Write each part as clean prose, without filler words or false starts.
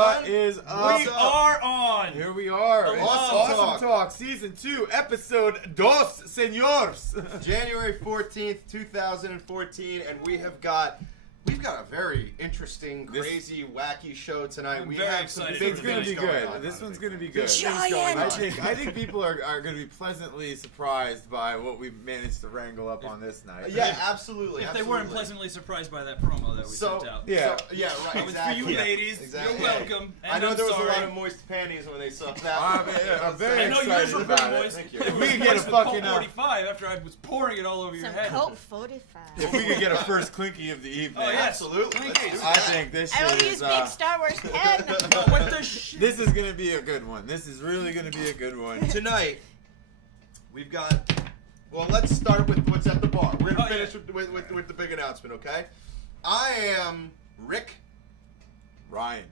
What is up? We are on! Here we are. Awesome Talk, Season 2, Episode 2, Senors. January 14th, 2014, and we've got a very interesting, crazy, wacky show tonight. We have some It's going to be good. This one's going to be good. I think people are going to be pleasantly surprised by what we managed to wrangle up on this night. Yeah, absolutely. If they weren't pleasantly surprised by that promo that we sent out. Yeah. Yeah, right. It was for you ladies. Exactly. You're welcome. And I know there was sorry. a lot of moist panties when they saw that. I'm very I know excited yours were about pretty it. moist. Thank you. If we could get a fucking 45 after I was pouring it all over your Some head. Coke 45. if we could get a first clinky of the evening. Oh, yeah. Absolutely. Thank you. I think this I shit don't is, use big Star Wars pen. What the shit? this is going to be a good one. This is really going to be a good one. Tonight, we've got. Well, let's start with what's at the bar. We're gonna finish with the big announcement, okay? I am Rick. Ryan.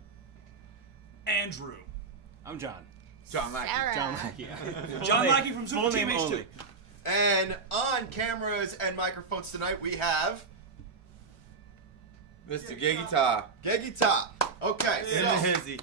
Andrew. I'm John. John Lacki. Sarah. John Lacki. John Lacki from Super Full Team name H2. only. And on cameras and microphones tonight, we have Mr. Gegita. Gegita. Okay, In the so hizzy.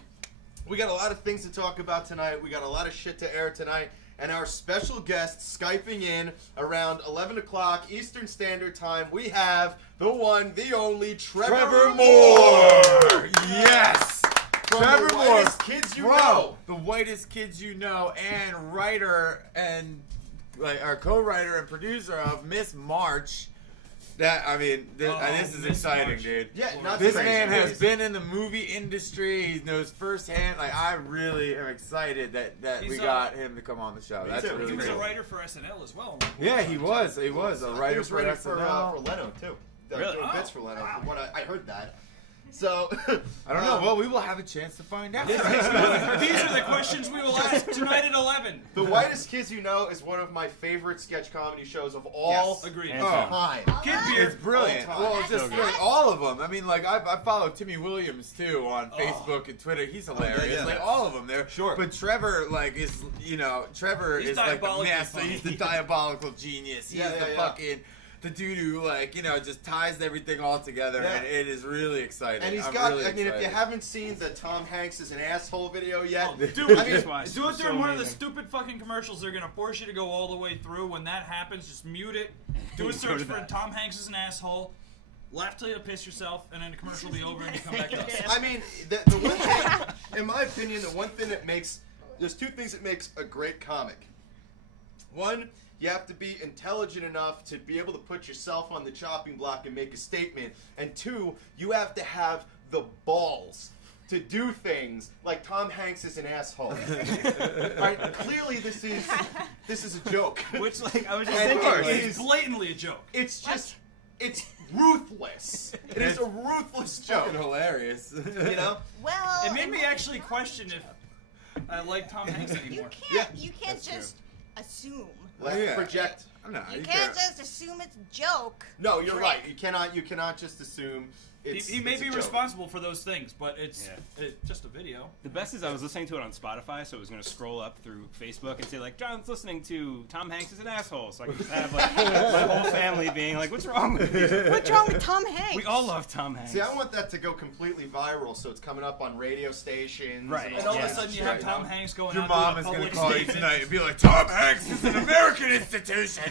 we got a lot of things to talk about tonight. We got a lot of shit to air tonight. And our special guest Skyping in around 11 o'clock Eastern Standard Time, we have the one, the only, Trevor Moore. Yes. From Trevor the Moore. Whitest Kids You Know. The Whitest Kids You Know, and writer and our co-writer and producer of Miss March. This is Miss exciting, March. dude. Yeah, not This crazy. man has been in the movie industry. He knows firsthand. Like, I really am excited that we got him to come on the show. Me That's too. really He was a cool. writer for SNL as well. Yeah, he was. He was a He writer was for writing for SNL. Leno, too. Really? Doing bits for Leno, from what I heard that. So, I don't know. Well, we will have a chance to find out. These are the questions we will ask tonight at 11. The Whitest Kids You Know is one of my favorite sketch comedy shows of all Agreed. time. Kid beer. It's brilliant. All time. Well, That's just so like, good. all of them. I mean, like I follow Timmy Williams too on Facebook and Twitter. He's hilarious. yeah. Like all of them, they're Sure. But Trevor, like, is Trevor He's is like the diabolically master. funny. He's the diabolical genius. He's Yeah, the yeah. fucking the dude who just ties everything all together, Yeah. and it is really exciting. And he's I'm got, really if you excited. haven't seen the Tom Hanks is an asshole video yet, Dude, I mean, Just watched. do it So during one of the amazing. stupid fucking commercials. They're gonna force you to go all the way through. When that happens, just mute it. Do a Go search to for that. Tom Hanks is an asshole. Laugh till you piss yourself, and then the commercial will be over, and you come back to us. I mean, the one thing, in my opinion, the one thing that makes, there's two things that makes a great comic. One, you have to be intelligent enough to be able to put yourself on the chopping block and make a statement. And two, you have to have the balls to do things like Tom Hanks is an asshole. Right? Clearly, this is a joke. Which, like, I was just And thinking, it like, It's blatantly a joke. It's just, it's ruthless. It is a ruthless joke. fucking hilarious. You know? Well, It made me actually question if I like Tom Hanks anymore. you can't that's just assume. Let's Yeah. project. No, You can't just assume it's a joke. No, you're right. You cannot just assume it's. He may it's a be joke. responsible for those things, but it's Yeah. just a video. the best is I was listening to it on Spotify, so it was going to scroll up through Facebook and say, like, John's listening to Tom Hanks is an asshole. So I could just have, like, my whole family being like, what's wrong with you? What's wrong with Tom Hanks? We all love Tom Hanks. See, I want that to go completely viral, so it's coming up on radio stations. Right. And all Yeah, of a sudden, you have Tom Hanks going Your out mom doing is a going to public call you statement. tonight and be like, Tom Hanks is an American institution.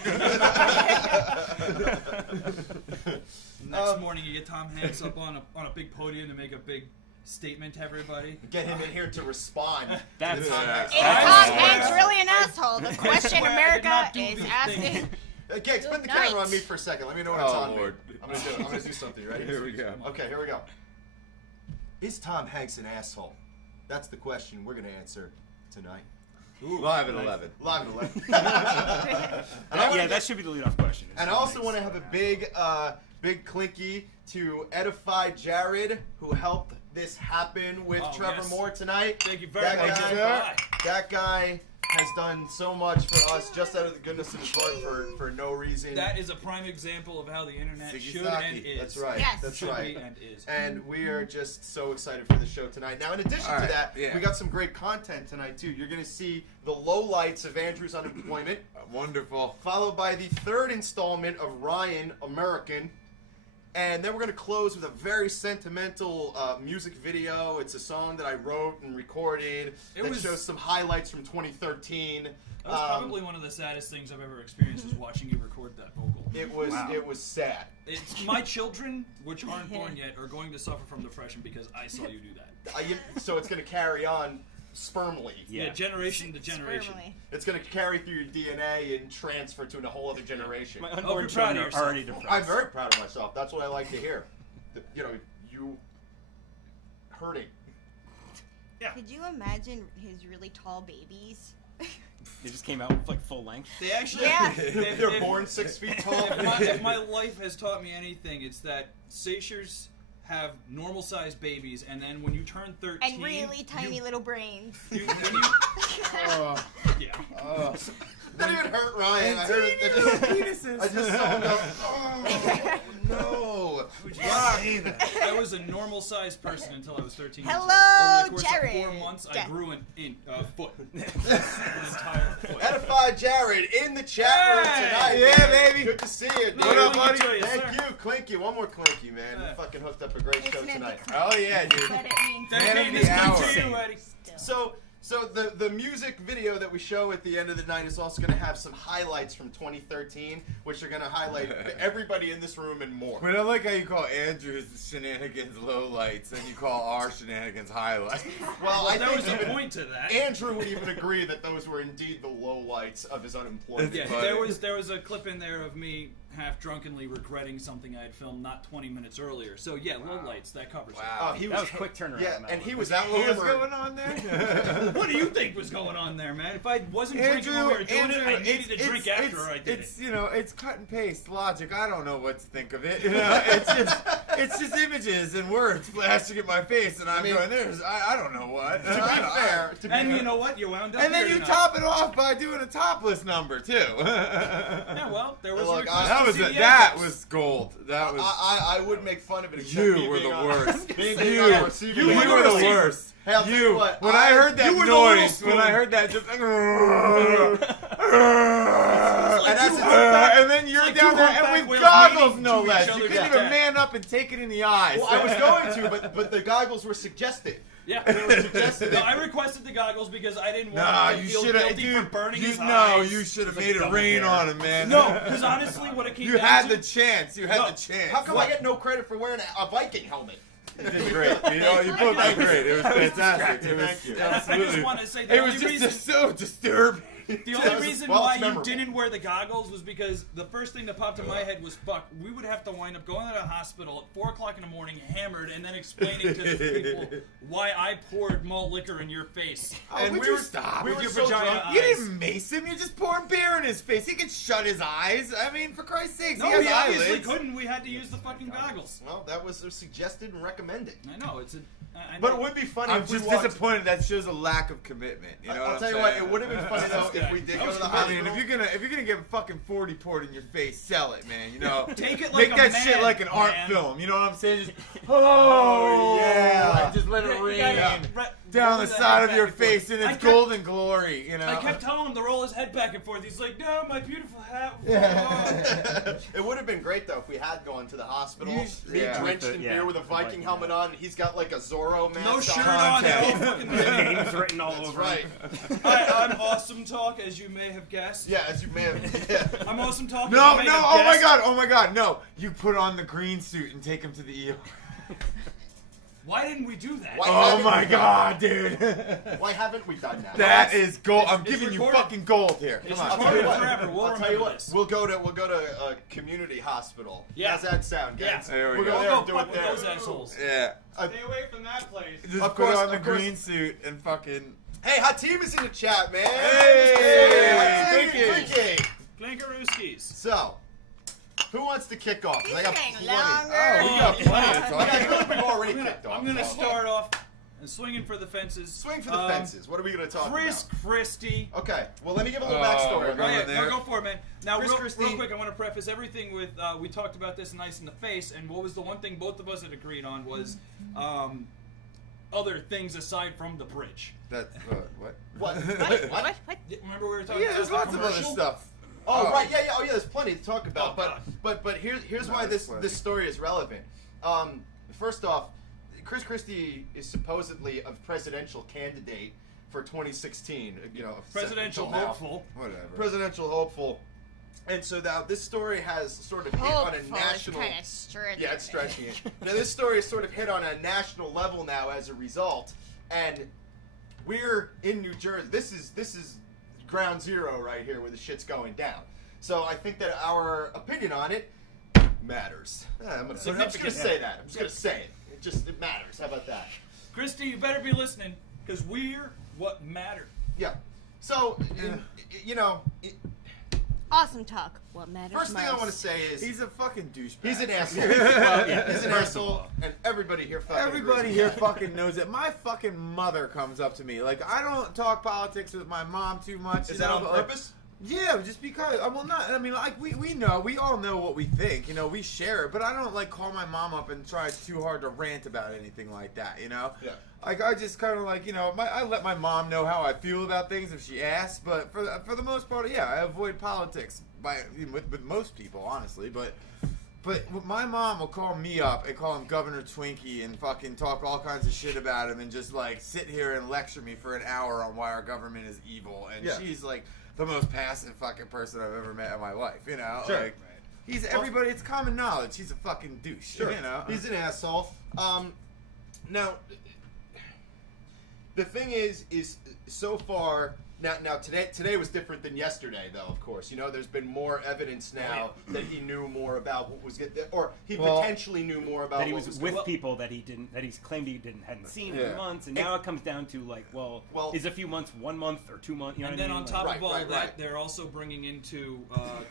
Next morning, you get Tom Hanks up on a big podium to make a big statement to everybody. Get him in here to respond. That's- to the Tom Hanks. Is I Tom swear. Hanks really an asshole? The question swear I did America not do is these asking. things. Gex, put the Good night. camera on me for a second. Let me know when it's Oh, on Lord. me. I'm gonna do something. Ready? Here we go. Okay, here we go. Is Tom Hanks an asshole? That's the question we're gonna answer tonight. Live at 11. Live at 11. Yeah, that should be the leadoff question. And I also want to have a big clinky to edify Jared, who helped this happen with Oh, Trevor yes. Moore tonight. Thank you very That much. guy- Bye. That guy has done so much for us just out of the goodness of his heart for no reason. That is a prime example of how the internet Siggy should Saki. and is. That's right. Yes. That's Should right. be and is. And we are just so excited for the show tonight. Now, in addition All to right, that, yeah. we got some great content tonight, too. You're going to see the lowlights of Andrew's unemployment, Wonderful. followed by the third installment of Ryan, Amurrican. And then we're going to close with a very sentimental music video. It's a song that I wrote and recorded that shows some highlights from 2013. That was probably one of the saddest things I've ever experienced is watching you record that vocal. It was sad. It's my children, which aren't born yet, are going to suffer from depression because I saw you do that. So it's going to carry on spermly. Yeah, generation to generation. Spermly. It's going to carry through your DNA and transfer to a whole other generation. My unborn children are already depressed. I'm very proud of myself. That's what I like to hear. You hurting. Yeah. Could you imagine his really tall babies? They just came out with like full length. They actually, Yeah. They're born 6 feet tall. If my life has taught me anything, it's that Satiers have normal-sized babies, and then when you turn 13... And really tiny little brains. Yeah. That even hurt Ryan. I just saw him go, oh, no. I was a normal-sized person until I was 13 years old. Hello, Over the course Jared. of 4 months, I grew an foot. An entire foot. Edify Jared in the chat room tonight. Yeah, man. baby. Good to see you. No, What up, buddy? Thank you, Clinky. One more Clinky, man. You fucking hooked up a great show It's meant tonight. to Oh yeah, dude. But it means Dedicating of this the one hour. to you, Eddie. still. So the music video that we show at the end of the night is also going to have some highlights from 2013, which are going to highlight everybody in this room and more. But I like how you call Andrew's shenanigans lowlights and you call our shenanigans highlights. Well, I There think was a even point to that. Andrew would even agree that those were indeed the lowlights of his unemployment. Yeah, funny. there was a clip in there of me half drunkenly regretting something I had filmed not 20 minutes earlier. So yeah, low lights, that covers Wow. He That was quick turnaround. Yeah, on that and one. he was What was hammered. going on there? it. What do you think was going on there, man? If I wasn't drinking when we were doing it, I needed to drink after I did it's, it. you know, it's cut and paste logic. I don't know what to think of it. You know, it's just images and words flashing at my face, and I'm going, I don't know what. To be fair, And you know what? You wound up And then here you tonight. top it off by doing a topless number too. Yeah, well, there was Look, a request that to was see the that echoes. was gold. That was I would make fun of it. except you me were being the on- worst. being You on the receiving end. were the receiver. worst. Hey, I'll tell you You what, when I heard that you were the little noise, when I spoon. heard that just like, like and then you're like down two there humpback and with whales goggles meeting no to less. each You other couldn't like even that. man up and take it in the eyes. Well, I was going to, but the goggles were suggesting. Yeah. They were suggesting. No, I requested the goggles because I didn't want Nah, him to you feel should have, guilty dude. for burning his No, eyes. you should have It's made like it rain double on him, man. No, because honestly, what it came You down had to... the chance. You had No. the chance. How come I get no credit for wearing a Viking helmet? You did great. You know, you both did great. It was fantastic. It was Thank you. I absolutely. just want to say the It only was just reason... so disturbing. The only reason well, why it's you memorable. didn't wear the goggles was because the first thing that popped in my head was, fuck, we would have to wind up going to the hospital at 4 o'clock in the morning, hammered, and then explaining to the people why I poured malt liquor in your face. And we would were- you stop? we With were your so vagina drunk. You eyes. didn't mace him. You just poured beer in his face. He could shut his eyes. I mean, for Christ's sakes, No, he has we obviously eyelids. couldn't. We had to use the fucking goggles. Well, that was suggested and recommended. I know, it's a... I But know. it would be funny I'm if we just walked... disappointed. That shows a lack of commitment. You know I'll what tell I'm you what, saying? it would have been funny though if we did go to the I hospital. mean, if you're gonna get fucking 40 poured in your face, sell it, man. You know, Take it like make a that man, shit like an art man. film. You know what I'm saying? Just, oh yeah. and just let it You rain gotta down roll the the side head of your back and forth. face in I its kept- golden glory. You know. I kept telling him to roll his head back and forth. He's like, no, my beautiful hat. It would have been great though if we had gone to the hospital, You me yeah. drenched With in the- beer yeah, with a the Viking Viking helmet on, and he's got like a Zorro mask No on. shirt on. Contact. The whole fucking The thing. names written all That's over. right. Hi, I'm Awesome Talk, as you may have guessed. Yeah, as you may have. Yeah. I'm Awesome Talk. No, as you may no, have oh my guessed. god, no. You put on the green suit and take him to the ER. Why didn't we do that? Why- Oh my god, dude. Why haven't we done that? That is gold. I'm it's giving you recorded. fucking gold here. It's Come on. I'll tell you recorded what. forever. We'll I'll tell you remember what. this. We'll go to a community hospital. Yeah. How's that sound, Yeah. guys? There we We'll go. go there We'll and go do fuck it with there. those assholes. Yeah. Stay away from that place. Just Of put course, on the of course. green suit and fucking. Hey, Hatim is in the chat, man. Hey, Hatim, Clinky. Blankarooskies. So, who wants to kick off? 'Cause He's I got getting plenty. longer. Oh, we got plenty of I talk. feel like we've already kicked off. I'm gonna so. start off and swinging for the fences. Swing for the fences. What are we gonna talk Chris about? Christie. Okay, well, let me give a little Oh, backstory. we're on going that. there. No, go for it, man. Now, Chris real Christie- quick, I want to preface everything with we talked about this nice in the face, and what was the one thing both of us had agreed on was other things aside from the bridge. That's what? What? What? What? Remember we were talking Yeah, about there's the lots of other commercial? stuff. Oh, right, yeah. Oh, yeah. There's plenty to talk about. Oh, but here's why there's this story is relevant. First off, Christie is supposedly a presidential candidate for 2016. Presidential until now. hopeful. Whatever. Presidential hopeful. And so now this story has sort of hit on a national. Kind of stretching. Yeah, it's stretching it. Now this story has sort of hit on a national level now as a result, and we're in New Jersey. This is ground zero right here where the shit's going down. So I think that our opinion on it matters. I'm just gonna say that. I'm just gonna say it. It matters. How about that? Christie, you better be listening, because we're what matter. Yeah. So Awesome talk. What matters first thing I most. want to say is He's a fucking douchebag. he's an asshole. Well, yeah, He's an first of asshole, all. and everybody here fucking Everybody agrees here with that. fucking knows it. My fucking mother comes up to me. Like, I don't talk politics with my mom too much. Is that on purpose? Yeah, just because. Well, not. I mean, like, we know. We all know what we think. We share it. But I don't, like, call my mom up and try too hard to rant about anything like that, Yeah. Like, I just kind of, like, I let my mom know how I feel about things if she asks. But for the most part, yeah, I avoid politics with most people, honestly. But my mom will call me up and call him Governor Twinkie and fucking talk all kinds of shit about him and just, like, sit here and lecture me for an hour on why our government is evil. And she's, like, the most passive fucking person I've ever met in my life, Sure. Like, he's everybody. It's common knowledge. He's a fucking douche. Sure. He's an asshole. Now, the thing is so far. Now today was different than yesterday, though. Of course, there's been more evidence now that he knew more about what was or he potentially knew more about that he what was going with people that he's claimed he hadn't seen in months, and now it comes down to like, well, is a few months 1 month or 2 months? And then on top Right, of all right, that, right. they're also bringing into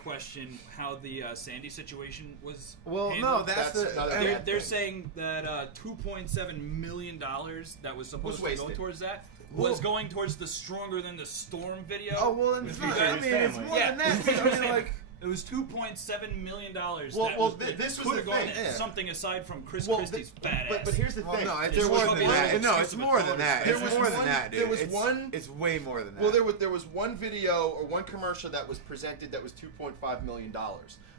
question how the Sandy situation was. Well, handled. no, that's another They're saying that $2.7 million that was supposed to go wasted. towards that was going towards the Stronger Than the Storm video. Oh well, and it's not. I mean, it's more than that. I mean, like. It was $2.7 million. This was could the have gone thing. to something aside from Christie's fat ass. But here's the thing. No, It's it's more more than than that. that. No, it's more than that. There It's was more than one- that, dude. there was one- It's way more than that. Well, there was one video or one commercial that was presented that was $2.5 million.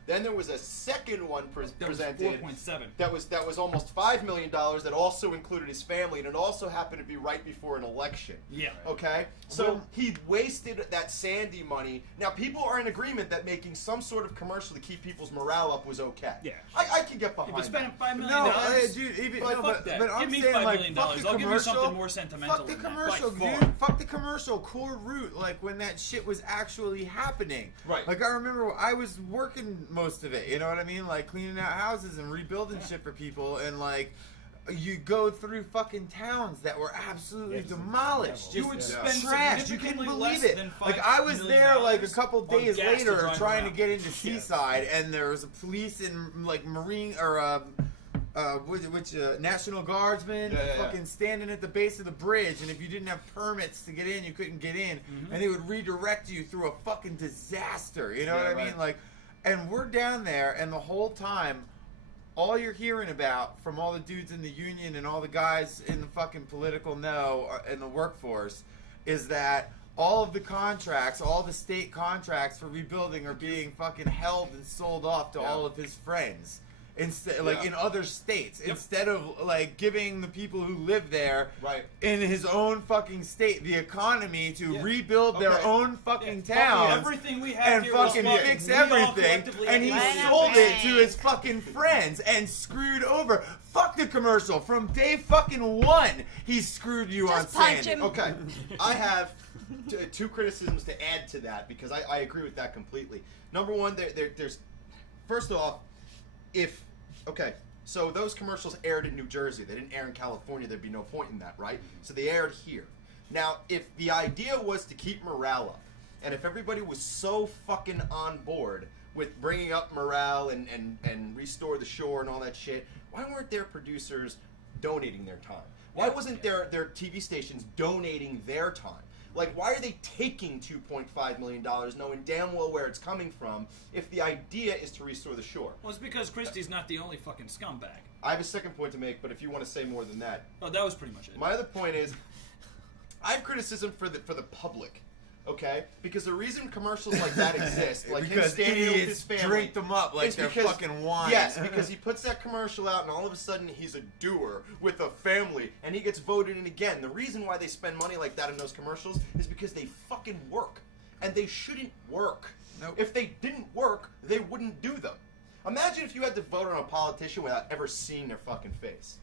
Then there was a second one presented 4.7. that was almost $5 million that also included his family, and it also happened to be right before an election. Yeah. Okay? So he wasted that Sandy money. Now, people are in agreement that making some sort of commercial to keep people's morale up was okay. Yeah. I can get behind But spending that. $5 million. No, dude, even But no, fuck that. but I'm Give me saying, $5 like, million. fuck the I'll give you commercial. something more sentimental. Fuck the than that, commercial, by far. dude. Fuck the commercial. Core root, like when that shit was actually happening. Right. Like I remember, I was working most of it. You know what I mean? Like cleaning out houses and rebuilding shit for people, and like. You go through fucking towns that were absolutely demolished. You would spend trash. You significantly couldn't less believe it. than Like I was $5 there like a million couple on days gas to later drive trying to around. get into Seaside, and there was a police and like Marine or National Guardsmen fucking standing at the base of the bridge, and if you didn't have permits to get in, you couldn't get in, and they would redirect you through a fucking disaster. You know what I mean? Like, and we're down there, and the whole time. All you're hearing about from all the dudes in the union and all the guys in the fucking political in the workforce is that all of the contracts, all the state contracts for rebuilding are being fucking held and sold off to all of his friends. Instead, like in other states, instead of like giving the people who live there, in his own fucking state, the economy to rebuild their own fucking towns, everything we have and here was fucking fucking fix we all everything, collectively and he had sold it nothing. to his fucking friends and screwed over. Fuck the commercial from day fucking one. He screwed you on Just punch Sandy. him. Okay, I have two criticisms to add to that because I agree with that completely. Number one, there's first off, so those commercials aired in New Jersey. They didn't air in California. There'd be no point in that, right? So they aired here. Now, if the idea was to keep morale up, and if everybody was so fucking on board with bringing up morale and restore the shore and all that shit, why weren't their producers donating their time? Why wasn't their TV stations donating their time? Like, why are they taking $2.5 million knowing damn well where it's coming from if the idea is to restore the shore? Well, it's because Christie's not the only fucking scumbag. I have a second point to make, but if you want to say more than that. Oh, that was pretty much it. My other point is, I have criticism for the public. Okay, because the reason commercials like that exist, like him because standing with his idiots family, drink them up like is they're because- fucking wine. Yes, because he puts that commercial out, and all of a sudden he's a doer with a family, and he gets voted in again. The reason why they spend money like that in those commercials is because they fucking work, and they shouldn't work. Nope. If they didn't work, they wouldn't do them. Imagine if you had to vote on a politician without ever seeing their fucking face.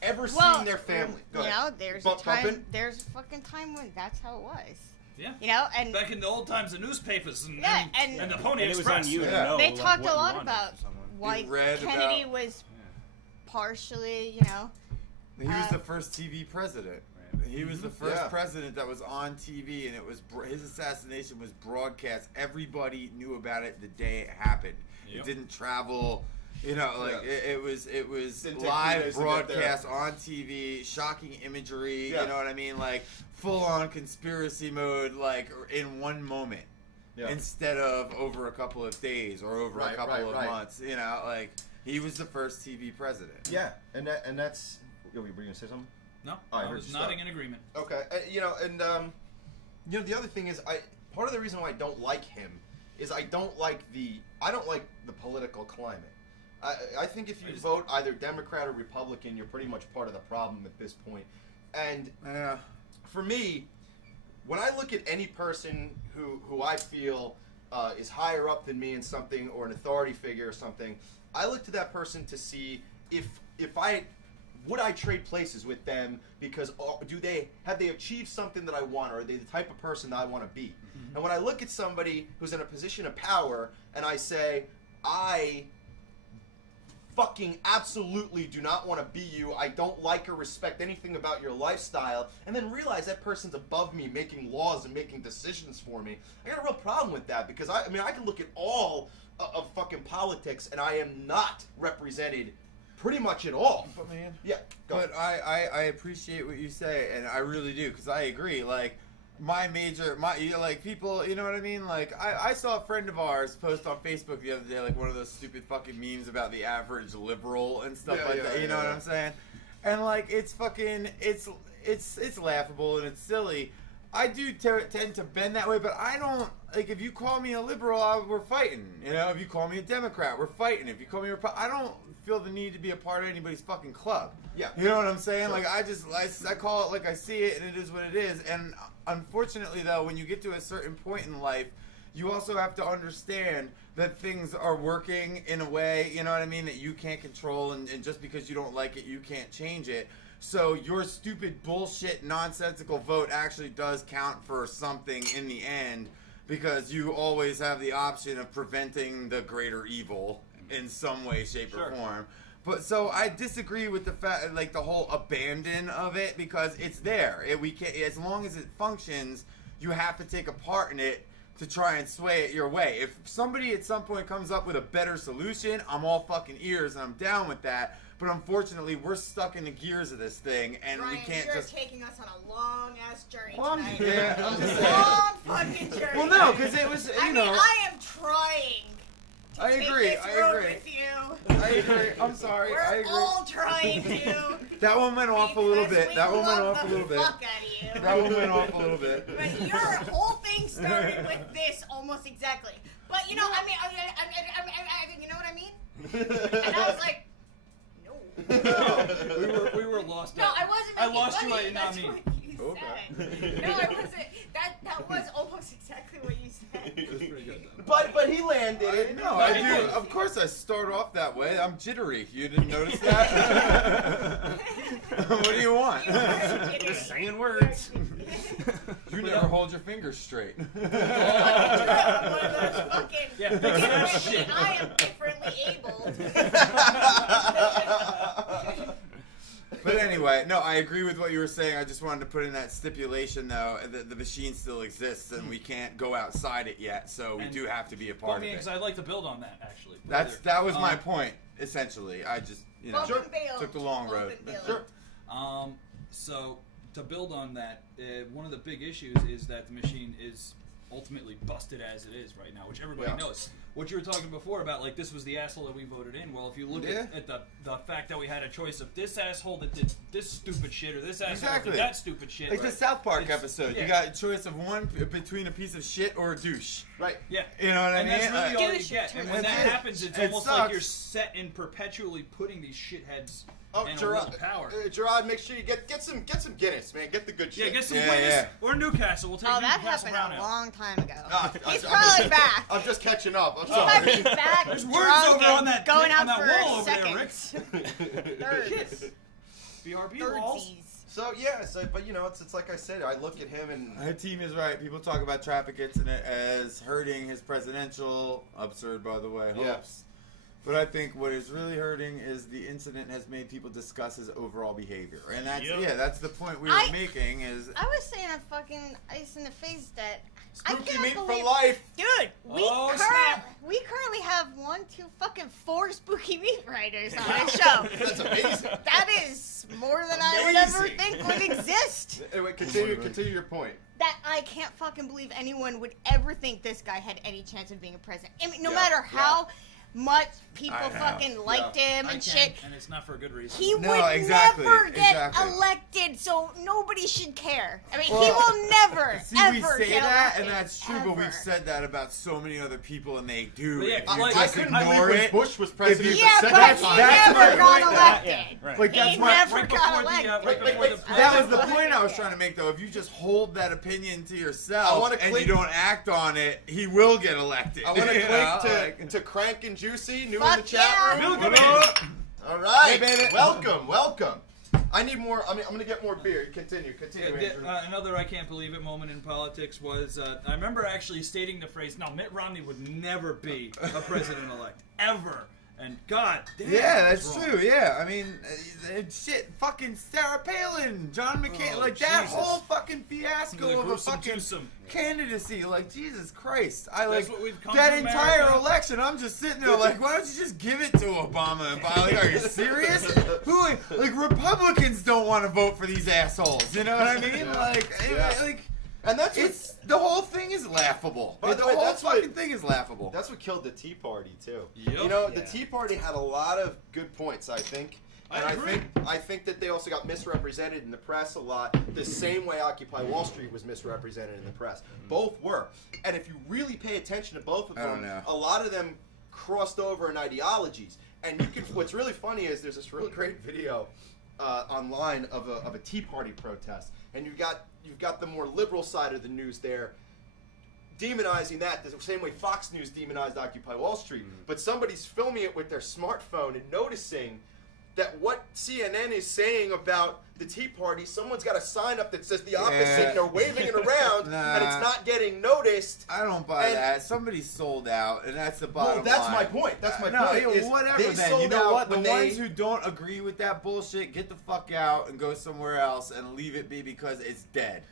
Ever seeing their family. Go you ahead. know, there's Bump- a time. bumping? There's a fucking time when that's how it was. Yeah. You know, and Back in the old times, the newspapers and, Yeah, and the Pony And it was Express. on you to Yeah. know, they like, talked what a you lot wanted about from someone. why You read Kennedy about- was partially, you know. He was the first TV president. He was the first Yeah. president that was on TV, and it was his assassination was broadcast. Everybody knew about it the day it happened. Yep. It didn't travel. You know, like Yeah. it was Didn't take 3 live days to get broadcast there. on TV, shocking imagery. Yeah. You know what I mean? Like full on conspiracy mode, like in one moment. Yeah. Instead of over a couple of days or over a Right, couple right, of right. months. You know, like he was the first TV president. Yeah, and that's. Were you going to say something? No, I I heard was you nodding stop. in agreement. Okay, the other thing is, part of the reason why I don't like him is I don't like the political climate. I think if you vote either Democrat or Republican, you're pretty much part of the problem at this point. And Yeah. for me, when I look at any person who I feel is higher up than me in something or an authority figure or something, I look to that person to see if would I trade places with them because have they achieved something that I want, or are they the type of person that I want to be? And when I look at somebody who's in a position of power and I say, I fucking absolutely do not want to be you, I don't like or respect anything about your lifestyle, and then realize that person's above me making laws and making decisions for me, I got a real problem with that, because I can look at all of fucking politics and I am not represented pretty much at all. But man, Yeah, go but ahead. I appreciate what you say, and I really do, because I agree. Like people, you know what I mean? Like I saw a friend of ours post on Facebook the other day, like one of those stupid fucking memes about the average liberal and stuff Yeah, like yeah, that. You know yeah. what I'm saying? And like it's fucking it's laughable and it's silly. I do tend to bend that way, but I don't, like, if you call me a liberal, we're fighting. You know, if you call me a Democrat, we're fighting. If you call me a I don't feel the need to be a part of anybody's fucking club. Yeah. You know what I'm saying? Sure. Like, I call it like I see it, and it is what it is. And unfortunately, though, when you get to a certain point in life, you also have to understand that things are working in a way, you know what I mean, that you can't control, and just because you don't like it, you can't change it. So your stupid bullshit nonsensical vote actually does count for something in the end, because you always have the option of preventing the greater evil in some way, shape, or form. But so I disagree with the fact, like the whole abandon of it, because it's there. We can't, as long as it functions, you have to take a part in it to try and sway it your way. If somebody at some point comes up with a better solution, I'm all fucking ears and I'm down with that. But unfortunately, we're stuck in the gears of this thing, and Ryan, we can't you're just. taking us on a long ass journey Well, tonight. yeah, I'm just saying. Long fucking journey. Well, no, because it was, I you mean, know. I am trying to I take agree. this I road agree. with you. I agree. I'm sorry. We're I agree. all trying to. That one went off a little because bit. we That one went love off a the little bit. Fuck out of you. That one went off a little bit. But your whole thing started with this almost exactly. But you know, I mean, you know what I mean? And I was like, no. we were lost. No, I wasn't. I making lost fun you of at That's Nami. what you said. No, I wasn't. That was almost exactly what you said. It was pretty good though. But he landed it. No, I do. Of course, I start off that way. I'm jittery. You didn't notice that? What do you want? Just saying words. You never hold your fingers straight. I'm one of those fucking. Yeah, big Get ass with me, shit. I am differently abled. But anyway, no, I agree with what you were saying. I just wanted to put in that stipulation, though, that the machine still exists and we can't go outside it yet, so we And- do have to be a Well, part of because it. I'd like to build on that actually. That was my point, essentially. I just, you know, Welcome, Bill. took the long road. Welcome, Bill. Sure. So to build on that, one of the big issues is that the machine is ultimately busted as it is right now, which everybody knows. What you were talking before about, like, this was the asshole that we voted in. Well, if you look at the fact that we had a choice of this asshole that did this stupid shit or this asshole that did that stupid shit. Like the South Park episode. You got a choice of one between a piece of shit or a douche. Right. Yeah. You know what I and mean? that's really all you get. And when that happens, it's almost sucks. like you're set in perpetually putting these shitheads in a little power. Gerard, make sure you get some Guinness, man. Get the good shit. Yeah, get some Guinness or Newcastle. We'll take Newcastle. That happened around a now. long time ago. He's probably back. I'm just catching up. I'm He might sorry. be back. There's words drunk over on and that going on out that for wall over seconds. there, Rick. BRB walls. So yeah, but you know, it's like I said. I look at him and Her team is right. People talk about traffic incident as hurting his presidential, absurd by the way, hopes. But I think what is really hurting is the incident has made people discuss his overall behavior, and that's that's the point we were making. Is I was saying a fucking ice in the face that spooky I can't meat believe, for life, dude. We snap. currently have 4 spooky meat writers on this show. That's amazing. That is more than I would ever think would exist. Anyway, continue your point. That I can't fucking believe anyone would ever think this guy had any chance of being a president. I mean, no matter how much people fucking liked him and shit. And it's not for a good reason. He would never get elected, so nobody should care. I mean, he will never, ever we say get that, elected, and that's true, but we've said that about so many other people, and they do. But yeah, If you like, just I couldn't ignore believe it. when Bush was president. Yeah, the but second he time. never got elected. Right. Like, He that's never right got before the, elected. That was the point I was trying to make, though. If you just hold that opinion to yourself and you don't act on it, he will get elected. I want to clink to Crank and Juicy, new in the chat room. All right, Hey, baby. welcome. I need more. I'm gonna get more beer. Continue. Andrew. Another I can't believe it moment in politics was I remember actually stating the phrase, "No, Mitt Romney would never be a president-elect ever." And God damn, that's true. Yeah, I mean, shit, fucking Sarah Palin, John McCain, like that whole fucking fiasco of a fucking candidacy. Like, Jesus Christ, that entire election. I'm just sitting there like, why don't you just give it to Obama and Biden? Are you serious? Like Republicans don't want to vote for these assholes. You know what I mean? And that's the whole thing is laughable. By the way, whole fucking thing is laughable. That's what killed the Tea Party too. Yep. You know, the Tea Party had a lot of good points, I think. And I think that they also got misrepresented in the press a lot, the same way Occupy Wall Street was misrepresented in the press. Both were. And if you really pay attention to both of them, a lot of them crossed over in ideologies. And what's really funny is there's this really great video online of a Tea Party protest. And you've got the more liberal side of the news there demonizing that the same way Fox News demonized Occupy Wall Street. But somebody's filming it with their smartphone and noticing that what CNN is saying about the Tea Party, someone's got a sign up that says the opposite, and they're waving it around, and it's not getting noticed. I don't buy that. Somebody's sold out, and that's the bottom line. That's my point. That's my point. Whatever, then. You know what? The ones who don't agree with that bullshit, get the fuck out and go somewhere else and leave it be because it's dead.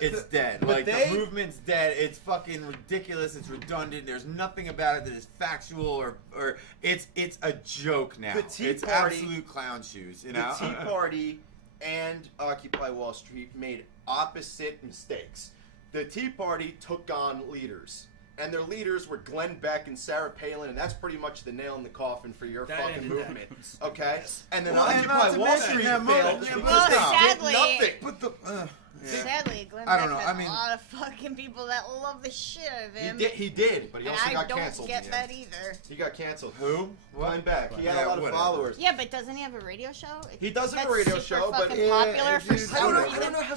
It's dead. The movement's dead. It's fucking ridiculous. It's redundant. There's nothing about it that is factual or it's a joke now. The Tea it's Party, absolute clown shoes. You know? The Tea Party and Occupy Wall Street made opposite mistakes. The Tea Party took on leaders. And their leaders were Glenn Beck and Sarah Palin, and that's pretty much the nail in the coffin for your fucking movement. Okay? And then Occupy Wall Street failed because they did nothing. But sadly, Glenn I don't Beck know. has a lot of fucking people that love the shit out of him. He did, but he also got canceled. I don't get that either. He got canceled. Who? Glenn Beck. He had a lot of followers. Yeah, but doesn't he have a radio show? He does have a radio show, but popular for some reason. I don't know how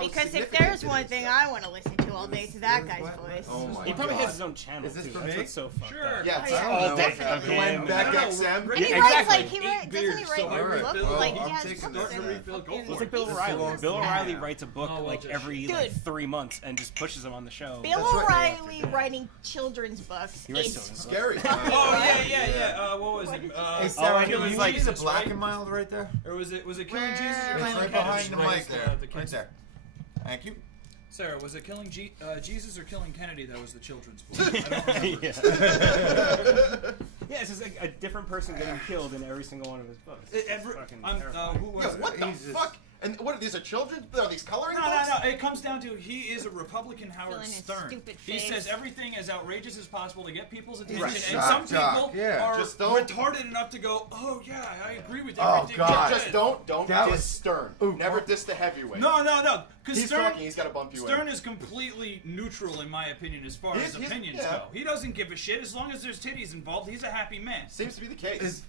because if there's one thing I want to listen to all day, it's that guy's voice. Oh my God. He probably has his own channel. Is this too. for That's me? what's so fucked Sure. up. Yeah, it's all day. Glenn Beck XM. And he writes like doesn't he write a book? Well, Like he I'm has taking books this. in It's like Bill O'Reilly. Bill O'Reilly writes a book like every 3 months and just pushes them on the show. Bill O'Reilly writing children's books. It's Scary. Oh yeah. What was it? Hey, Sarah, Killing is it Jesus, black right? and mild right there? Or was it Killing Jesus or It's Killing right Kennedy? behind the mic That was there. the Right kids. there. Thank you. Sarah, was it Killing Jesus or Killing Kennedy that was the children's book? I don't remember. Yeah, it's just like a different person getting killed in every single one of his books. Who was it? What the fuck? And what are these? Are children? Are these coloring No, books? no. It comes down to he is a Republican Howard Filling his Stern. stupid He face. says everything as outrageous as possible to get people's attention, Right. and some people are Just don't- retarded enough to go, "Oh yeah, I agree with Oh, everything." God. you Just did." don't That diss was- Stern. Ooh, Never oh. diss the heavyweight. No. Because He's Stern, talking. He's got to bump you Stern in. is completely neutral, in my opinion, as far as He's- opinions yeah. go. He doesn't give a shit as long as there's titties involved. He's a happy man. Seems to be the case.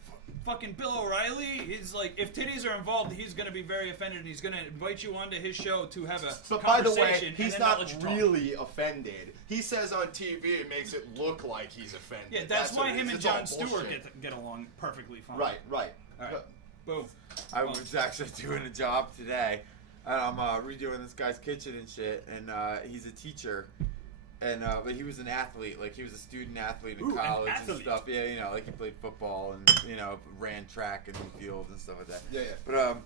Fucking Bill O'Reilly, he's like, if titties are involved, he's going to be very offended, and he's going to invite you onto his show to have a But by the conversation. way, he's and then not let you talk. really offended. He says on TV it makes it look like he's offended. Yeah, that's why what it him is. and It's all Jon Stewart bullshit. get along perfectly fine. Right. All right. Boom. I was actually doing a job today, and I'm redoing this guy's kitchen and shit, and he's a teacher, and but he was an athlete, like he was a student athlete in Ooh, an college and athlete. stuff. Yeah, you know, like he played football and ran track and field and stuff like that. Yeah. But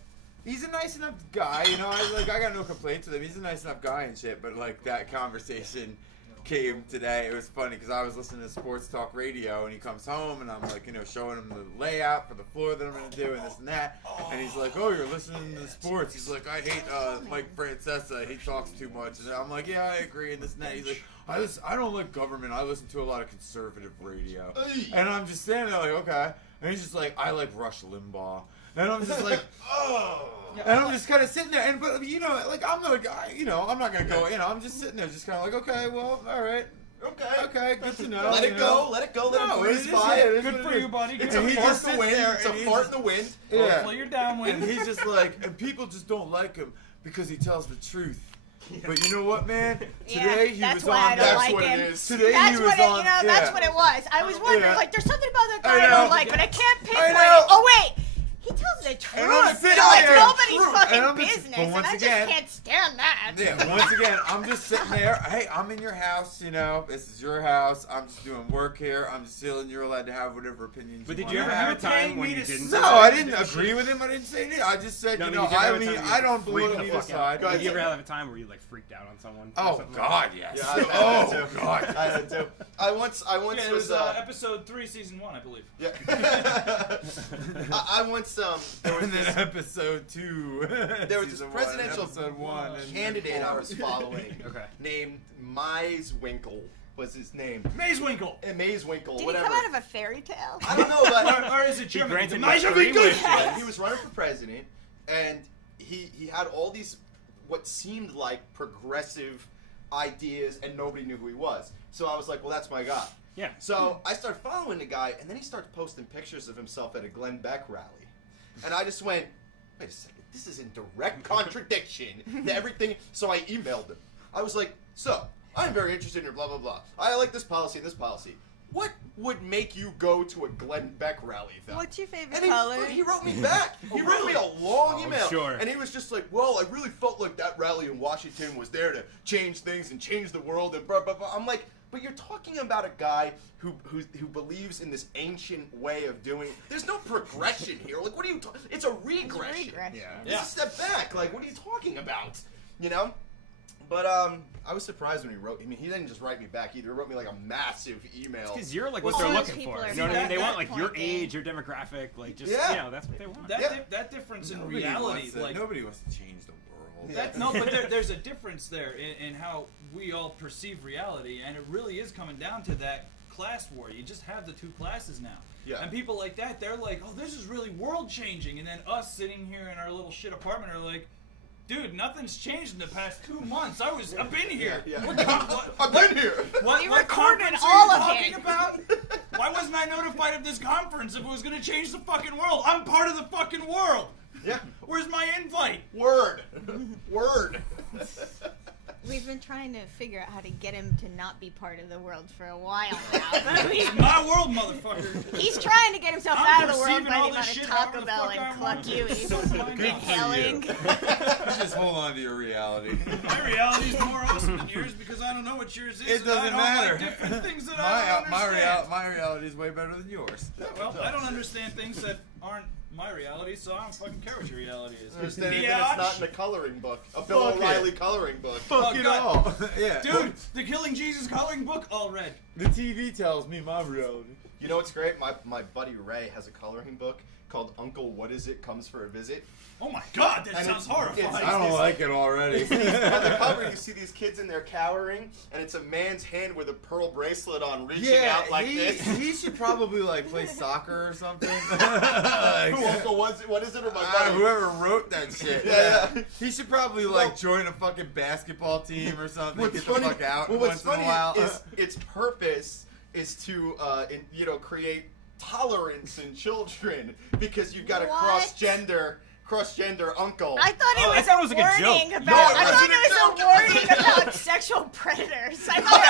he's a nice enough guy, you know. I got no complaints with him. He's a nice enough guy and shit. But like that conversation came today. It was funny because I was listening to sports talk radio, and he comes home, and I'm like, showing him the layout for the floor that I'm gonna do, and this and that. And he's like, "Oh, you're listening to sports." He's like, "I hate Mike Francesa. He talks too much." And I'm like, "Yeah, I agree." And this and that. He's like, I don't like government. I listen to a lot of conservative radio." And I'm just standing there like, okay. And he's just like, "I like Rush Limbaugh." And I'm just like, oh. And I'm just kind of sitting there. But, like, I'm the guy, I'm not going to go, I'm just sitting there just kind of like, okay, well, all right. Okay, good to know. Let it go. Let him breathe by. Good for you, buddy. Good It's for a you. fart in the wind. It's a fart in the wind. Yeah. Hopefully you're downwind. And he's just like, and people just don't like him because he tells the truth. But you know what, man? Today he that's was why I on. don't That's like what him. it is. Today That's he was what it, on. that's what it was. I was wondering, Yeah. like, there's something about that I guy I know. don't like, but I can't pinpoint it. know. Oh wait, he tells the truth. And I'm sitting Like there, nobody's truth. fucking And I'm just- business, but and once I again- just can't stand that. Yeah, once again, I'm just sitting there. Hey, I'm in your house, This is your house. I'm just doing work here. I'm just feeling you're allowed to have whatever opinions But you did you want ever to have a time when you didn't? No, I didn't agree with him. I didn't say anything. I just said, No, I did you ever have a time mean, where I you don't freaked belong the either fuck out? side. Did you ever have a time where you like freaked out on someone? or Oh something God, yes. Yeah, I've had that too. God. I had too. I once Yeah, it was was episode 3, season 1, I believe. yeah. I once there was And then this episode 2. there was this season presidential 1, episode 1, and candidate I 4. was following Okay. named Maiswinkle was his name. Mazewinkle. Maiswinkle, Did whatever. he come out of a fairy tale? I don't know, but Or is it German? granted The my Mazewinkle. free wish. yeah, he was running for president, and he had all these what seemed like progressive ideas, and nobody knew who he was. So I was like, well, that's my guy. Yeah. So I started following the guy, and then he started posting pictures of himself at a Glenn Beck rally. And I just went, wait a second, this is in direct contradiction to everything. So I emailed him. I was like, so, I'm very interested in your blah, blah, blah. I like this policy and this policy. What would make you go to a Glenn Beck rally, though? What's your favorite And color? he wrote me back. He wrote me a long email. sure. And he was just like, well, I really felt like that rally in Washington was there to change things and change the world and blah, blah, blah. I'm like, but you're talking about a guy who believes in this ancient way of doing. There's no progression here. Like, what are you? It's a regression. regression. It's a step back. Like, what are you talking about? But I was surprised when he wrote. I mean, he didn't just write me back either. He wrote me like a massive email. Because you're like Well, what they're all looking those people for. are You know what I mean? They want that like your point, age, your demographic, like just Yeah. that's what they want. That difference in Nobody reality, wants to- like nobody wants to change the world. Yeah. no, but there's a difference there in how we all perceive reality, and it really is coming down to that class war. You just have the two classes now. Yeah. And people like that, they're like, oh, this is really world changing. And then us sitting here in our little shit apartment are like, dude, nothing's changed in the past 2 months. I've been here. Yeah. What, I've been here. what We what recorded conference all are you of talking it. about? Why wasn't I notified of this conference if it was going to change the fucking world? I'm part of the fucking world. Yeah. Where's my invite? Word. Word. We've been trying to figure out how to get him to not be part of the world for a while now. But It's my world, motherfucker. he's trying to get himself I'm out of the world perceiving by all the amount this of shit Taco however the Bell fuck and I Cluck want. Huey. So fine. Inhaling. Just hold on to your reality. My reality's more awesome than yours because I don't know what yours is. It and I doesn't don't matter. Like different things that I don't understand. My reality is way better than yours. Well, I don't understand things that aren't my reality, so I don't fucking care what your reality is. Understand that Biatch. it's not in a coloring book. A Bill Fuck it. O'Reilly coloring book. Fuck Oh, it God. all. Yeah. Dude, the Killing Jesus coloring book, all red. The TV tells me my reality. You know what's great? My buddy Ray has a coloring book called Uncle What Is It Comes for a Visit. Oh my God, that sounds horrifying. I don't like it already. On the cover, you see these kids in there cowering, and it's a man's hand with a pearl bracelet on, reaching out like this. He should probably like play soccer or something. Uncle, what is it? Or my buddy? Whoever wrote that shit. Yeah. He should probably like join a fucking basketball team or something. Get the fuck out what's once in a funny while. is its purpose is to create tolerance in children, because you've got a cross-gender uncle. I thought it was I thought a it was like a warning joke. about. I thought it was a warning about sexual predators. I thought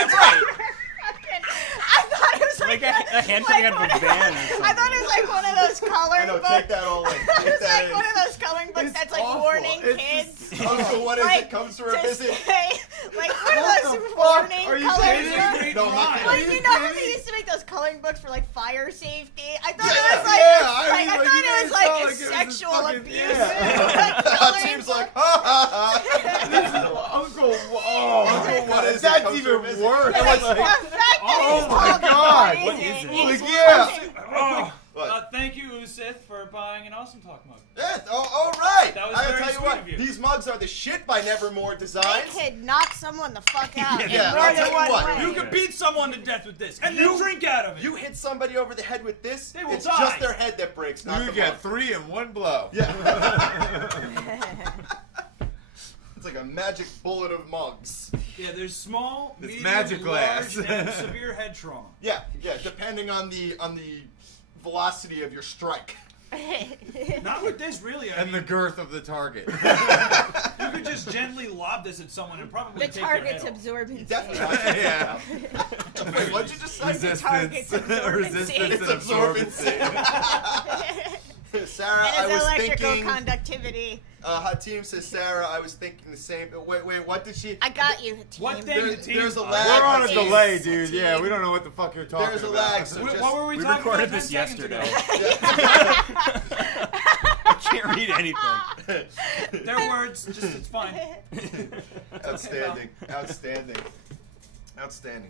it was like a handwriting out of a van. I thought it was like one of those coloring books. Take that all in. It was like one of those coloring books that's like awful. warning It's kids. Uncle, what is Like, it? Comes for a to visit. say, like one of What those the fuck? warning Are you coloring kidding books. me? No, I'm not kidding. Like, you know how they used to make those coloring books for like fire safety? I thought it Yeah, was like, yeah, I like mean, I like, thought you it made was it like sound a like it was sexual fucking- abuse. Team's like, ha ha ha. Uncle, Uncle, what is it? that's Comes for a even visit. worse. The Like, fact that oh he's my talking God. about What it is is it? Like, insane. yeah. What? Thank you, Usith, for buying an Awesome Talk mug. Yeah, all right. That was I gotta very tell you sweet what, of you. these mugs are the shit by Nevermore They Designs. could knock someone the fuck out in Yeah, more I'll than tell you one what, way. You could beat someone to death with this, and then drink out of it. You hit somebody over the head with this, They will it's die. just their head that breaks, not You the get mug. 3 in one blow. Yeah. It's like a magic bullet of mugs. Yeah, there's small, It's medium, magic glass. large, and severe head trauma. Yeah, depending on the velocity of your strike. Not with this, really. I And the mean, girth of the target. you could just gently lob this at someone and probably The take their head target's off. absorbency. Definitely. Yeah. Wait, what'd you just say? Resistance. target's absorbency. Resistance and It's absorbency. Sarah, And I it's was electrical thinking. conductivity. Hatim says, Sarah, I was thinking the same. Wait, what did she? I got you, team. What thing? There's a lag. We're on a Hatim. delay, dude. Yeah, we don't know what the fuck you're talking There's a about. lag, so What just- were we We talking recorded about this 10 seconds yesterday. ago? I can't read anything. Their words, just it's fine. Outstanding.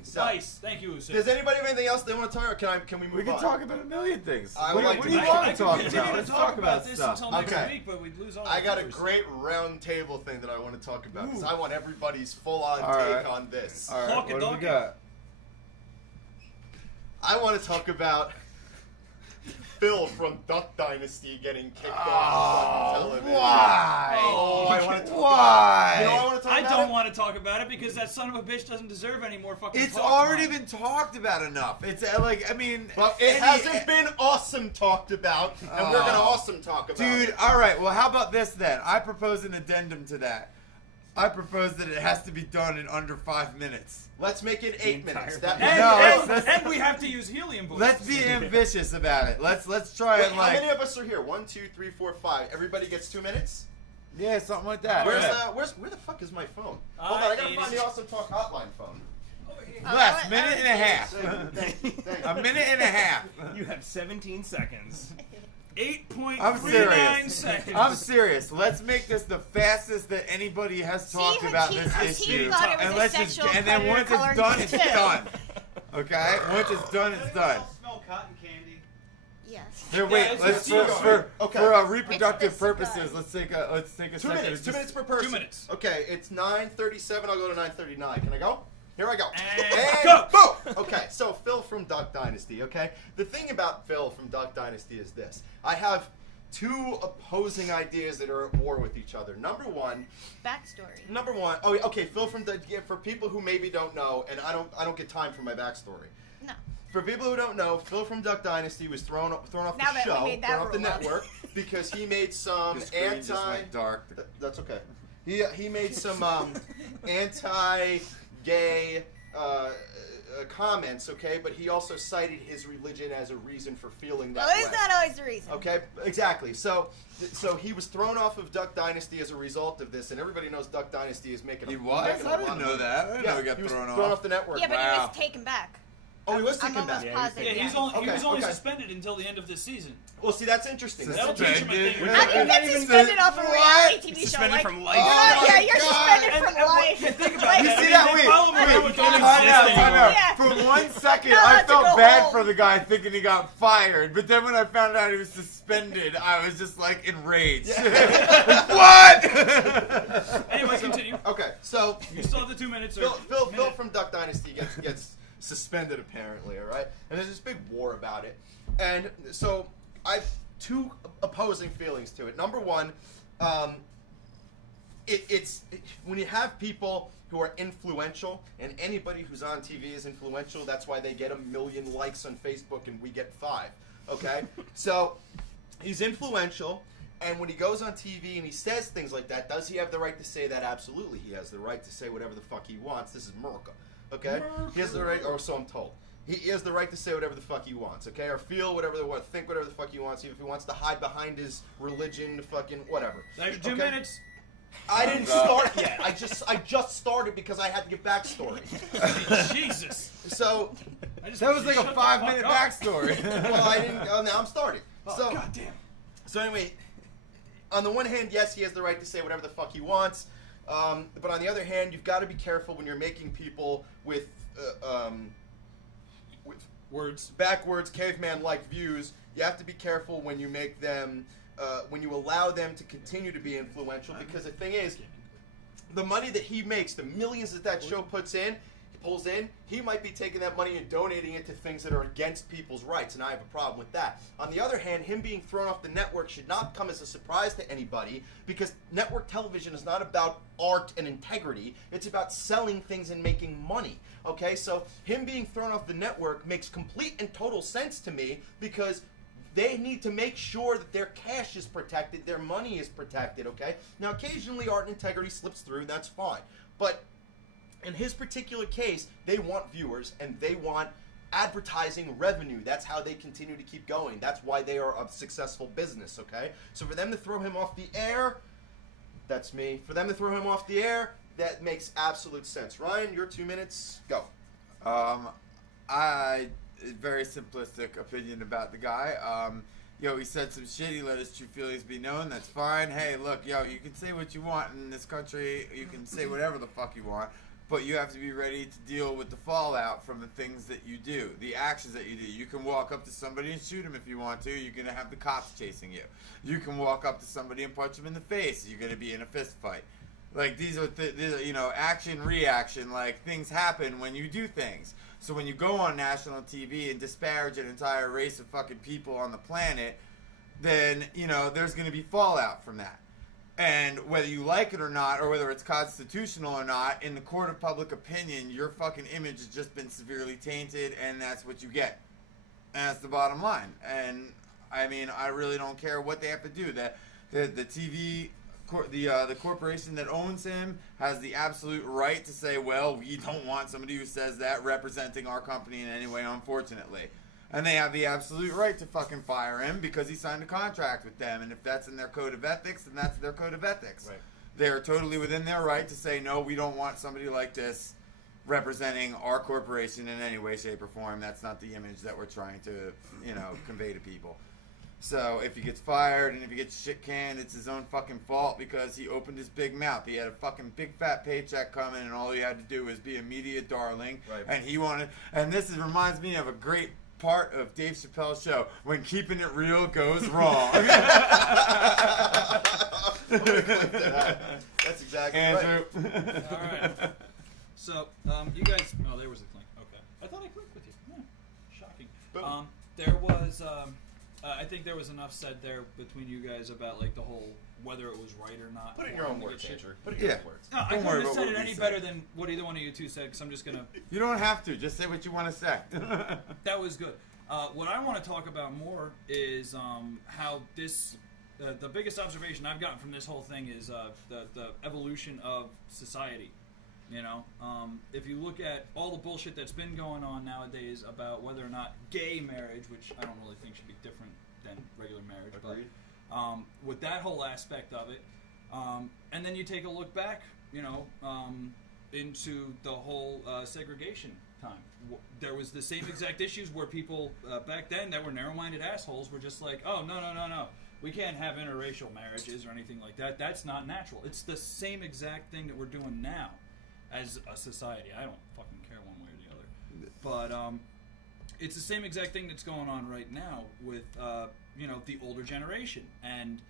So, Nice. Thank you, Usith. does anybody have anything else they want to talk about? Can we move We can on? talk about a million things. I What, would like what to- do you I- want I to could talk continue about? to Let's talk talk about this stuff. until next Okay. week, but we'd lose all I the got a viewers. great round table thing that I want to talk about because I want everybody's full-on All take right. on this. All right, Talk it, what do we dog it. got? I want to talk about Phil from Duck Dynasty getting kicked off fucking television. Why? Oh, I want to talk Why? about. You know, I want to talk I about. don't want to talk about it because that son of a bitch doesn't deserve any more fucking It's talk already time. been talked about enough. It's like, I mean, But it hasn't been awesome talked about, and we're gonna Oh. awesome talk about Dude, it. all right. Well, how about this then? I propose an addendum to that. I propose that it has to be done in under 5 minutes. Let's make it 8 entire minutes. That And, No, and, let's- and we have to use helium balloons. Let's be ambitious about it. Let's try Wait, and how many like, of us are here? 1, 2, 3, 4, 5. Everybody gets 2 minutes. yeah, something like that. Where the fuck is my phone? Hold on, I gotta find the Awesome Talk hotline phone. Less, minute and a half. Thank you. A minute and a half. You have 17 seconds. 8.39 seconds. I'm serious. Let's make this the fastest that anybody has talked about this issue. thought it was And a let's just, sexual and then once predator it's done, coloring it's book, too. done. Okay? Once it's done, it's done. Smell cotton candy. Yes. Here, wait. it's Let's the for Okay. reproductive It's the cigar. purposes. Let's take a 2 second. minutes. 2 minutes per person. 2 minutes. Okay, it's 9:37. I'll go to 9:39. Can I go? Here I go. And go! Boom! Okay, so Phil from Duck Dynasty, okay? The thing about Phil from Duck Dynasty is this. I have two opposing ideas that are at war with each other. Number one, oh, okay, Phil from for people who maybe don't know, and I don't get time for my backstory. No. For people who don't know, Phil from Duck Dynasty was thrown off Now the that we show, made that thrown off the rule up. network, because he made some The screen just went dark. That's okay. He made some anti-gay comments, okay, but he also cited his religion as a reason for feeling that Well, way. it's not always the reason. Okay, exactly. So he was thrown off of Duck Dynasty as a result of this, and everybody knows Duck Dynasty is making. He making was? a I lot didn't of know money. that. I didn't know he got was thrown thrown off. off the network. Yeah, but he Wow. was taken back. Oh, he was I'm taken back. almost positive. Yeah, yes. he was only Okay. suspended until the end of this season. Well, see, that's interesting. That'll teach him a thing or How do you two. get suspended off a reality TV show? Suspended Like, from life. you're not- Oh yeah, my you're God. suspended from life. Think about Like, You that. see I mean, that? they Wait, follow him around with time don't out, exist time Yeah. For 1 second, Not I allowed to felt go bad home. for the guy thinking he got fired. But then when I found out he was suspended, I was just like enraged. What? Anyway, continue. Okay, so You still have the 2 minutes. Phil from Duck Dynasty gets suspended apparently, all right? And there's this big war about it. And so I've two opposing feelings to it. Number one, it's when you have people who are influential, and anybody who's on TV is influential. That's why they get 1 million likes on Facebook and we get 5. Okay? So he's influential, and when he goes on TV and he says things like that, does he have the right to say that? Absolutely. He has the right to say whatever the fuck he wants. This is America. Okay? He has the right, or so I'm told. He has the right to say whatever the fuck he wants, okay? Or feel whatever the think whatever the fuck he wants. If he wants to hide behind his religion, fucking whatever. There's 2 minutes. I didn't start yet. I just started because I had to give backstory. Jesus. So That was like a 5-minute backstory. well, I didn't. Now I'm starting. Oh, So goddamn. So anyway, on the one hand, yes, he has the right to say whatever the fuck he wants. But on the other hand, you've got to be careful when you're making people with Words. backwards caveman-like views. You have to be careful when you make them, when you allow them to continue to be influential. Because the thing is, the money that he makes, the millions that show pulls in, he might be taking that money and donating it to things that are against people's rights, and I have a problem with that. On the other hand, him being thrown off the network should not come as a surprise to anybody, because network television is not about art and integrity. It's about selling things and making money. Okay, so him being thrown off the network makes complete and total sense to me, because they need to make sure that their cash is protected, their money is protected, okay? Now, occasionally art and integrity slips through, that's fine. But in his particular case, they want viewers and they want advertising revenue. That's how they continue to keep going. That's why they are a successful business, okay? So for them to throw him off the air, that's me. For them to throw him off the air, that makes absolute sense. Ryan, your 2 minutes, go. Very simplistic opinion about the guy. He said some shit. He let his true feelings be known. That's fine. Hey, look, you can say what you want in this country. You can say whatever the fuck you want. But you have to be ready to deal with the fallout from the things that you do, the actions that you do. You can walk up to somebody and shoot him if you want to. You're going to have the cops chasing you. You can walk up to somebody and punch him in the face. You're going to be in a fist fight. Like, these are action, reaction. Like, things happen when you do things. So when you go on national TV and disparage an entire race of fucking people on the planet, then, there's going to be fallout from that. And whether you like it or not, or whether it's constitutional or not, in the court of public opinion, your fucking image has just been severely tainted, and that's what you get. And that's the bottom line. And, I mean, I really don't care what they have to do. The TV... The corporation that owns him has the absolute right to say, well, we don't want somebody who says that representing our company in any way, unfortunately. And they have the absolute right to fucking fire him because he signed a contract with them. And if that's in their code of ethics, then that's their code of ethics. Right. They're totally within their right to say, no, we don't want somebody like this representing our corporation in any way, shape, or form. That's not the image that we're trying to, convey to people. So if he gets fired and if he gets shit canned, it's his own fucking fault because he opened his big mouth. He had a fucking big fat paycheck coming, and all he had to do was be a media darling. Right. And he wanted. And this reminds me of a great part of Dave Chappelle's show, when keeping it real goes wrong. That's exactly Andrew. right. All right. So you guys. Oh, there was a clink. Okay. I thought I clicked with you. Yeah. Shocking. Boom. There was. I think there was enough said there between you guys about like the whole whether it was right or not. Put it in your own words, Andrew. Put it in your own words. No, I couldn't have said it any better than what either one of you two said, because I'm just gonna. You don't have to. Just say what you want to say. That was good. What I want to talk about more is how this. The biggest observation I've gotten from this whole thing is the evolution of society. If you look at all the bullshit that's been going on nowadays about whether or not gay marriage, which I don't really think should be different than regular marriage, Agreed. but with that whole aspect of it, and then you take a look back, into the whole segregation time. There was the same exact issues where people back then that were narrow-minded assholes were just like, oh, no. We can't have interracial marriages or anything like that. That's not natural. It's the same exact thing that we're doing now as a society. I don't fucking care one way or the other. but it's the same exact thing that's going on right now with you know, the older generation. And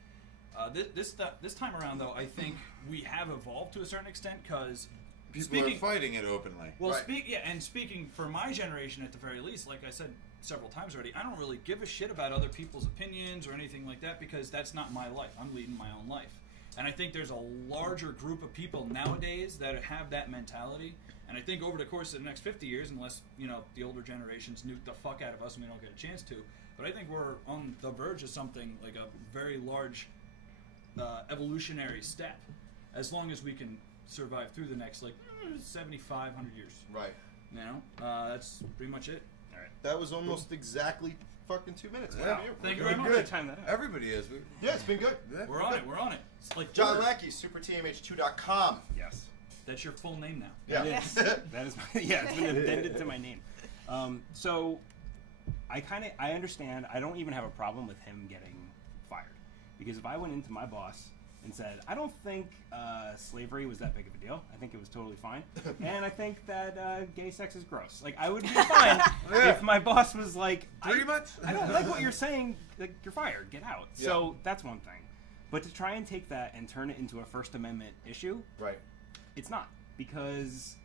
this time around, though, I think we have evolved to a certain extent because people are fighting it openly. Well, Right. and speaking for my generation at the very least, like I said several times already, I don't really give a shit about other people's opinions or anything like that because that's not my life. I'm leading my own life. And I think there's a larger group of people nowadays that have that mentality. And I think over the course of the next 50 years, unless, you know, the older generations nuke the fuck out of us and we don't get a chance to, but I think we're on the verge of something like a very large evolutionary step, as long as we can survive through the next, like, 75, 100 years. Right. You know? That's pretty much it. All right. That was almost exactly fucking 2 minutes. Yeah. Thank you very much. Good. Time that out. Everybody is. Yeah, it's been good. Yeah. We're on it. We're on it. It's like John Twitter. Lacki, supertmh2.com. Yes. That's your full name now. Yeah. Yes. That is my, yeah, it's been appended to my name. So I understand. I don't even have a problem with him getting fired, because if I went into my boss and said, I don't think slavery was that big of a deal, I think it was totally fine, and I think that gay sex is gross, like, I would be fine if my boss was like, Pretty much. I don't like what you're saying, like, you're fired, get out. Yeah. So that's one thing. But to try and take that and turn it into a First Amendment issue, Right. it's not, because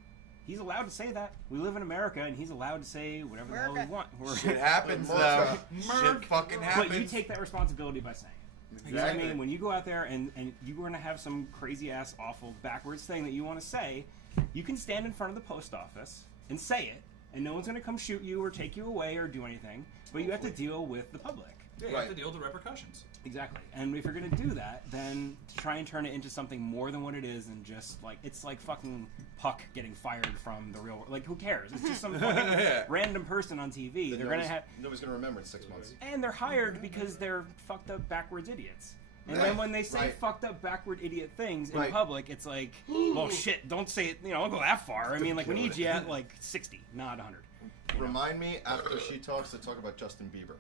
he's allowed to say that. We live in America, and he's allowed to say whatever the hell he America. wants. Shit happens, though. America. Shit fucking happens. But you take that responsibility by saying it. You know what I Exactly. mean? When you go out there and you're going to have some crazy-ass, awful, backwards thing that you want to say, you can stand in front of the post office and say it, and no one's going to come shoot you or take you away or do anything, but you have to deal with the public. Yeah, you have to deal with the repercussions. Exactly. And if you're going to do that, then to try and turn it into something more than what it is, and just, like, it's like fucking Puck getting fired from the real world. Like, who cares? It's just some fucking random person on TV. They're going to have... Nobody's going to remember in 6 months. And they're hired because they're fucked up backwards idiots. And then when they say fucked up backward idiot things in public, it's like, well, shit, don't say it, you know, don't go that far. I mean, like, we need you at, like, 60, not 100. Remind me after she talks to talk about Justin Bieber.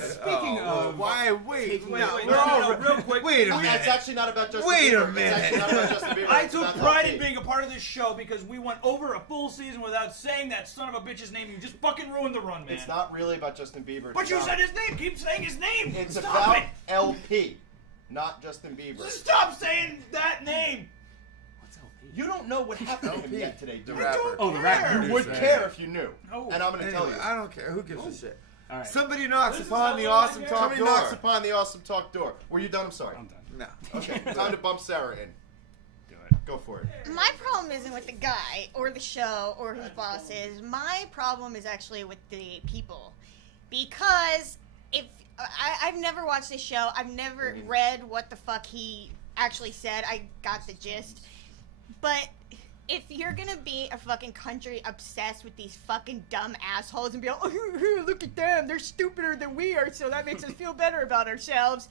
Speaking of... Why? Wait, Wait, no, wait, we're no, all- no, real quick. Wait a It's minute. actually not about Justin Wait Bieber. a minute. It's actually not about Justin Bieber. I It's took about pride LP. in being a part of this show because we went over a full season without saying that son of a bitch's name. You just fucking ruined the run, man. It's not really about Justin Bieber. It's But you about- said his name. Keep saying his name. It's Stop about it. LP, not Justin Bieber. Stop saying that name. What's LP? You don't know what happened to him LP, yet today, do the you? rapper. Oh, the rapper. You would care if you knew. No. And I'm going to tell Anyway, you. I don't care. Who gives a shit? All right. Somebody knocks This is upon all the I awesome care. talk Somebody door. knocks upon the awesome talk door. Were you done? I'm sorry. I'm done. No. Okay, time to bump Sarah in. Do it. Go for it. My problem isn't with the guy or the show or whose boss is. My problem is actually with the people. Because if I've never watched this show, I've never read what the fuck he actually said. I got the gist. But if you're gonna be a fucking country obsessed with these fucking dumb assholes and be like, oh, look at them, they're stupider than we are, so that makes us feel better about ourselves.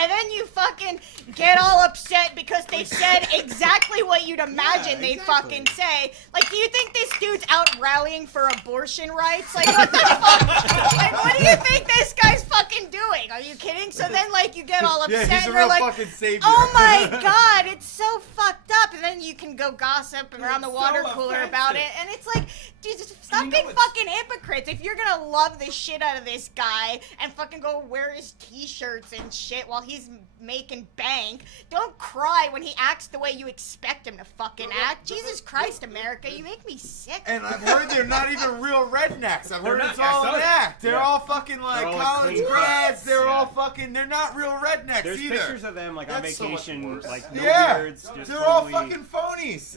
And then you fucking get all upset because they said exactly what you'd imagine they'd fucking say. Like, do you think this dude's out rallying for abortion rights? Like, what the fuck? Like, what do you think this guy's fucking doing? Are you kidding? So then, like, you get all upset Yeah, he's a and real you're like, fucking savior. oh my god, it's so fucked up. And then you can go gossip around the It's water so cooler about it. offensive. And it's like, dude, just stop You know being it's- fucking hypocrites. If you're gonna love the shit out of this guy and fucking go wear his t-shirts and shit while he's making bank, don't cry when he acts the way you expect him to fucking act. Jesus Christ, America, you make me sick. And I've heard they're not even real rednecks. I've heard They're it's not, all yeah, an act. They're yeah. all fucking like They're all, like, college clean grads. cuts. They're Yeah. all fucking. They're not real rednecks There's either. pictures of them, like, on That's so much vacation, worse. like, no Yeah, beards. Just they're all totally... fucking phonies.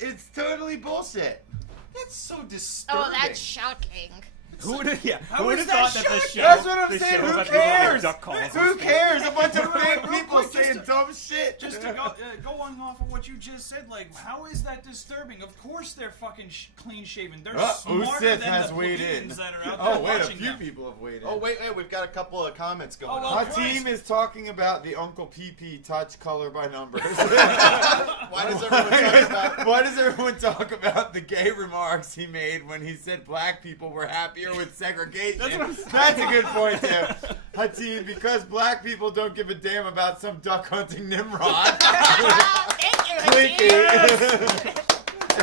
It's totally bullshit. That's so disturbing. Oh, that's shocking. Who would have, How who is would have that thought that the shocking? show... That's what I'm the saying. show Who about people with, like, cares? duck calls Who and cares? A bunch of fake real people quick, just saying to- dumb shit. Just to go on off of what you just said, like, how is that disturbing? Of course they're fucking clean shaven. They're smarter Usith than has the weighed in. plebeians that are out Oh there wait, a watching few them. people have weighed in. Oh, wait, we've got a couple of comments going well, on. Our Christ. team is talking about the Uncle PP touch color by numbers. Why does everyone talk about... Why does everyone talk about the gay remarks he made when he said black people were happier with segregation? That's what I'm saying. That's a good point, too. Hatim, because black people don't give a damn about some duck hunting Nimrod. Thank you, Clinky. Hakeem.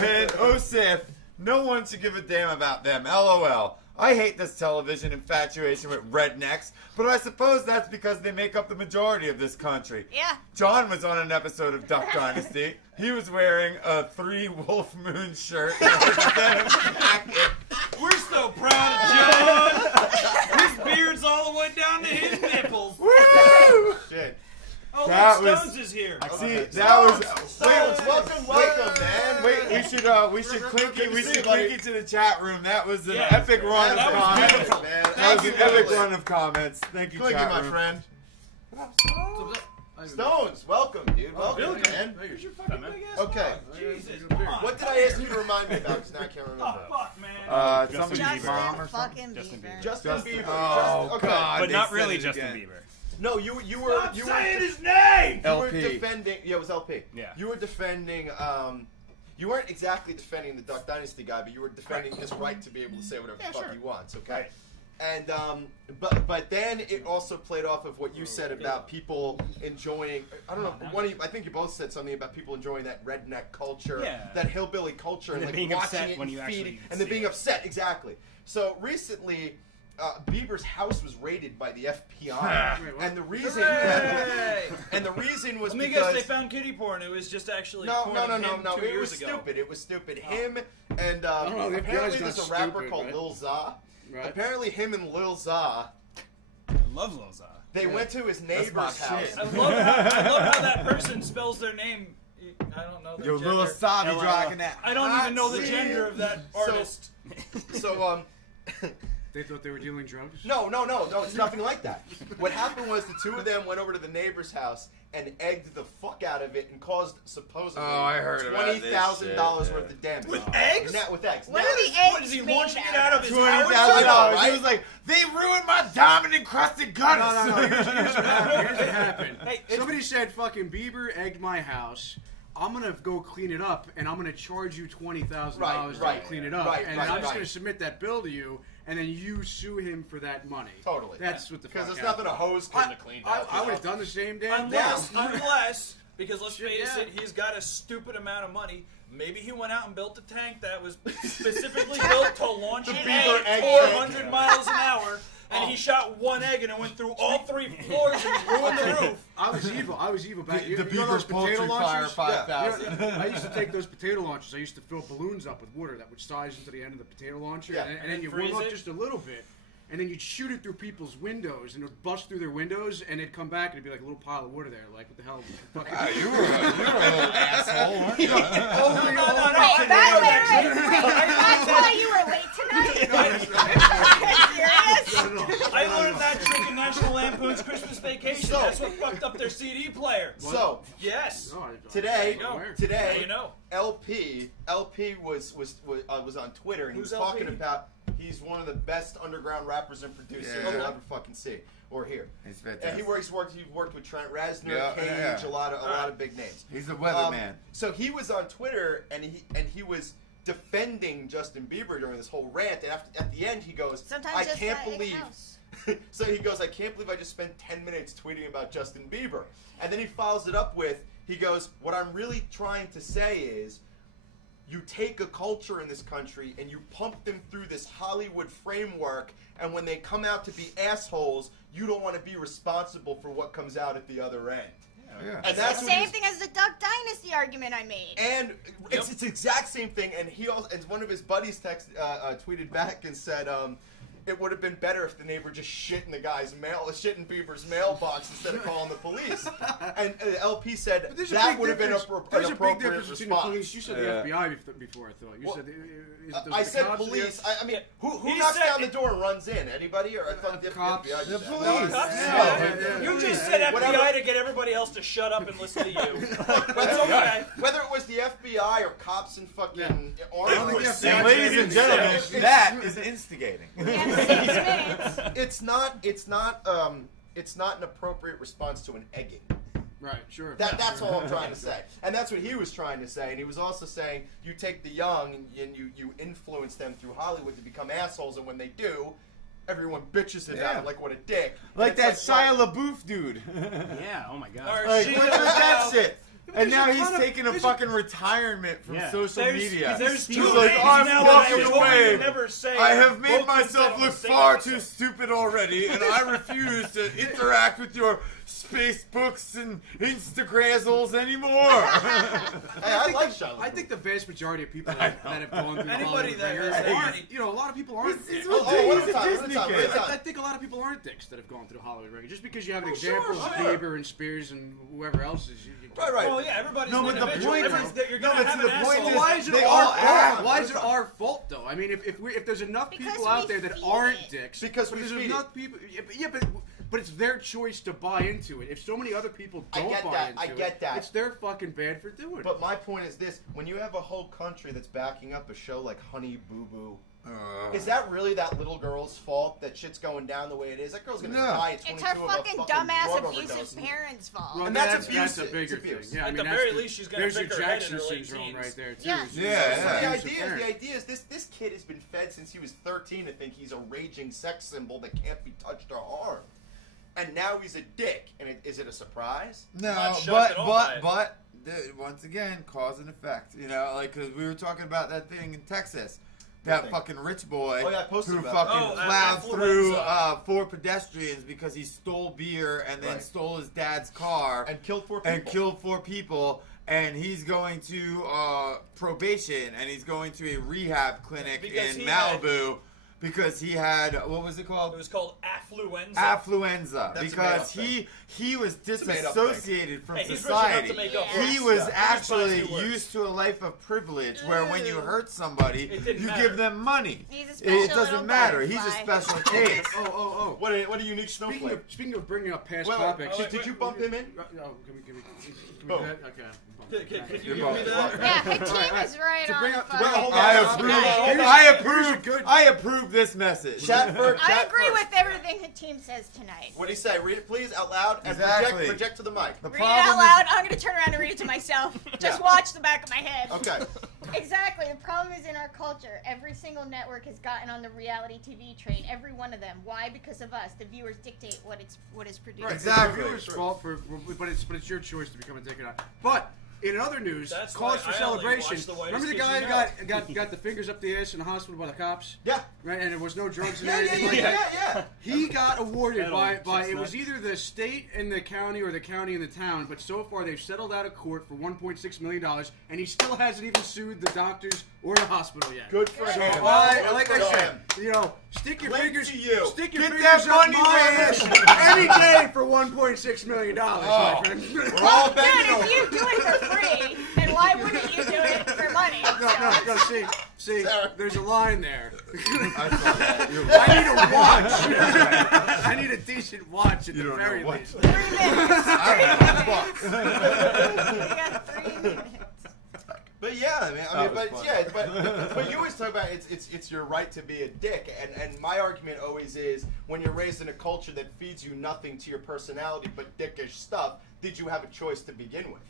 And Osif, No one should give a damn about them. LOL. I hate this television infatuation with rednecks, but I suppose that's because they make up the majority of this country. Yeah. John was on an episode of Duck Dynasty. He was wearing a 3 Wolf Moon shirt and a denim jacket. We're so proud of John. His beard's all the way down to his nipples. Woo! Shit. Oh, That look, was- Stones is here. See, that was... Stones, welcome, man. Wait, we should clinky to the chat room. That was an Yeah, epic run of that was comments. beautiful, man. That was an epic Absolutely. run of comments. Thank you, Clinky, chat my room. friend. I- Stones, welcome, dude. Welcome, Billy, man. Where's your fucking big ass Okay. mug? Jesus, come on. What did I ask you to remind me about? Because now I can't Oh, remember. fuck, man. Somebody's Justin mom or something. fucking Justin Bieber. Bieber. Justin Bieber. Oh, okay. God. But they not said really it Justin again. Bieber. No, you were Stop you saying were his name! you were LP. defending. Yeah, it was LP. Yeah. You were defending. You weren't exactly defending the Duck Dynasty guy, but you were defending his right to be able to say whatever the fuck sure. he wants. Okay. Right. And but then it also played off of what you said about people enjoying. I don't know. I think you both said something about people enjoying that redneck culture, Yeah. that hillbilly culture, and And like being watching upset it when and you feeding, actually and then see being it. upset. Exactly. So recently, Bieber's house was raided by the FBI, Wait, what? and the reason Hooray! and the reason was Let me because guess, they found kitty porn. It was just actually no, porn no, no, of no, him no. 2 It was years ago. stupid. It was stupid. Him and don't know, the apparently FBI's there's a not rapper stupid, called right? Lil Za. Right. Apparently, him and Lil Za, I love Loza. they went to his neighbor's my house. shit. I love how that person spells their name. I don't know their Yo, gender. little Sabi LL. dragging that. I don't even know the See? gender of that artist. So They thought they were dealing drugs? no, it's nothing like that. What happened was the two of them went over to the neighbor's house and egged the fuck out of it and caused supposedly Oh, I heard about this $20,000 shit, worth of damage. With eggs? With eggs. What Now, are the eggs What is he made launching it out of his $20,000. house? Right? He was like, they ruined my diamond-encrusted gutters. No. Here's what happened. Here's what happened. Hey, Somebody said fucking Bieber egged my house. I'm gonna go clean it up, and I'm gonna charge you $20,000 to Right, clean it up, right, and right, I'm just right. gonna submit that bill to you, and then you sue him for that money. Totally. That's what the fuck. Because it's nothing a hose couldn't have cleaned out. I would have done the same damn Unless, because let's face yeah. it, he's got a stupid amount of money. Maybe he went out and built a tank that was specifically built to launch an Bieber egg egg 400 miles an hour, and he shot one egg and it went through all 3 floors and ruined the roof. I was evil back. The You know Bieber's those potato Poultry Fire launchers? 5000. I used to take those potato launchers. I used to fill balloons up with water that would size into the end of the potato launcher, Yeah. and then you Freeze warm up it? just a little bit, and then you'd shoot it through people's windows, and it would bust through their windows, and it'd come back, and it'd be like a little pile of water there. Like, what the hell? Fucking You were a little asshole, weren't you? Wait, that's why you were late tonight? Serious? I learned that trick in National Lampoon's Christmas Vacation. So- That's what fucked up their CD player. So Yes. No, today, There you go. Where? today, Now you know. LP was on Twitter and he Who's was talking LP? about he's one of the best underground rappers and producers Yeah. you'll ever fucking see or hear. He's And fantastic. he worked with Trent Reznor, Yeah, Cage, yeah. a lot of big names. He's a weatherman. So he was on Twitter and he was defending Justin Bieber during this whole rant. And at the end he goes, Sometimes "I just can't in a believe." house. So he goes, "I can't believe I just spent 10 minutes tweeting about Justin Bieber." And then he follows it up with, he goes, "What I'm really trying to say is, you take a culture in this country and you pump them through this Hollywood framework, and when they come out to be assholes, you don't want to be responsible for what comes out at the other end." Yeah. And It's that's the what same he's- thing as the Duck Dynasty argument I made. And it's the exact same thing. And he also, and one of his buddies tweeted back and said, it would have been better if the neighbor just shit in the guy's shit in Bieber's mailbox instead of calling the police. And LP said But there's a that big would have been difference. an There's a big appropriate difference between the response. police. You said the Yeah. FBI before, I thought. You Well, said I the said cops police. there? I mean, who He knocks said down the it- door and runs in? Anybody? Or I thought the Cops. FBI did The that. police. No, Cops, yeah. You just said FBI Whatever. to get everybody else to shut up and listen to you. Whether, That's okay. whether it was the FBI or cops and fucking don't think armed the forces. FBI And ladies and gentlemen, It's- that is instigating. We have 6 minutes. It's not an appropriate response to an egging. Right, sure. That's all I'm trying to say, and that's what he was trying to say. And he was also saying you take the young and you influence them through Hollywood to become assholes, and when they do, everyone bitches about Yeah. it like what a dick. Like And that it's like, Shia LaBeouf dude. Yeah, oh my god. Or Like, she what's with doesn't that know. shit? And now There's a he's ton of- taking a there's fucking retirement from social media. There's He's two like, things I'm now that I walking told you away. to never say. I have made Both myself things look at the same far episode. too stupid already, and I refuse to interact with your Facebooks and Instagrazzles anymore. I like Charlotte. I think the vast majority of people that have gone through the Anybody Hollywood that ringer has aren't. any- You know, a lot of people aren't. He's Oh, what a a time, Disney what a time, kid. what a time. I think a lot of people aren't dicks that have gone through the Hollywood ringer. Just because you have Oh, examples sure, of sure. Bieber and Spears and whoever else is. Right. Well, yeah, everybody's No, an but the individual. point Everyone's- is- you're no, gonna but have to an the point asshole. is- Why is it They our all fault? act. Why is it our fault though? I mean, if there's enough Because people out we there that feed aren't it. dicks, Because but we there's feed enough people. Yeah, but it's their choice to buy into it. If so many other people I don't get buy that, into I get it, that. it's their fucking bad for doing it. But my point is this: when you have a whole country that's backing up a show like Honey Boo Boo, is that really that little girl's fault that shit's going down the way it is? That girl's gonna No. die at 22 It's her of a fucking fucking dumbass drug abusive overdose. parents' fault. Well, And that's that's abuse. a bigger It's abuse. thing. Yeah, I At mean, the that's very least, she's gonna there's pick your her head in Jackson her late syndrome teens. right there too. Yeah. She's Yeah, a yeah. abusive parent. The idea is this kid has been fed since he was 13 to think he's a raging sex symbol that can't be touched or harmed. And now he's a dick. And is it a surprise? No, Not shocked at all by it. but once again, cause and effect. You know, like because we were talking about that thing in Texas, that thing? fucking rich boy Oh, yeah, I posted who about that. fucking Oh, plowed affluenza. through 4 pedestrians because he stole beer and then Right. stole his dad's car And killed 4 people. and killed 4 people. And he's going to probation, and he's going to a rehab clinic Because in he had- Malibu because he had what was it called? It was called affluenza. Affluenza, That's a because made-up he was a made-up disassociated from Hey, he's rich enough society. to make up for He it. was Yeah. actually He just buys new used to a life of privilege where when you Ew. hurt somebody, It didn't you matter. give them money. He's a special It doesn't little matter. He's a butterfly. special case. Oh. What a unique snowflake. Speaking of bringing up past Wait, topics, wait, did you bump him in? No, can we do Boom. that? Okay. Could you You're give me both- that? Yeah, her team is right To on bring up- to fucking- bring up- I Hold approve. on, hold on. I approve this message. Chat first. I chat agree first. with everything her team says tonight. What do you say? Read it, please, out loud, and Exactly. project to the mic. The Read it out problem loud. I'm going to turn around and read it to myself. Just Yeah. watch the back of my head. Okay. Exactly. The problem is in our culture. Every single network has gotten on the reality TV train. Every one of them. Why? Because of us. The viewers dictate what is produced. Right. Exactly. It's the viewer's fault but it's your choice to become a dick or not. But in other news, That's cause why for I only celebration. watch the Whitest Remember the Kids guy U who Know. got the fingers up the ass in the hospital by the cops? Yeah. Right, and there was no drugs and Yeah, anything like that. yeah. He got awarded That by old it chestnut. was either the state and the county or the county and the town, but so far they've settled out of court for $1.6 million, and he still hasn't even sued the doctors or the hospital yet. Good for So him. like I Good for said, him. stick your Link fingers, to you. stick your Get fingers that up money, my man. ass any day for $1.6 million, my friend. We're all Dude, bending if over. you do it for free, then why wouldn't you do it for money? No, see, Sarah. there's a line there. I saw that. You're I right. need a watch. I need a decent watch at You the don't very know what. least. 3 minutes. Fuck. You got 3 minutes. But yeah, I mean, was but fun. yeah, but you always talk about it's your right to be a dick, and my argument always is when you're raised in a culture that feeds you nothing to your personality but dickish stuff, did you have a choice to begin with?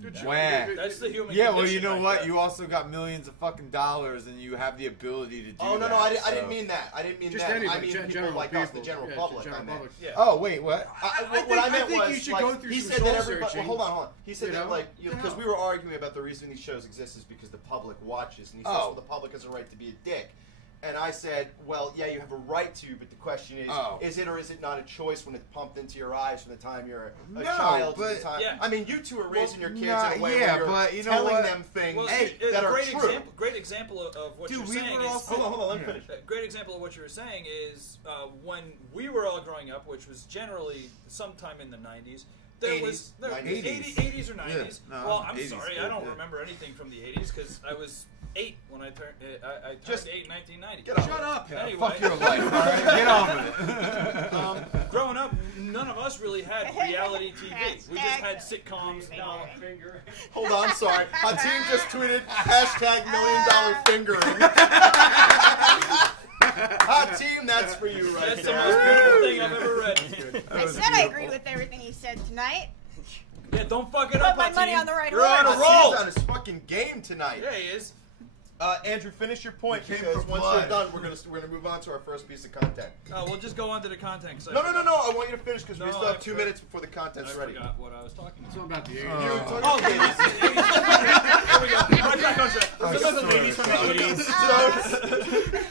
Good job. Wow. That's the human Yeah, well, you condition know right what? there. You also got millions of fucking dollars, and you have the ability to do Oh no, that. no, I so- didn't mean that. I didn't mean Just that. anybody, I mean people general like us, the people. general Yeah, public. general I meant. public. Yeah. Oh wait, what? What I meant think was you should like, go through he some said soul that everybody. searching. Well, hold on. He said You that know? like What the because hell? we were arguing about the reason these shows exist is because the public watches, and he says, Oh. well, the public has a right to be a dick. And I said, well, yeah, you have a right to, but the question is it or is it not a choice when it's pumped into your eyes from the time you're a No, child to but- the time? Yeah. I mean, you two are raising your kids nah, in a way yeah, where you're but you know telling what? them things Well, that a are great true. example of what Dude, you're we saying were is also- Hold on, let me finish. a great example of what you were saying is when we were all growing up, which was generally sometime in the 90s. There 80s, was 90s. 80s or 90s. Yeah, no, well, I'm 80s, sorry, I don't yeah. remember anything from the 80s because I was 8 when I turned. I turned Just 8 in 1990. get on Shut up. Yeah, Anyway. fuck your life, all right? Get on with it. Growing up, none of us really had reality TV. We just had sitcoms. No. Hold on, I'm sorry. My team just tweeted hashtag $1 million fingering. Hot team, that's for you right That's the there. most beautiful thing I've ever read. I said I agreed with everything he said tonight. Yeah, don't fuck it Put up, my money Hatim. on the right You're on a horse. roll. He's on his fucking game tonight. Yeah, he is. Andrew, finish your point We came because for once blood. you're done, we're gonna move on to our first piece of content. We'll just go on to the content. 'Cause No. I want you to finish because we No, still have I 2 forgot- minutes before the content's I ready. forgot what I was talking about. Something about the 80s. You were talking Oh, about the 80s. Here we go. Right back on track. I This is the swear. 80s from the 80s.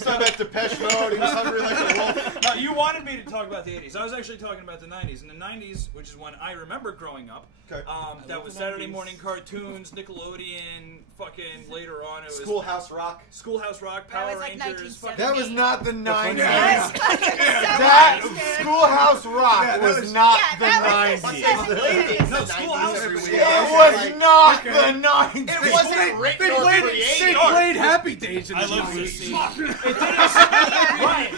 So that Depeche Mode, he was hungry like a wolf. No, you wanted me to talk about the 80s. I was actually talking about the 90s. In the 90s, which is when I remember growing up, Okay. that was Saturday morning cartoons, Nickelodeon, fucking later on. It was Schoolhouse Rock. Schoolhouse Rock, That Power was like Rangers. 1970. That was not the 90s. Yes, That Schoolhouse Rock that was was- not Yeah, the that was 90s. the 70s. No, Schoolhouse every was- week. It was not the 90s. It wasn't written or They created. played Happy Days in I the love 90s. Lucy. It didn't. Right.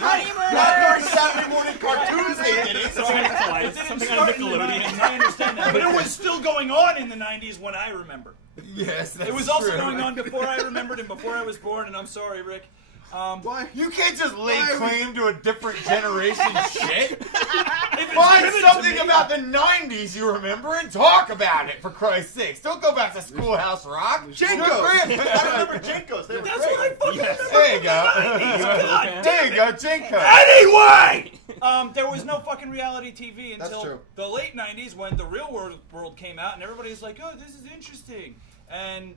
Not during Saturday morning cartoons they did it. Something on It Nickelodeon. didn't Something on start in the Nickelodeon. 90s, I understand that. But it was still going on in the 90s when I remember. Yes, that's It was also true. going on before I remembered and before I was born, and I'm sorry, Rick. Why? You can't just lay Why would- claim to a different generation shit. If it's Find given to something me- about the 90s you remember and talk about it, for Christ's sakes. Don't go back to Schoolhouse Rock. Jinkos. I remember Jinkos. They were That's what I great. fucking Yes. remember. There you go. God There you go, Jinko. Anyway! There was no fucking reality TV That's until true. the late 90s when the real world came out and everybody's like, oh, this is interesting. And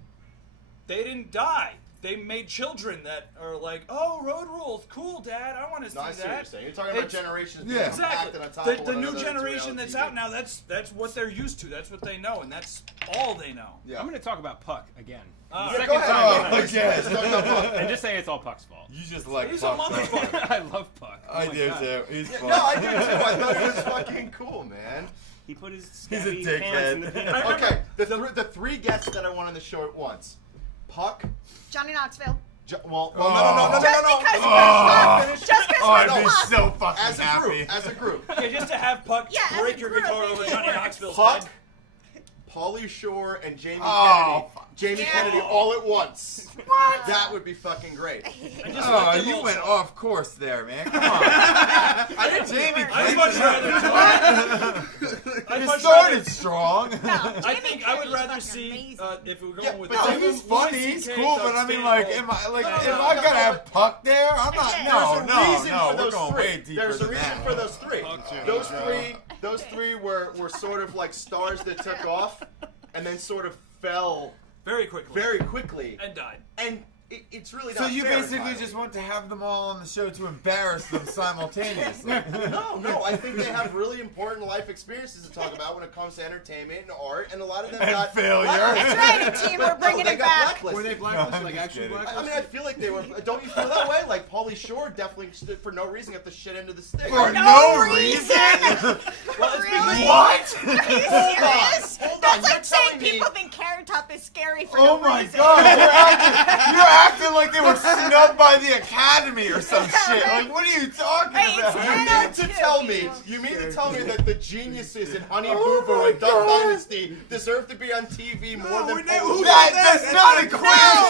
they didn't die. They made children that are like, oh, Road Rules, cool, Dad, I want to see No, I see what you're that. saying. You're talking about It's- generations Yeah. being Exactly. acted on top The, of the one new another into generation reality that's TV. out now, that's what they're used to. That's what they know, and that's all they know. Yeah. I'm going to talk about Puck again. Yeah, Second go ahead. time. Oh, Let's yes. talk about Puck. And just say it's all Puck's fault. You just like He's a Puck. motherfucker. I love Puck. Oh I my do God. too. He's fun. No, I did too. I thought it was fucking cool, man. He put his He's a scabby dickhead. hands in the peanut butter. Okay, the three guests that I want on the show at once. Puck. Johnny Knoxville. No. Just because Oh. just because Oh, I'd we're be Puck. so fucking As a happy. group. As a group. Okay, just to have Puck Yeah, as break a your group, guitar it over Johnny works. Knoxville's Puck, head. Pauly Shore, and Jamie Oh, Kennedy. Jamie Kennedy all at once. What? That would be fucking great. And just Oh, let them you all went talk. off course there, man. Come on. I didn't Jamie I'd much rather I'd You much started rather- strong. No, I Jamie think I would Kennedy's rather fucking see amazing. if we're going Yeah, with but No, David he's funny, Louis he's CK, cool, Doug but I mean, like, Stanhope. am I like, No, am no, I no, gonna no, have Puck there? I'm not. There's No, There's a no, reason no. for We're those going three. way deeper There's a than reason that. for those three. Puck, Those three were sort of like stars that took off and then sort of fell very quickly very quickly. and died. And it's really So not you fair basically entirely. just want to have them all on the show to embarrass them simultaneously. No, I think they have really important life experiences to talk about when it comes to entertainment and art, and a lot of them And got failure. blacklisted. That's right, team. We're bringing they it got back. Were blacklisted. they blacklisted? No, I'm Like just actually kidding. blacklisted? I mean, I feel like they were. Don't you feel that way? Like Pauly Shore definitely, for no reason, got the shit end of the stick. For No no reason. reason. Well, it's Really? What? Are you serious? Hold on, That's you're like saying telling me- people think Carrot Top is scary for Oh no my reason. god, you're acting like they were snubbed by the Academy or some shit. Like, what are you talking Hey, it's about? You mean to tell me that the geniuses in Honey Boo Boo and Duck Dynasty deserve to be on TV more than Pauly Shore? That does not equate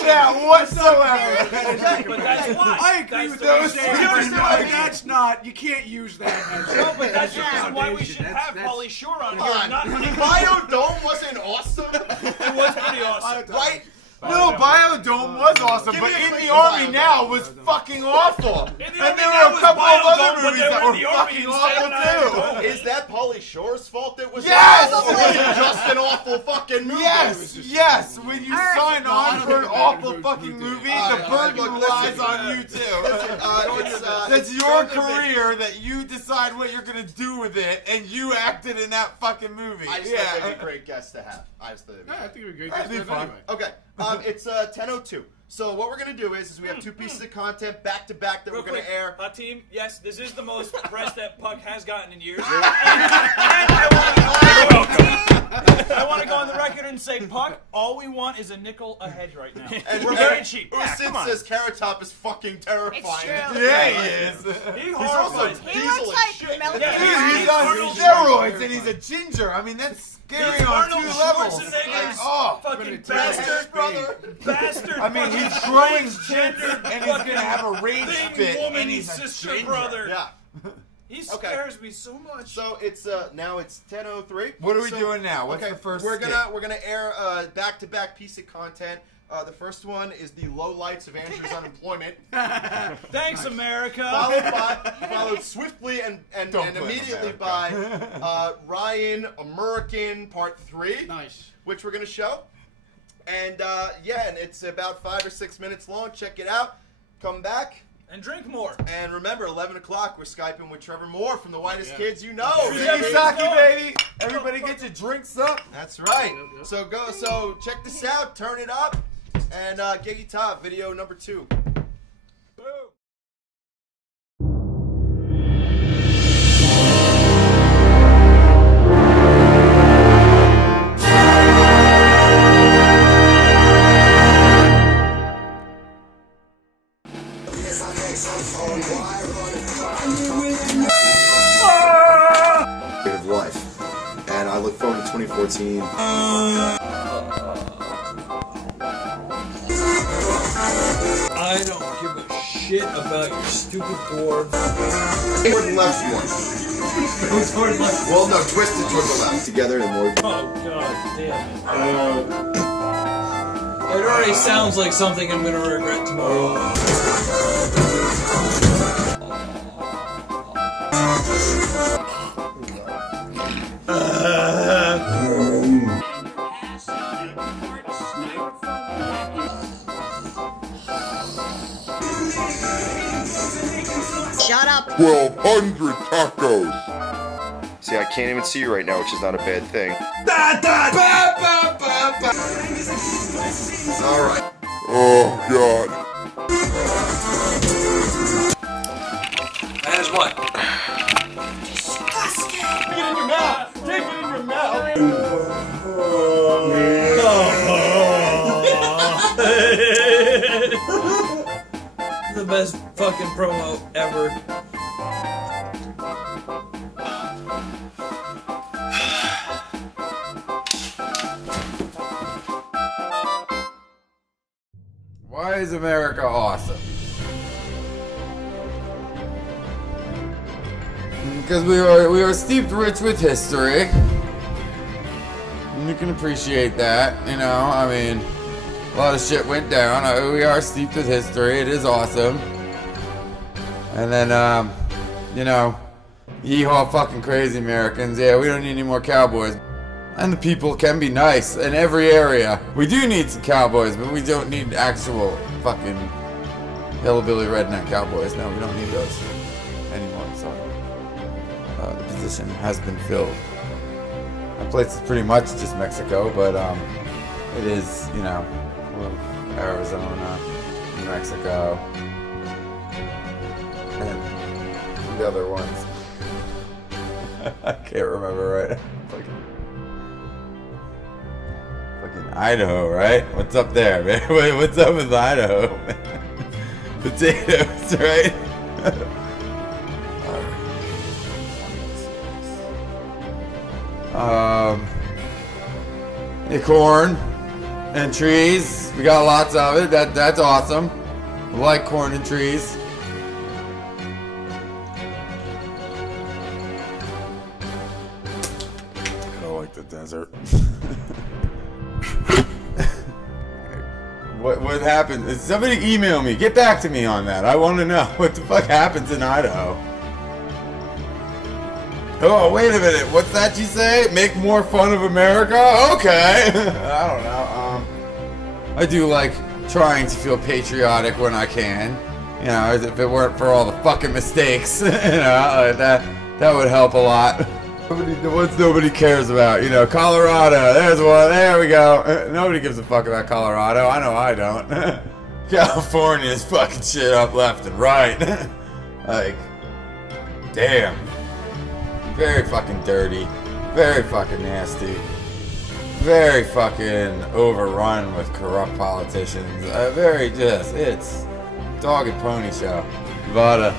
that whatsoever. But that's why. I agree That's with the those reason- things. You understand what I mean? That's not. You can't use that as. No, but that's the Yeah. reason why we should Foundation. have That's- Pauly Shore on Come here, on. not Honey Boo Biodome wasn't awesome, It was pretty awesome. right? No, Biodome was awesome, Give but me a In quick the Army Biodome. Now was fucking awful. In the And Army there Now were a was couple of Biodome, other but movies they that were were in the Army fucking instead of awful Biodome. too. Is that Pauly Shore's fault it was Yes! awful, or was it just an awful fucking movie? Yes, yes. When you Alright. sign No, I on don't for an think awful Biodome fucking did. movie, Alright, the alright, burden look, lies listen, on you too. That's your career that you decide what you're gonna do with it, and you acted in that fucking movie. I just thought they'd be Yeah. great guests to have. I just thought they'd be Yeah, I great. think it'd be great. That'd be to have fun. anyway. Okay, it's 10:02. So what we're gonna do is we have two pieces of content back to back that Real we're gonna quick, air. team, yes, this is the most press that Puck has gotten in years. I want to go on the record and say, Puck, all we want is a nickel a head right now. And we're very cheap. Usin says Carrot Top is fucking terrifying. It's true. Yeah, he is. He also horrifies me. He Diesel looks as like shit. Melvin Yeah, Dude, he's on Arnold steroids and he's a ginger. I mean, that's scary He's on Arnold two levels. Schwarzenegger's Oh. fucking But it's bastard brother. bastard. I mean, fucking he's growing transgender tits and he's fucking gonna have a rage thing fit, woman and he's a sister ginger. brother. Yeah. He Okay. scares me so much. So it's now it's 10:03. What are we So- doing now? What's okay, the first we're skit? gonna air a back-to-back piece of content The first one is the low lights of Andrew's unemployment. Thanks, America. Followed swiftly and immediately by Ryan Amurrican Part 3. Nice. Which we're going to show. And yeah, and it's about 5 or 6 minutes long. Check it out. Come back. And drink more. And remember, 11 o'clock, we're Skyping with Trevor Moore from the Whitest Kids You Know. Saki, baby. Everybody get your drinks up. That's right. So check this out. Turn it up. And Giggy Top, video number 2. Of life, and I look forward to 2014. I don't give a shit about your stupid board. Toward the left one. Who's toward the left? Well, no, twisted toward the left. Together and more. Oh, god damn it. It already sounds like something I'm gonna regret tomorrow. Shut up. 1,200 tacos. See, I can't even see you right now, which is not a bad thing. All right. Oh God. That is what? Take it in your mouth. Take it in your mouth. The best fucking promo ever. Why is America awesome? Because we are steeped rich with history. And you can appreciate that, you know, I mean, a lot of shit went down. We are steeped with history. It is awesome. And then, you know, yeehaw fucking crazy Americans. Yeah, we don't need any more cowboys. And the people can be nice in every area. We do need some cowboys, but we don't need actual fucking hillbilly redneck cowboys. No, we don't need those anymore. So the position has been filled. That place is pretty much just Mexico, but it is, you know, Arizona, New Mexico, and the other ones. I can't remember right. Fucking Idaho, right? What's up there, man? What's up with Idaho, man? Potatoes, right? Corn and trees. We got lots of it. That's awesome. I like corn and trees. I like the desert. What happened? Somebody email me. Get back to me on that. I want to know what the fuck happens in Idaho. Oh, wait a minute. What's that you say? Make more fun of America? Okay. I don't know. I do like trying to feel patriotic when I can. You know, if it weren't for all the fucking mistakes, you know, that would help a lot. The ones nobody cares about, you know, Colorado, there's one, there we go. Nobody gives a fuck about Colorado, I know I don't. California is fucking shit up left and right. Like, damn. Very fucking dirty, very fucking nasty, very fucking overrun with corrupt politicians, very just, it's dog and pony show. Nevada,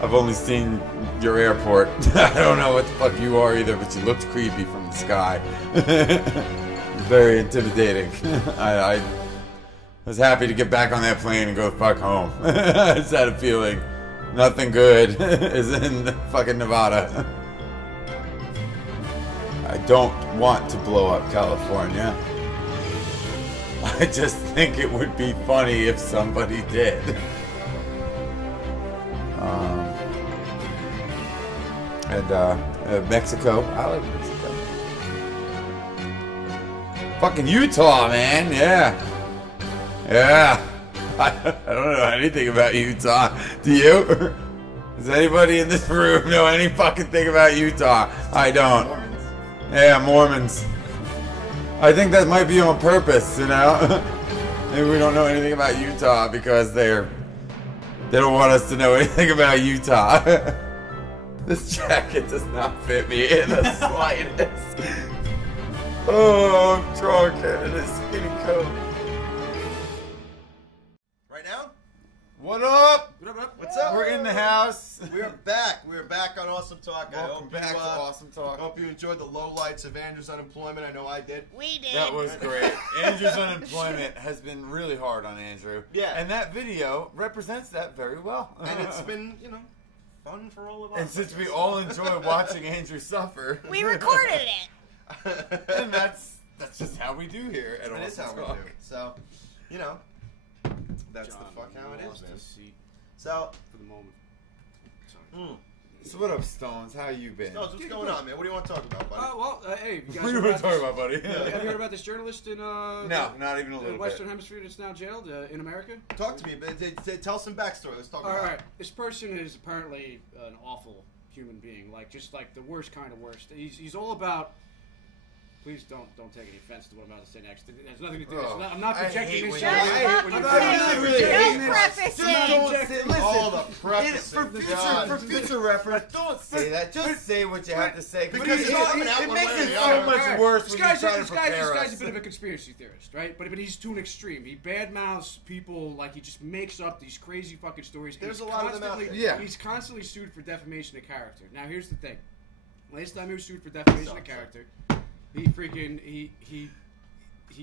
I've only seen your airport. I don't know what the fuck you are either, but you looked creepy from the sky. Very intimidating. I was happy to get back on that plane and go fuck home. I just had a feeling nothing good is in fucking Nevada. I don't want to blow up California. I just think it would be funny if somebody did. Mexico. I like Mexico. Fucking Utah, man. Yeah. Yeah. I don't know anything about Utah. Do you? Does anybody in this room know any fucking thing about Utah? I don't. Mormons. Yeah, Mormons. I think that might be on purpose, you know? Maybe we don't know anything about Utah because they don't want us to know anything about Utah. This jacket does not fit me in the slightest. Oh, I'm drunk and in a skinny coat. Right now? What up? What's up? We're in the house. We're back. We're back on Awesome Talk. Welcome back to Awesome Talk. I hope you enjoyed the lowlights of Andrew's unemployment. I know I did. We did. That was great. Andrew's unemployment has been really hard on Andrew. Yeah. And that video represents that very well. And it's been, fun for all of us. And since we all enjoy watching Andrew suffer, We recorded it. and that's just how we do here at That is how Awesome we Talk. do. So, that's John the fuck how it is, lost man. his seat So, for the moment. Sorry. So what up, Stones? How you been? Stones, what's going on, man? What do you want to talk about, buddy? Hey, you guys What are you heard about talking this- about, buddy? Have you heard about this journalist in No, not even a the little Western bit. Hemisphere that's now jailed in America? Talk to me, but tell us some backstory. Let's talk All about right, it. this person is apparently an awful human being, just like the worst kind of worst. He's all about. Please don't take any offense to what I'm about to say next. It has nothing to do with this. I'm not I projecting hate this. when shit. you- I hate when you I'm do not that. really Don't hating it. preface Just it. don't say, listen, All the preface. for future reference, don't say that. Just say what you have to say. Because it's coming out it one makes way or it the so other. much worse This when you guy's, try to this guy's prepare a us. bit of a conspiracy theorist, right? But he's to an extreme. He badmouths people, like he just makes up these crazy fucking stories. There's He's a lot of them out constantly- there. Yeah. He's constantly sued for defamation of character. Now here's the thing. Last time he was sued for defamation of character, he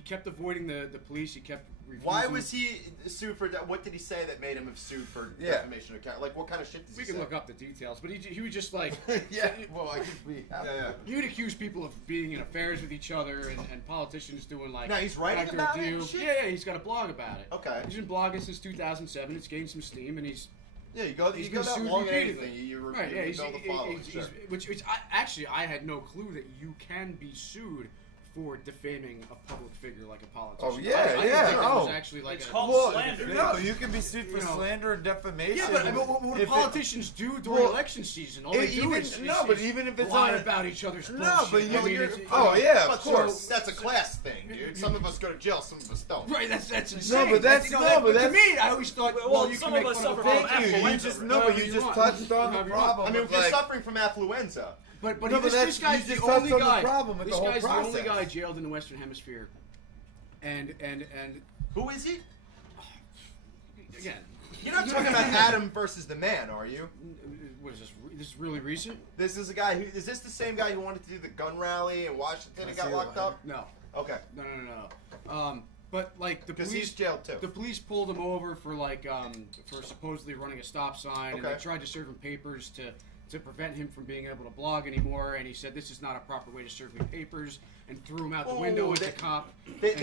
kept avoiding the police. He kept refusing. Why was he sued for? What did he say that made him have sued for defamation of character? Like, what kind of shit did he We say? can look up the details, but he was just like. Yeah. Well, I guess we. Yeah. He would accuse people of being in affairs with each other and politicians doing like. Now, he's writing Dr. about it Dew. and shit? Yeah, he's got a blog about it. Okay. He's been blogging since 2007. It's gained some steam, and he's. Yeah, you go He's that been long sued in repeatedly. anything. You Right, yeah, build a following. Sure. which I had no clue that you can be sued for defaming a public figure like a politician. Oh, yeah, I didn't yeah, think that was oh. actually like It's a, called Well, slander. no, you can be sued for You know. slander and defamation. Yeah, but I mean, what If politicians do during well, election season, all they do even is even if it's lie on about each other's bullshit. No, but I you- mean, you're- it's- oh, yeah, Of of course, course. that's a class thing, dude. Some of us go to jail, some of us don't. Right, that's insane. but that's- you know, no, that- but to that's- me, I always thought, well, you some can of make us fun of suffer a from politician. Thank you. You affluenza. just no, but However you you just want. touched on the However you want. problem. I mean, of, if you're like, suffering from affluenza, But No, but this that's- guy's you the just touched only on the guy. problem with This the whole guy's the only process. guy jailed in the Western Hemisphere, and who is he? again, You're not talking about Adam versus the man, are you? what is this? This is really recent? This is a guy who is this the same guy who wanted to do the gun rally in Washington and got locked up? No, Okay, no. But like the because police, he's jailed too. the police pulled him over for for supposedly running a stop sign, and they Okay. tried to serve him papers to prevent him from being able to blog anymore. And he said this is not a proper way to serve me papers, and threw him out the window at the cop. Wait.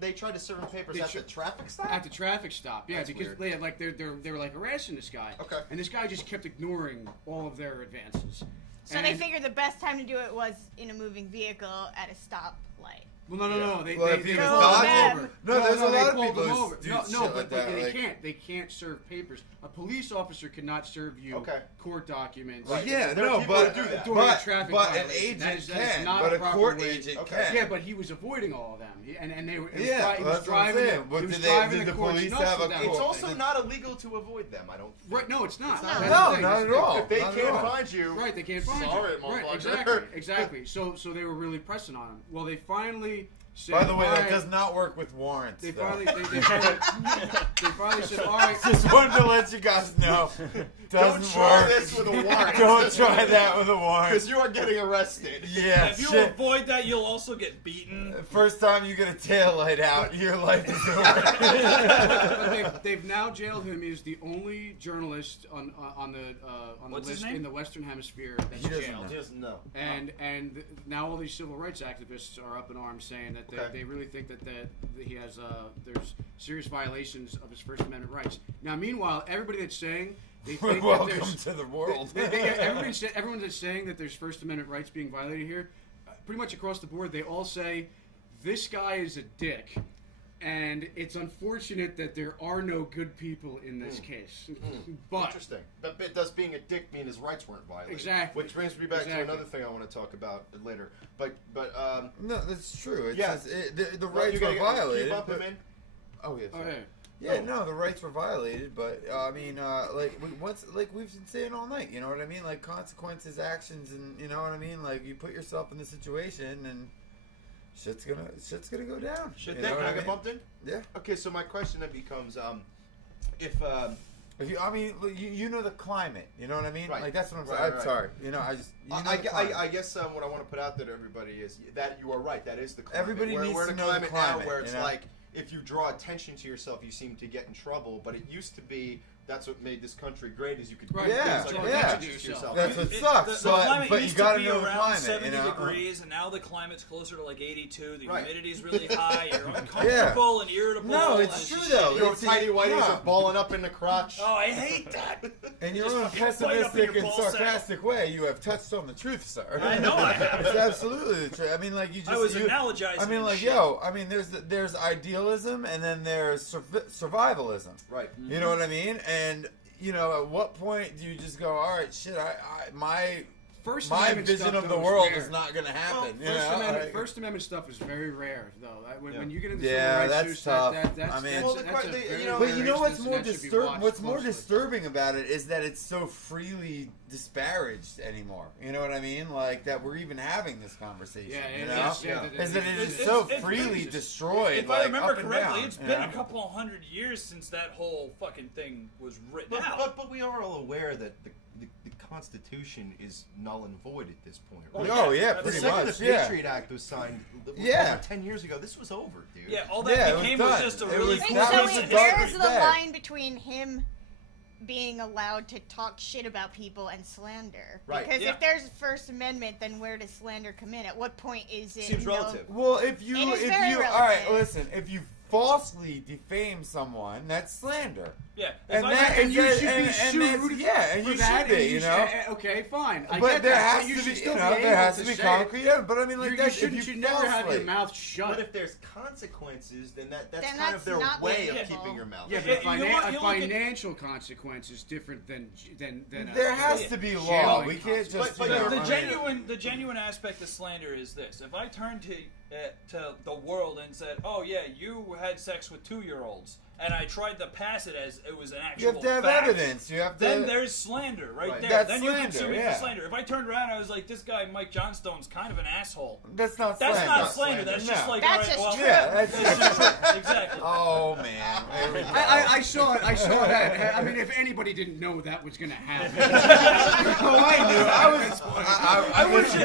They tried to serve him papers They at the traffic stop. At the traffic stop, yeah, That's because weird. they had, they were like harassing this guy. Okay. And this guy just kept ignoring all of their advances. So they figured the best time to do it was in a moving vehicle at a stoplight. Well, no. They, Well, they, if he they was pulled dodging- him over. No, there's a they lot of pulled people him who over. do No, shit but like that, they like- can't. They can't serve papers. A police officer cannot serve you Okay. court documents. Well, yeah, There are no, people but who do that. During a but, traffic but an violation. agent That is can, not but a a proper court way. agent Okay. can. Yeah, but he was avoiding all of them, and they were. He Yeah, was that's what I'm driving. saying. But he was did driving the courts police nuts have with a that It's court? whole also thing. not illegal to avoid them. I don't. Right? No, it's not. It's That's not. the No, thing. not That's at the thing. all. If they Not at can't all. find you, Right, they can't find Sorry, you. Right, motherfucker. exactly. So they were really pressing on him. Well, they finally said. By the way, all that right, does not work with warrants. They though. finally, they finally said, all right. Just wanted to let you guys know. Don't Doesn't try work. this with a warrant. Don't try that with a warrant. Because you are getting arrested. Yeah, If you shit. avoid that, you'll also get beaten. First time you get a tail light out, your life is over. But they've now jailed him. He's the only journalist on the What's his list name? in the Western Hemisphere that's He doesn't jailed. know. Just no. And now all these civil rights activists are up in arms saying that they really think that he has there's serious violations of his First Amendment rights. Now, meanwhile, everybody that's saying they think Welcome that there's, to the world. everyone that's saying that there's First Amendment rights being violated here, pretty much across the board, they all say this guy is a dick. And it's unfortunate that there are no good people in this case. But interesting. But does being a dick mean his rights weren't violated? Exactly. Which brings me back to another thing I want to talk about later. But no, that's true. It yeah, says the rights were violated. Keep up him in. Oh yes. Oh, yeah. Yeah, no, the rights were violated, but I mean, like we've been saying all night, you know what I mean? Like consequences, actions, and you know what I mean? Like you put yourself in the situation, and shit's gonna go down. Shit, you know can I what get bumped in? Yeah. Okay, so my question then becomes, if you, I mean, you know the climate, you know what I mean? Right. Like that's what I'm saying. Right, I'm right. sorry, you know, I just I guess what I want to put out there to everybody is that you are right. That is the climate. Everybody needs we're to in a know the climate climate, now where it's you know? like if you draw attention to yourself, you seem to get in trouble. But it used to be that's what made this country great is you could Right. Yeah, like, yeah. attention to yourself. That's what The sucks, climate but you used gotta to be know the around climate, 70 you know? degrees, and now the climate's closer to like 82. The Right. humidity's really high. You're uncomfortable and irritable. No, and it's true just though. shitty. Your It's tiny whities no. are balling up in the crotch. Oh, I hate that. In your Just own fucking bite up in pessimistic your and ball sack. sarcastic way, you have touched on the truth, sir. I know I have. It's absolutely the truth. I mean, like you just. I was analogizing. I mean, and like, shit. I mean, there's idealism and then there's survivalism. Right. You know what I mean? And you know, at what point do you just go, all right, shit, my vision stuff, of the though, is world rare. is not going to happen. Well, you know? First Amendment stuff is very rare, though. When, Yeah. when you get into Yeah, civil rights that's issues, tough. that's, I mean- that's, Well, that's the- a the- very you know- But you know what's instance, more and that should be watched what's more closely. disturbing about it is that it's so freely disparaged anymore. You know what I mean? Like that we're even having this conversation. Yeah, you it know? is, yeah. Is that it is It's- so it's- freely it's- destroyed. If like, I remember up and correctly, down, it's you been know? a couple of 100 years since that whole fucking thing was written out. But we are all aware that the Constitution is null and void at this point. Oh, Right? Oh yeah, The pretty second much. the Yeah. Patriot Act was signed Yeah. over 10 years ago, this was over, dude. Yeah, all that Yeah, it was became was done. just a It really was- cool that So was piece a of dark where's history. the day. line between him being allowed to talk shit about people and slander? Right. Because Yeah. if there's First Amendment, then where does slander come in? At what point is it? Seems you know, relative. Well, It is very all right, relative. listen, if you falsely defame someone, that's slander. Yeah, And if that- I, And you that- should be and that's- sued yeah, and for you that, should be, and you should- know? okay, fine. I But get there that, has but you to should be, still you know, be there able has to to be say concrete. it. Yeah, but I mean, like You that. should, If you should never have your falsely- mouth shut. But if there's consequences, then that's Then kind that's of their not way of legal. keeping your mouth Yeah, shut. but you look at- financial consequence is different than There has to be law. Jailing We can't just. But you know, the I mean, genuine aspect of slander is this: if I turned to the world and said, "Oh yeah, you had sex with 2-year-olds," and I tried to pass it as it was an actual you have to have fact, evidence. You have to. then there's slander right there. That's then you can slander, sue me yeah. for slander. If I turned around and I was like, "This guy Mike Johnstone's kind of an asshole," That's not that's slander. not slander. That's just No. like That's all right, just well, true. Yeah, that's that's just true. Exactly. Oh man. There we go. I saw it. I saw that. I mean, if anybody didn't know that was going to happen, Oh, I knew.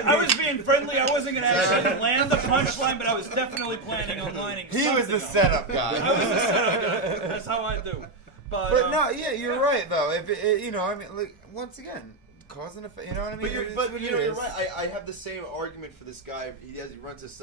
I was being friendly. I wasn't gonna actually land the punchline, but I was definitely planning on lining. He was the something up. setup guy. I was the setup guy. That's how I do. But no, yeah, you're right though. If it, you know, I mean, like once again, cause and effect. You know what I mean? But It is but what you it know, you're is. right. I have the same argument for this guy. He runs this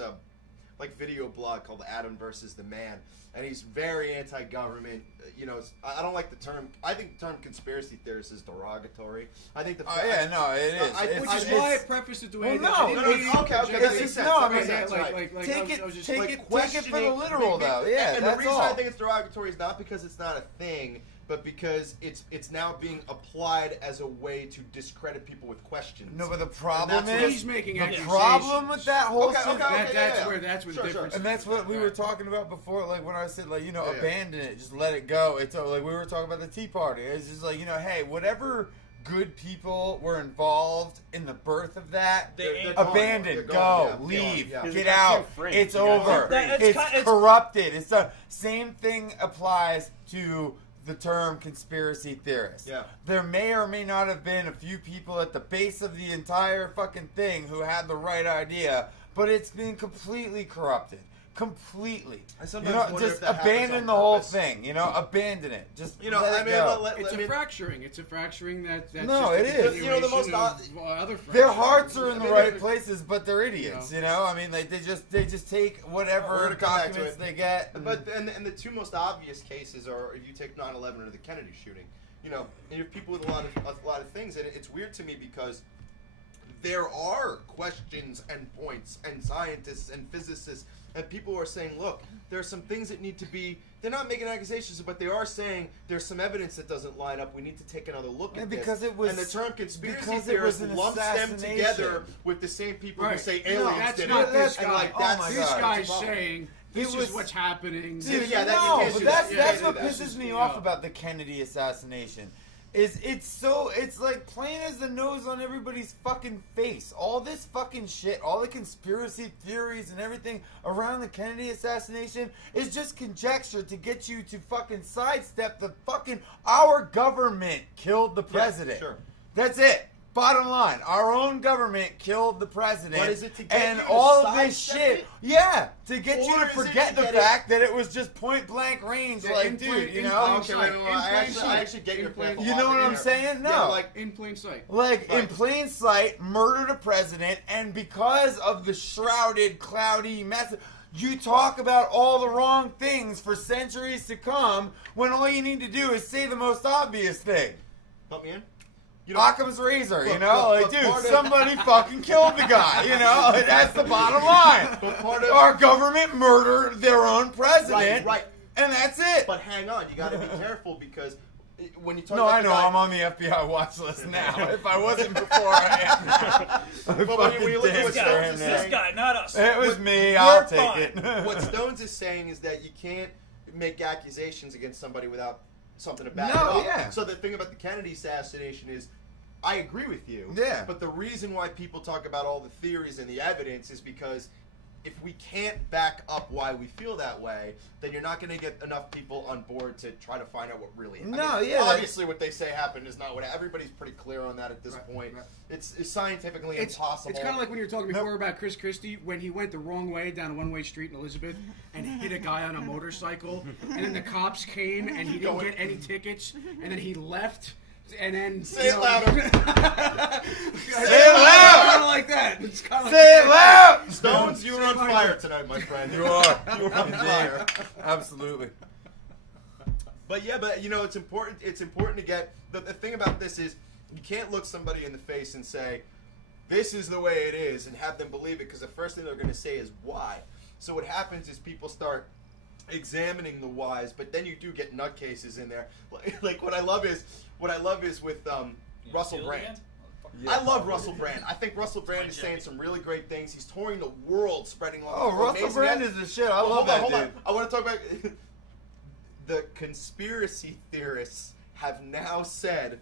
like video blog called Adam versus the Man, and he's very anti-government. You know, I don't like the term. I think the term conspiracy theorist is derogatory. I think the Oh yeah, no, it is. I- It's- which is it's- why I prefaced it the way Well, I did. no, I didn't it's- mean okay, to that project makes it. sense. No, I That mean, makes sense, right. take it, I was just take like, it for the literal though. Yeah, and that's the reason all. I think it's derogatory is not because it's not a thing, but because it's now being applied as a way to discredit people with questions. No, but the problem And that's is he's making the accusations. problem with that whole Okay, shit. okay, That's yeah. where the Sure, sure. difference. And that's what we were talking about before, like when I said, like, you know, Yeah, yeah. abandon it, just let it go. It's like we were talking about the Tea Party. It's just like, you know, hey, whatever good people were involved in the birth of that, They're gone. abandon, They're go, gone, yeah, leave, yeah. Because get it got out. too free. It's It got too over. free. It's Corrupted. It's the same thing applies to the term conspiracy theorist. Yeah. There may or may not have been a few people at the base of the entire fucking thing who had the right idea, but it's been completely corrupted. completely. I sometimes wonder just if that happens abandon on the whole purpose. thing. Abandon it. Just You know, let I it mean, go. It's a fracturing. It's a fracturing that's No, just it a is. You know, the most continuation of, other Their fracturings. hearts are in the I mean, right they're- places, but they're idiots. Yeah. You know, I mean, they just take We're whatever gonna come back to documents it. they get. But and the two most obvious cases are if you take 9/11 or the Kennedy shooting. You know, and you have people with a lot of things, and it's weird to me because there are questions and points and scientists and physicists and people who are saying, look, there are some things that need to be. They're not making accusations, but they are saying there's some evidence that doesn't line up. We need to take another look at because this. it was and the term conspiracy because it theorist was an lumps them assassination. together with the same people who Right. say No, aliens that's did not it. this And guy. like, Oh that's my This God. guy's that's a problem. saying It this was- is what's happening. Dude, yeah, that- you no, can't but do that's that. that's Yeah, what that's pisses just- me yeah. off about the Kennedy assassination. It's like plain as the nose on everybody's fucking face. All this fucking shit, all the conspiracy theories and everything around the Kennedy assassination is just conjecture to get you to fucking sidestep the fucking our government killed the president. sure. That's it. Bottom line, our own government killed the president. But is it to get and you to all of this sidestep shit? it? Yeah, to get you Or to is it forget to the get it- fact that it was just point blank range. Yeah, Like, in dude, plain- you in know? plain Okay, wait, wait, wait. I sight. actually get your In plain point. You know what I'm saying? No. Yeah, like, In plain sight. Like, in Right. plain sight, murdered a president, and because of the shrouded, cloudy mess, you talk about all the wrong things for centuries to come when all you need to do is say the most obvious thing. help me in. You know, Occam's razor, you Look, know? look, Like, look, dude, part of- somebody fucking killed the guy, you know? Like, that's the bottom line. But part of- Our government murdered their own president, right. and that's it. But hang on, you got to be careful because when you talk No, about I the know. guy, I'm on the FBI watch list now. If I wasn't before, I am now. I'm But when you look at fucking what damn Stones sure is am This now. guy, not us. It was What- me. we're I'll take fine. it. what Stones is saying is that you can't make accusations against somebody without something to back No, it up. yeah. So the thing about the Kennedy assassination is, I agree with you. Yeah. But the reason why people talk about all the theories and the evidence is because if we can't back up why we feel that way, then you're not going to get enough people on board to try to find out what really happened. No, yeah, Obviously, what they say happened is not what everybody's pretty clear on that at this point. right. It's scientifically impossible. It's kind of like when you were talking before about Chris Christie when he went the wrong way down a one-way street in Elizabeth and hit a guy on a motorcycle, and then the cops came and he didn't get any tickets, and then he left. And then Say it louder. Say it loud. Kind of like that. It's kind of Say it loud. Stones, you were on fire tonight, my friend. You are. You were on fire. Absolutely. But yeah, but you know, it's important. It's important to get the thing about this is you can't look somebody in the face and say this is the way it is and have them believe it because the first thing they're going to say is why. So what happens is people start examining the whys, but then you do get nutcases in there. Like what I love is with Russell Steal Brand. again? I love Russell Brand. I think Russell Brand is saying some really great things. He's touring the world, spreading all Oh, Russell amazing Brand ad- is the shit. I Well, love that hold dude. on. I want to talk about the conspiracy theorists have now said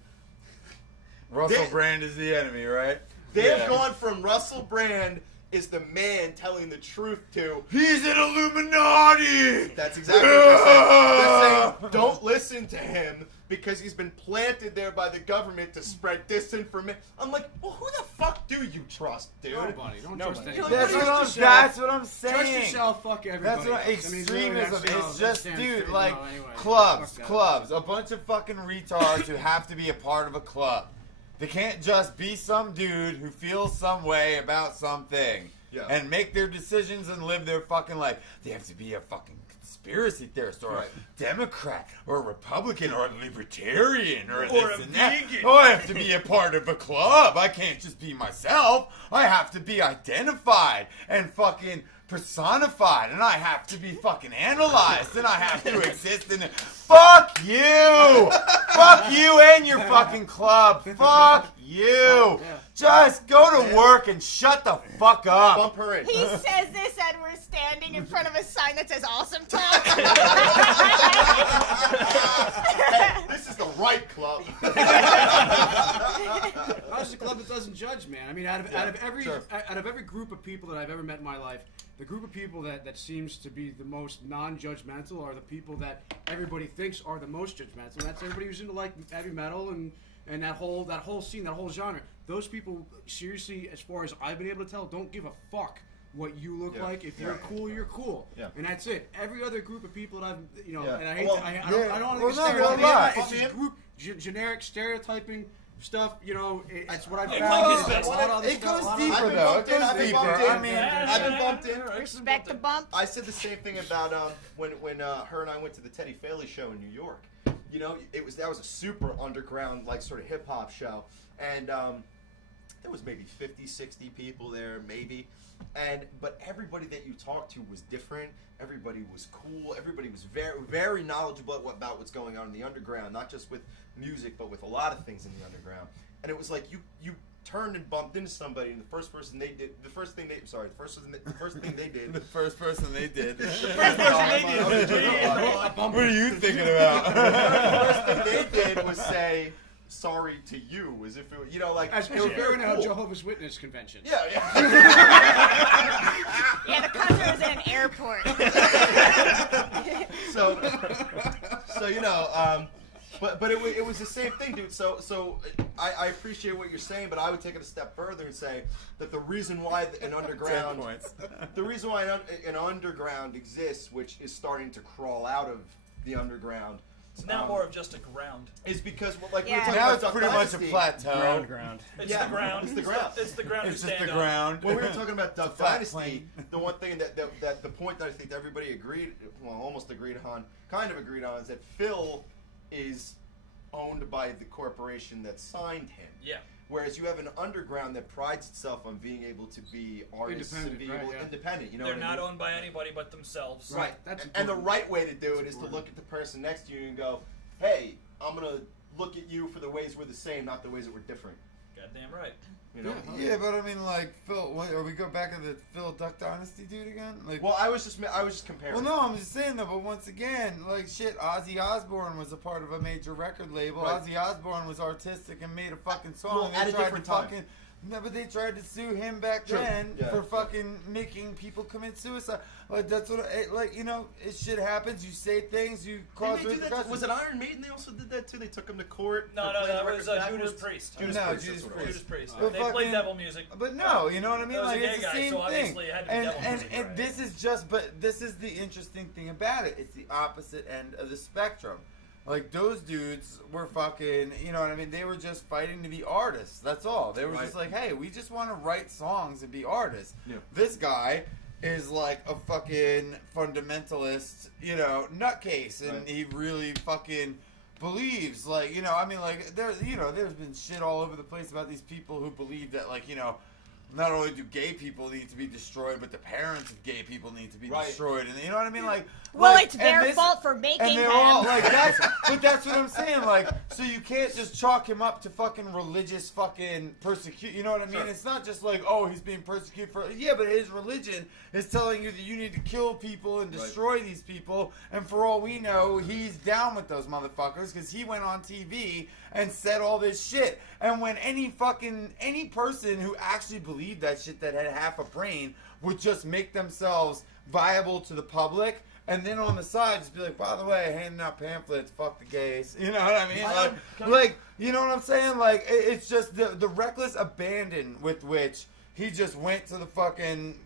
Russell They- Brand is the enemy, right? they've Yeah. gone from Russell Brand is the man telling the truth to He's an Illuminati. that's exactly what they're saying. They're saying don't listen to him because he's been planted there by the government to spread disinformation. I'm like, well, who the fuck do you trust, dude? Nobody. Don't Nobody. trust anyone. That's what I'm. Trust That's what I'm saying. Trust yourself. Fuck everybody. That's what else. I mean, really, extremism. that's- It's just, that's dude, damn like straight. No, anyway, clubs, fuck that. clubs. A bunch of fucking retards who have to be a part of a club. They can't just be some dude who feels some way about something Yeah. and make their decisions and live their fucking life. They have to be a fucking conspiracy theorist or Right. a Democrat or a Republican or a Libertarian or Or this a and that. vegan. Oh, I have to be a part of a club. I can't just be myself. I have to be identified and fucking personified, and I have to be fucking analyzed, and I have to exist in it. Fuck you! Fuck you and your fucking club. Fuck you! Just go to work and shut the fuck up. Bump her in. He says this and we're standing in front of a sign that says "Awesome Talk." This is the right club. Ours is a club that doesn't judge, man. I mean, out of every group of people that I've ever met in my life, the group of people that seems to be the most non-judgmental are the people that everybody thinks are the most judgmental. And that's everybody who's into like heavy metal and that whole scene, that whole genre. Those people, seriously, as far as I've been able to tell, don't give a fuck what you look Yeah. like. If you're cool, you're cool. Yeah. And that's it. Every other group of people that I've, you know, Yeah. and I hate, Well, I don't well, think no, it's well, it's just group generic stereotyping stuff. You know, it's what I've It found. goes- There's a lot of other it stuff, goes a lot of deeper, other- though. It goes I've been deeper. bumped in. I mean, I've been bumped in. Respect the bump. I said the same thing about when her and I went to the Teddy Faley show in New York. You know, that was a super underground, like, sort of hip hop show, and there was maybe 50, 60 people there, maybe, but everybody that you talked to was different. Everybody was cool. Everybody was very, very knowledgeable about what's going on in the underground, not just with music, but with a lot of things in the underground. And it was like you turned and bumped into somebody, and the first thing they did. the first thing they did. The first person they did. The first person they did. What What are you thinking about? The first thing they did was say sorry to you, as if it was, you know, like As it if was you're very in a cool. Jehovah's Witness convention. Yeah. Yeah, the concert was in an airport. So you know, but it was the same thing, dude. So I appreciate what you're saying, but I would take it a step further and say that the reason why an underground, 10 points. the reason why an underground exists, which is starting to crawl out of the underground, It's now more of just a ground. is because like we Yeah. were talking Now about it's Duck pretty much a Dynasty. plateau. Ground. It's Yeah, the ground. it's the ground. It's the ground. It's you just the stand on. ground. When we were talking about Duck flat Dynasty, plane. the one thing that the point that I think that everybody almost agreed on, kind of agreed on, is that Phil is owned by the corporation that signed him. Yeah. Whereas you have an underground that prides itself on being able to be artists and Independent, being right, able, yeah. independent. You know They're what I not mean? owned by anybody but themselves. Right. That's And the important. right way to do it That's is to important. look at the person next to you and go, hey, I'm going to look at you for the ways we're the same, not the ways that we're different. Goddamn right. You know? Yeah, but I mean, like Phil. Are we go back to the Phil Duck Dynasty dude again? Like, Well, I was just comparing. well, no, I'm just saying though. But once again, like shit, Ozzy Osbourne was a part of a major record label. Right. Ozzy Osbourne was artistic and made a fucking song. Well, and at they a tried different to time. fucking. No, but they tried to sue him back Sure. then Yeah. for fucking making people commit suicide. Like that's what, like you know, it shit happens. You say things, you cause Didn't they do that? repercussions. Was it Iron Maiden? They also did that too. They took him to court. No, for no, playing that the was record Judas backwards? Priest. Judas No, Priest. Judas that's what it was. Judas Priest. But They fucking- played devil music. But no, you know what I mean? That was a Like gay it's the guy, same so thing. obviously it had to be devil music, And right? this is just, but this is the interesting thing about it. It's the opposite end of the spectrum. Like those dudes were fucking, you know what I mean? They were just fighting to be artists. That's all. They were just Right. like, hey, we just want to write songs and be artists. Yeah. This guy is like a fucking fundamentalist, you know, nutcase, and Right. he really fucking believes, like, you know, I mean, like, there's been shit all over the place about these people who believe that, like, you know, not only do gay people need to be destroyed, but the parents of gay people need to be Right. destroyed, and you know what I mean, like. Well, like, it's and their this- fault for making and they're them. all like but that's what I'm saying. Like, so you can't just chalk him up to fucking religious fucking persecute. You know what I mean? Sure. It's not just like, oh, he's being persecuted for. Yeah, but his religion is telling you that you need to kill people and destroy these people. And for all we know, he's down with those motherfuckers because he went on TV and said all this shit. And when any person who actually believed that shit that had half a brain would just make themselves viable to the public. And then on the side, just be like, by the way, handing out pamphlets, fuck the gays. You know what I mean? Like, you know what I'm saying? Like, it's just the reckless abandon with which he just went to the fucking,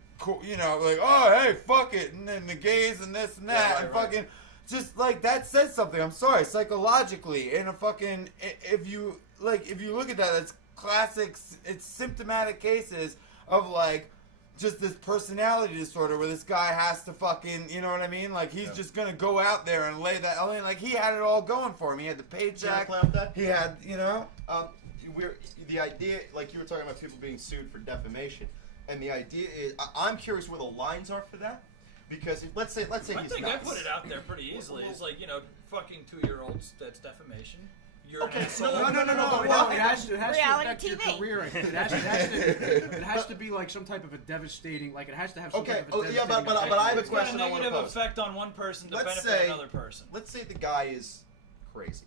you know, like, oh, hey, fuck it. And then the gays and this and that. Yeah, right, and right. fucking, just like, that says something. I'm sorry, psychologically. In a fucking, if you look at that, it's classic, it's symptomatic cases of, like, just this personality disorder where this guy has to fucking, you know what I mean? Like, he's just gonna go out there and lay that. I mean, like, he had it all going for him. He had the paycheck. Play off that? He had, you know. The idea, like you were talking about people being sued for defamation, and the idea is, I'm curious where the lines are for that, because if, let's say I he's think nice. I put it out there pretty easily. It's like, you know, fucking 2-year-olds, that's defamation. You're Okay, an asshole. no. It has to Reality affect your TV. career. I think. It has to be like some type of a devastating, like it has to have some Okay, type of a yeah, devastating but I effect. have a It's got a question I want to negative pose. effect on one person to Let's benefit say- another person. Let's say the guy is crazy.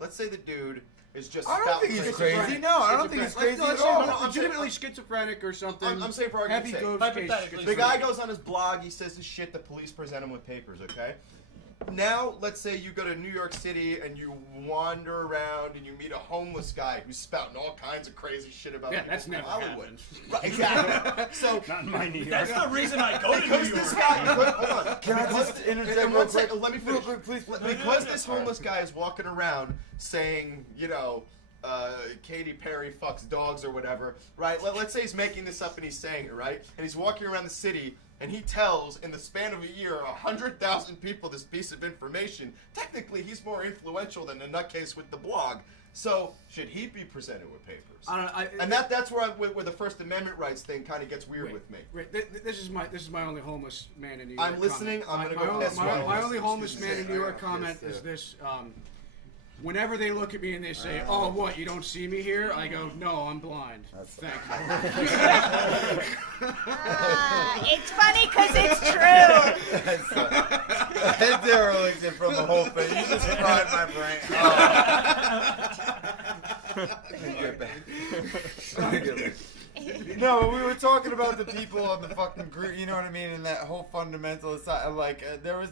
Let's say the dude is just. I don't stout think he's crazy. crazy. No, I don't think he's crazy Let's at say all. no, I'm legitimately schizophrenic or something. I'm saying for argument's heavy sake. ghost case. Hypothetically. The guy goes on his blog. He says his shit. The police present him with papers. Okay. now, let's say you go to New York City and you wander around and you meet a homeless guy who's spouting all kinds of crazy shit about people that's from never Hollywood. happened. Right, exactly. So Not in my New York. That's the reason I go to New because York. this guy, hold on. Can I just interject and real one second, quick? let me Real finish. quick, please. Because this homeless guy is walking around saying, you know, Katy Perry fucks dogs or whatever, right? Let's say he's making this up and he's saying it, right? And he's walking around the city and he tells, in the span of a year, 100,000 people this piece of information. Technically, he's more influential than the nutcase with the blog. So, should he be presented with papers? And that's where where the First Amendment rights thing kind of gets weird with me. Wait, this is my only homeless man in New York. I'm listening. Comment. I'm going to go piss. My only homeless man in New York comment is this. Whenever they look at me and they say, "Oh, what? You don't see me here?" I go, "No, I'm blind." Thank you. It's funny because it's true. That dereliction from the whole thing. You just fried my brain. No, but we were talking about the people on the fucking group. You know what I mean? And that whole fundamental side. Like, there was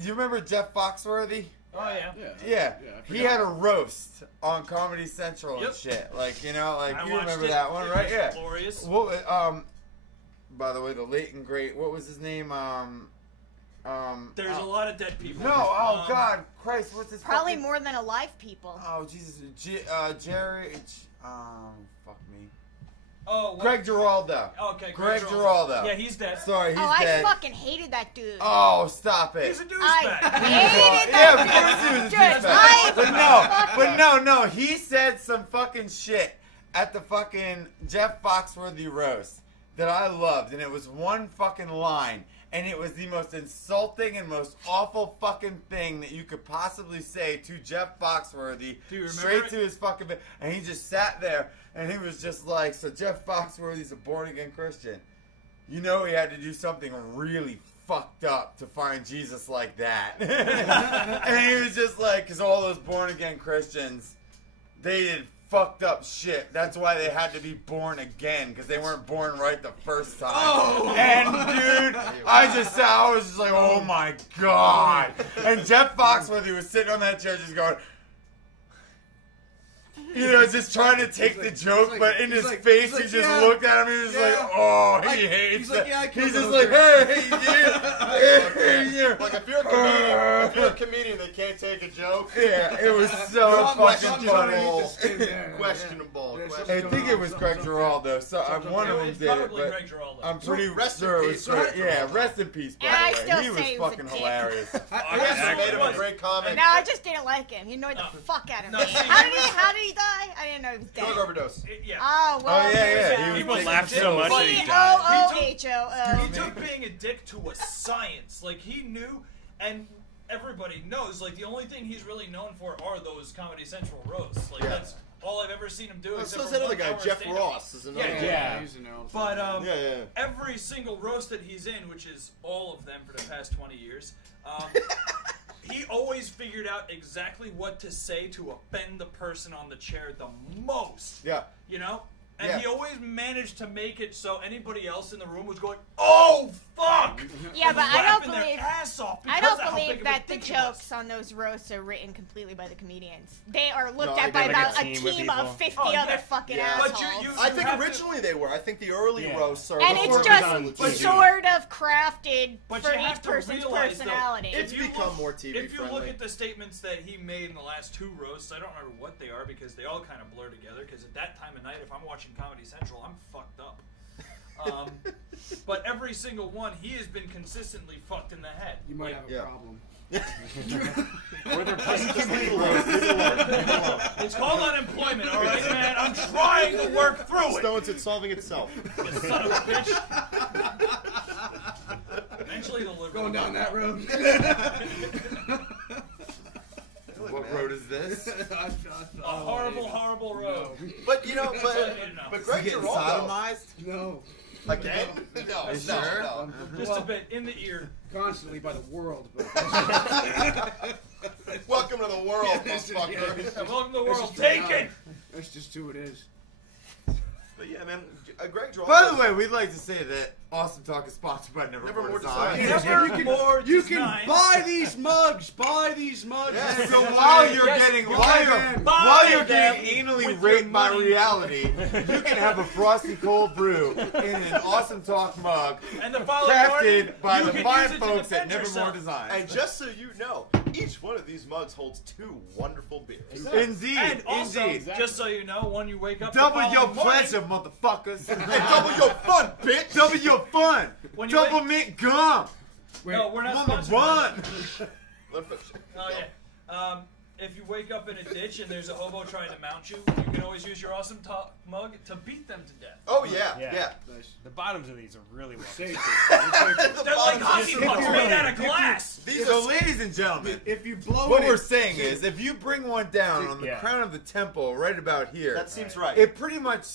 you remember Jeff Foxworthy? Oh yeah. Yeah, I he had a roast on Comedy Central and shit. Like, you know, like I you watched remember it. that one, It right? was Yeah. glorious. Well, by the way, the late and great. What was his name? There's a lot of dead people. No, oh God, Christ, what's his? Probably fucking, more than alive people. Oh Jesus, Jerry. Fuck me. Oh, what? Greg Giraldo. Okay, Greg Giraldo. Yeah, he's dead. Sorry, he's I dead. fucking hated that dude. Oh, stop it. He's a douchebag. I hated Yeah, that of course he was a dude. douchebag. But no, he said some fucking shit at the fucking Jeff Foxworthy roast that I loved, and it was one fucking line, and it was the most insulting and most awful fucking thing that you could possibly say to Jeff Foxworthy. Do you remember straight it? to his fucking face, and he just sat there, and he was just like, so Jeff Foxworthy's a born-again Christian. You know he had to do something really fucked up to find Jesus like that. And he was just like, because all those born-again Christians, they did fucked up shit. That's why they had to be born again, because they weren't born right the first time. Oh. And dude, I was just like, oh my God. And Jeff Foxworthy was sitting on that chair just going, you know, just trying to take the joke, but in his face, he just looked at him. He was like, "Oh, he hates it." He's just like, "Hey, you." Like if you're a comedian that can't take a joke, Yeah, it was so fucking funny. questionable. I think it was Greg Giraldo. So one of them It's did it, probably but Greg Giraldo. I'm pretty rest in sure it peace, was. Greg Yeah, Giraldo. rest in peace. By And I the still way, he was say he was a fucking dick. hilarious. I guess I made him a great comment. No, I just didn't like him. He annoyed the fuck out of me. No, see, How did he die? I didn't know he was dead. Drug overdose. Yeah. Oh, well. Oh yeah, there yeah. we He go. was laughed so much that he died. C-O-O-H-O-O. He took being a dick to a science. Like, he knew, and everybody knows, like, the only thing he's really known for are those Comedy Central roasts. Like, that's all I've ever seen him do. So except is for that other 1 guy, hour Jeff stand-up. Ross, is another one. Yeah. He's an old But Yeah. every single roast that he's in, which is all of them for the past 20 years, he always figured out exactly what to say to offend the person on the chair the most. Yeah. You know? And Yeah. he always managed to make it so anybody else in the room was going, "Oh, fuck!" Yeah, but I don't laughing their believe. ass off I because don't of how big believe of a that the dick he was. jokes on those roasts are written completely by the comedians. They are looked No, at by they're like about a a team of team people. of 50 Oh, yeah. other fucking Yeah. But assholes. you I think have to- originally they were. I think the early Yeah. roasts are. And before it's it was on just TV. sort of crafted But for you have each to person's realize, though, personality. It's if you become look- more TV If you look friendly. at the statements that he made in the last 2 roasts, I don't remember what they are because they all kind of blur together. Because at that time of night, if I'm watching Comedy Central, I'm fucked up. But every single one, he has been consistently fucked in the head. You might Like, have a Yeah. problem. Or they're playing too many roasts. It's called unemployment, all right, man. I'm trying to work through it. Stones, it's solving itself. You son of a bitch. Eventually, the liberal Going down that road. What road is this? a horrible, horrible road. But you know, That's all you need to know. but Greg Getting Giraldo sodomized? No. again? No, You no, sure? no. Just a bit in the ear. Constantly by the world. But Welcome to the world, Yes, motherfucker. And welcome to the This world. is Take dramatic. it. That's just who it is. But yeah, man, Greg draws. By the way, we'd like to say that Awesome Talk is sponsored by Nevermore Design. You can buy these mugs. Buy these mugs. Yes. So while you're getting anally raped by reality, you can have a frosty cold brew in an Awesome Talk mug, And the following morning, crafted by you the can fine use it to folks at defend Nevermore yourself. Design. And just so you know, each one of these mugs holds 2 wonderful beers. Indeed, And also, indeed. just so you know, when you wake up, Double the your following morning, pleasure, motherfuckers. Hey, double your fun, bitch! Double your fun. When you Double wake- mint gum. No, we're not On the sponsored by run. Oh yeah. If you wake up in a ditch and there's a hobo trying to mount you, you can always use your Awesome Talk mug to beat them to death. Oh, yeah. Nice. The bottoms of these are really well. Safe. They're like hockey pucks made out of glass. So, ladies and gentlemen, If you blow what it, we're saying is, if you bring one down on the Yeah. crown of the temple, right about here, That seems right. it pretty much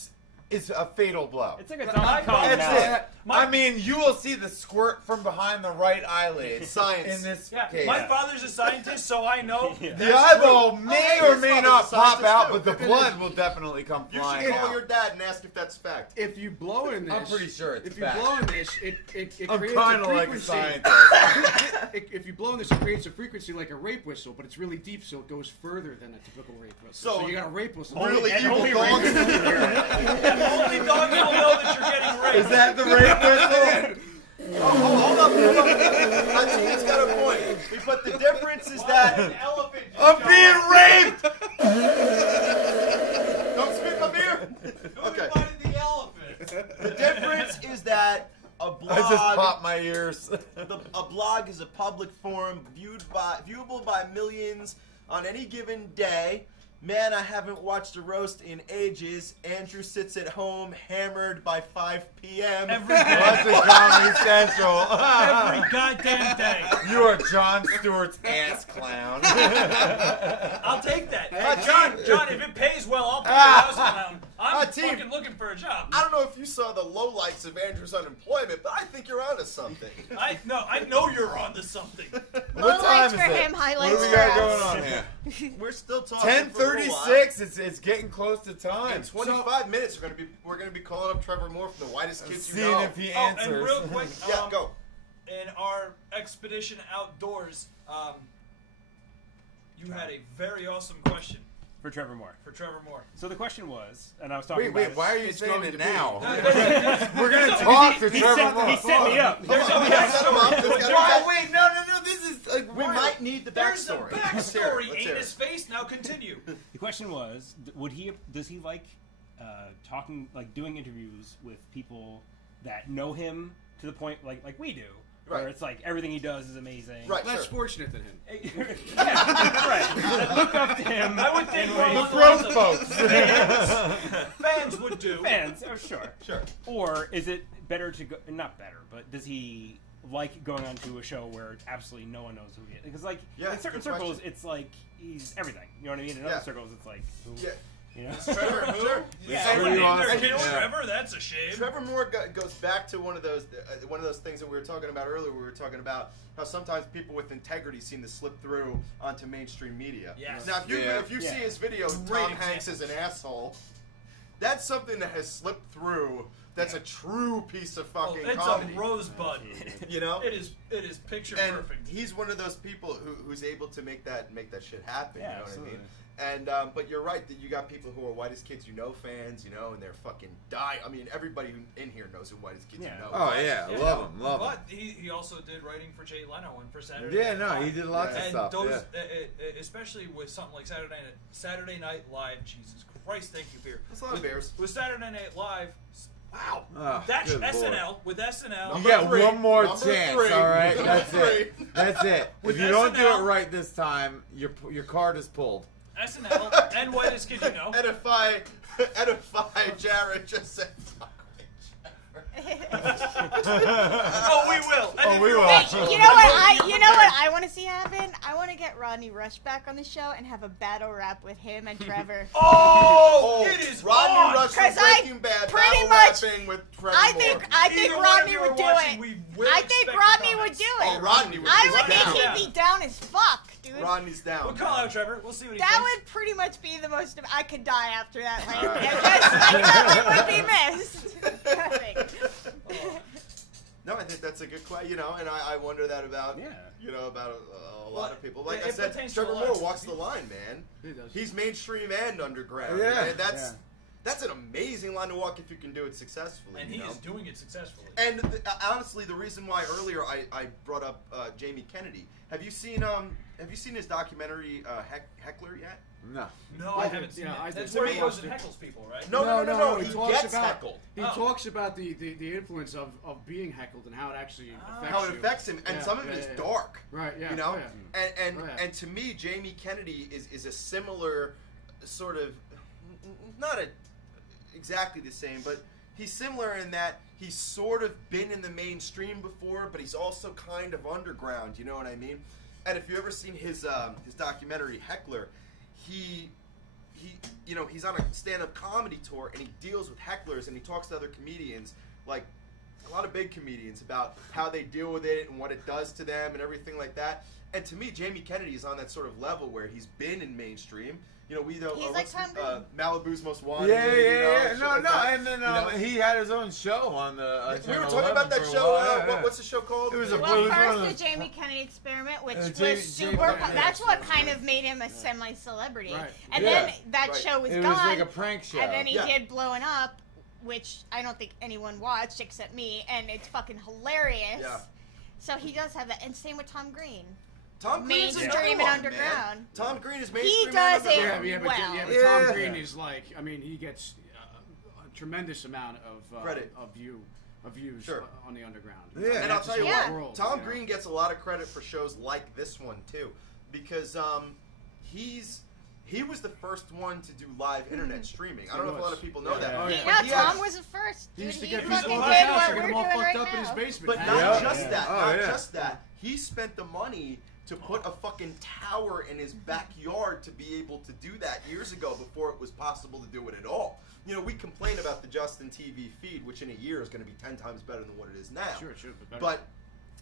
is a fatal blow. It's like a Donkey Kong That's now. it. I mean, you will see the squirt from behind the right eyelid. Science. In this Yeah, case. my father's a scientist, so I know. The eyeball may hey, or his may father's not a pop scientist out, too. but the blood will definitely come You flying should call out. your dad and ask if that's a fact. if you blow in this, I'm pretty sure it's if you fact. blow in this, it I'm creates kind a of like a frequency. scientist. If you blow in this, it creates a frequency like a rape whistle, but it's really deep, so it goes further than a typical rape whistle. So- So you got a rape whistle. Really and evil only dogs. Only dogs will know that you're getting raped. Is that the rape whistle? Hold up. I think he's got a point. But the difference is that... I'm being raped! Don't spit my beer! Okay. the elephant? The difference is that a blog... I just popped my ears. A blog is a public forum viewable by millions on any given day. Man, I haven't watched a roast in ages. Andrew sits at home hammered by 5 p.m. Every day. Watching Comedy Central. Every goddamn day. You are Jon Stewart's ass clown. I'll take that. John, if it pays well, I'll pay your house clown. I'm team. fucking looking for a job. I don't know if you saw the lowlights of Andrew's unemployment, but I think you're onto something. I know you're onto something. What time Highlights is for it? him, highlights What do we for got us. going on here? We're still talking. for a little while. 10:36. It's getting close to time. In 25 minutes, we're gonna be calling up Trevor Moore from the Whitest Kids U Seeing Know. if he Oh, answers. and real quick, Yeah, go. in our expedition outdoors, you had a very awesome question For Trevor Moore. for Trevor Moore. So the question was, and I was talking Wait, about why are you It's saying going it to be. now? There's We're gonna talk to he Trevor set, Moore. he set me up. a Set him up. Why? Wait, no. This is like We might need the There's a backstory. Let's hear it. backstory. Let's Ain't hear his it. face. Now continue. The question was, does he like talking, like doing interviews with people that know him to the point like we do, where Right. it's like everything he does is amazing. Right. Less sure. fortunate than him. Yeah, right. That look up to him. I would think in more ways- along The the lines broke of folks. fans would do. fans. Oh, sure. Sure. Or is it better to go? Not better, but does he like going on to a show where absolutely no one knows who he is? Because like Yeah, in certain good circles, question. it's like he's everything. You know what I mean? In Yeah. other circles, it's like who? Yeah. You know. Trevor, sure. Yeah, Pretty someone named their awesome. kid Yeah. Trevor. That's a shame. Trevor Moore goes back to one of those things that we were talking about earlier. We were talking about how sometimes people with integrity seem to slip through onto mainstream media. Yes. Now, if you Yeah. if you Yeah. see his video, Great Tom Hanks is an asshole. That's something that has slipped through. That's a true piece of Oh, fucking it's comedy. a rosebud. You know. It is picture And perfect. he's one of those people who's able to make that shit happen. Yeah, you know absolutely. what I mean? And but you're right that you got people who are Whitest Kids U Know fans, you know, and they're fucking die. I mean, everybody in here knows who Whitest Kids Yeah. U Know. Oh yeah, Yeah. love him. But he also did writing for Jay Leno and for Saturday Yeah, Night no, Live. he did lots of And stuff. those, Yeah. especially with something like Saturday Night Live. Jesus Christ, thank you, beer. That's a lot of beers. With Saturday Night Live, wow, Oh, that's good SNL. Lord. With SNL, You get three. one more Number chance, three. all right? Number That's it. three. That's it. With If you don't do SNL it right this time, your card is pulled. SNL, and Whitest Kids U Know. Edify, Jared just said fuck Oh, we will. And Oh, if we you're will. watching- You know what I want to see happen? I want to get Rodney Rush back on the show and have a battle rap with him and Trevor. Oh, it is Rodney on. Rush from 'Cause I Breaking Bad pretty battle much- rapping with Trevor I Moore. think Either one of Rodney you would are do watching, it. we will I think expect Rodney comments. would do Oh, it. Rodney would I do would it. think down. he'd be down as fuck, dude. Rodney's down. We'll call out Trevor. We'll see what he That thinks. would pretty much be the most. I could die after that. Like, that would be missed. Perfect. No, I think that's a good question. You know, and I wonder that about about a lot of people. Like I said, Trevor Moore walks the line, man. He does. He's mainstream and underground. Yeah. And that's an amazing line to walk if you can do it successfully. And he is doing it successfully. And honestly, the reason why earlier I brought up Jamie Kennedy. Have you seen his documentary Heckler yet? No. No, I haven't seen it. That's where he goes and heckles people, right? No. He talks gets about, heckled. He talks about the influence of being heckled and how it actually affects How it you. affects him, and some of it is dark. Right, yeah. You know? Oh, yeah. And to me, Jamie Kennedy is a similar sort of, not exactly the same, but he's similar in that he's sort of been in the mainstream before, but he's also kind of underground, you know what I mean? And if you've ever seen his documentary, Heckler, he's on a stand-up comedy tour, and he deals with hecklers, and he talks to other comedians, like a lot of big comedians, about how they deal with it and what it does to them and everything like that. And to me, Jamie Kennedy is on that sort of level where he's been in mainstream. You know, He's like Tom Green. Malibu's Most Wanted. Yeah. shit No, like that. and then You know? he had his own show on the. We were Channel talking about 11 that for a show. while, What's the show called? It was a Well, It was one of first the those- Jamie Kennedy experiment, which was Jamie- super. yeah. That's what kind of made him a semi-celebrity. Right. And Yeah. then that Right. show was It gone. was like a prank show. And then he Yeah. did Blowing Up, which I don't think anyone watched except me, and it's fucking hilarious. Yeah. So he does have that, and same with Tom Green. Tom Green's Mainstream another and one, underground. man. Tom Green is He mainstream does and it underground. But well. Tom Yeah. Green is like, I mean, he gets a tremendous amount of Credit. of views Sure. on the underground. Yeah. And I'll tell you Yeah. what, Tom Green gets a lot of credit for shows like this one too, because he was the first one to do live internet streaming. I don't know if a lot of people know that. Oh, yeah. But he Tom actually- was the first. He Dude, used to he get fucking people did in his house what and we're get him all doing fucked right up in his now. basement. But Yeah. not Yeah. just that. Oh, Not yeah. just that. He spent the money to put a fucking tower in his backyard to be able to do that years ago before it was possible to do it at all. You know, we complain about the Justin TV feed, which in a year is going to be 10 times better than what it is now. Sure, it should be better. But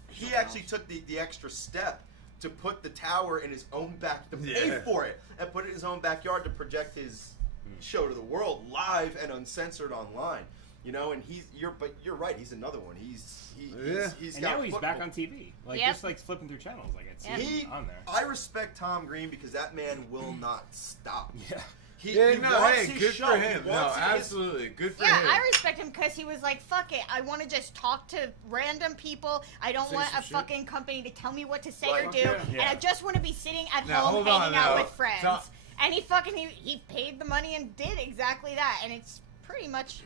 he actually took the extra step to put the tower in his own to pay for it, and put it in his own backyard to project his show to the world live and uncensored online. You know, and you're right. He's another one. He's And got now he's football. back on TV, like Yep. just like flipping through channels, like it's He, on there. I respect Tom Green because that man will not stop. Yeah. He hey, wants his good show. for He him. No, wants his- absolutely, good for Yeah, him. I respect him because he was like, fuck it. I want to just talk to random people. I don't Say want some a shit. fucking company to tell me what to say Right. or do. Yeah. And I just want to be sitting at Now, home hold on, hanging out now. with friends. Tom- And he paid the money and did exactly that. And it's pretty much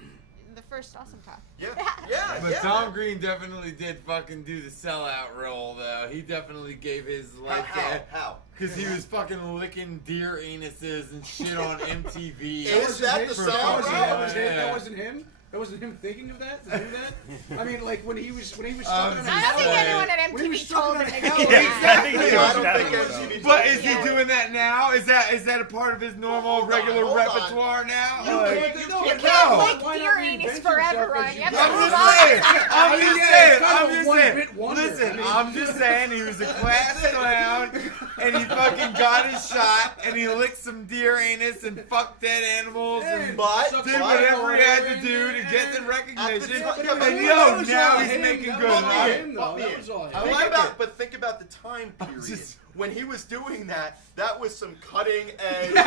the first Awesome Talk. Yeah. But Tom Green definitely did fucking do the sellout role, though. He definitely gave his life to How? because he was fucking licking deer anuses and shit on MTV. Is that the For sellout fucking- role? That wasn't him. That wasn't him thinking of that to do that. I mean, like when he was stuck in I don't think anyone at When he was MTV stuck told in him that to hell, do that. Exactly. I don't think MTV. But is he Yeah. doing that now? Is that a part of his normal Hold on, regular hold on. repertoire now? You Like- can't- You No. can't lick Why deer not anus reinvent forever, yourself Ryan. as You you have go? to I'm move just on. saying. I'm mean, just yeah, saying. it's kind of I'm a just one-hit saying. wonder. Listen, I mean- I'm just saying he was a class clown, and he fucking got his shot, and he licked some deer anus and fucked dead animals and But did whatever he had to do to get the recognition. time- And yo, now he's making good. That Right? was all him. I like it. But think about the time period. just- When he was doing that, that was some cutting edge. Shit! You're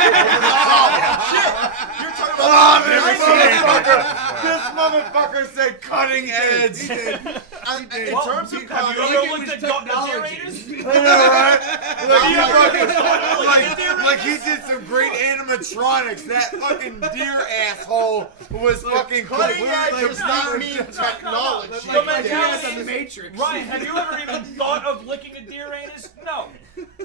talking Oh, about this motherfucker said cutting edge. in terms of Have you comedy, ever looked at deer anus? I know, right? Like he did some great animatronics. That fucking deer asshole was fucking cutting completely edge like does not mean technology. The mentality The is- Matrix. Ryan, have you ever even thought of licking a deer anus? No.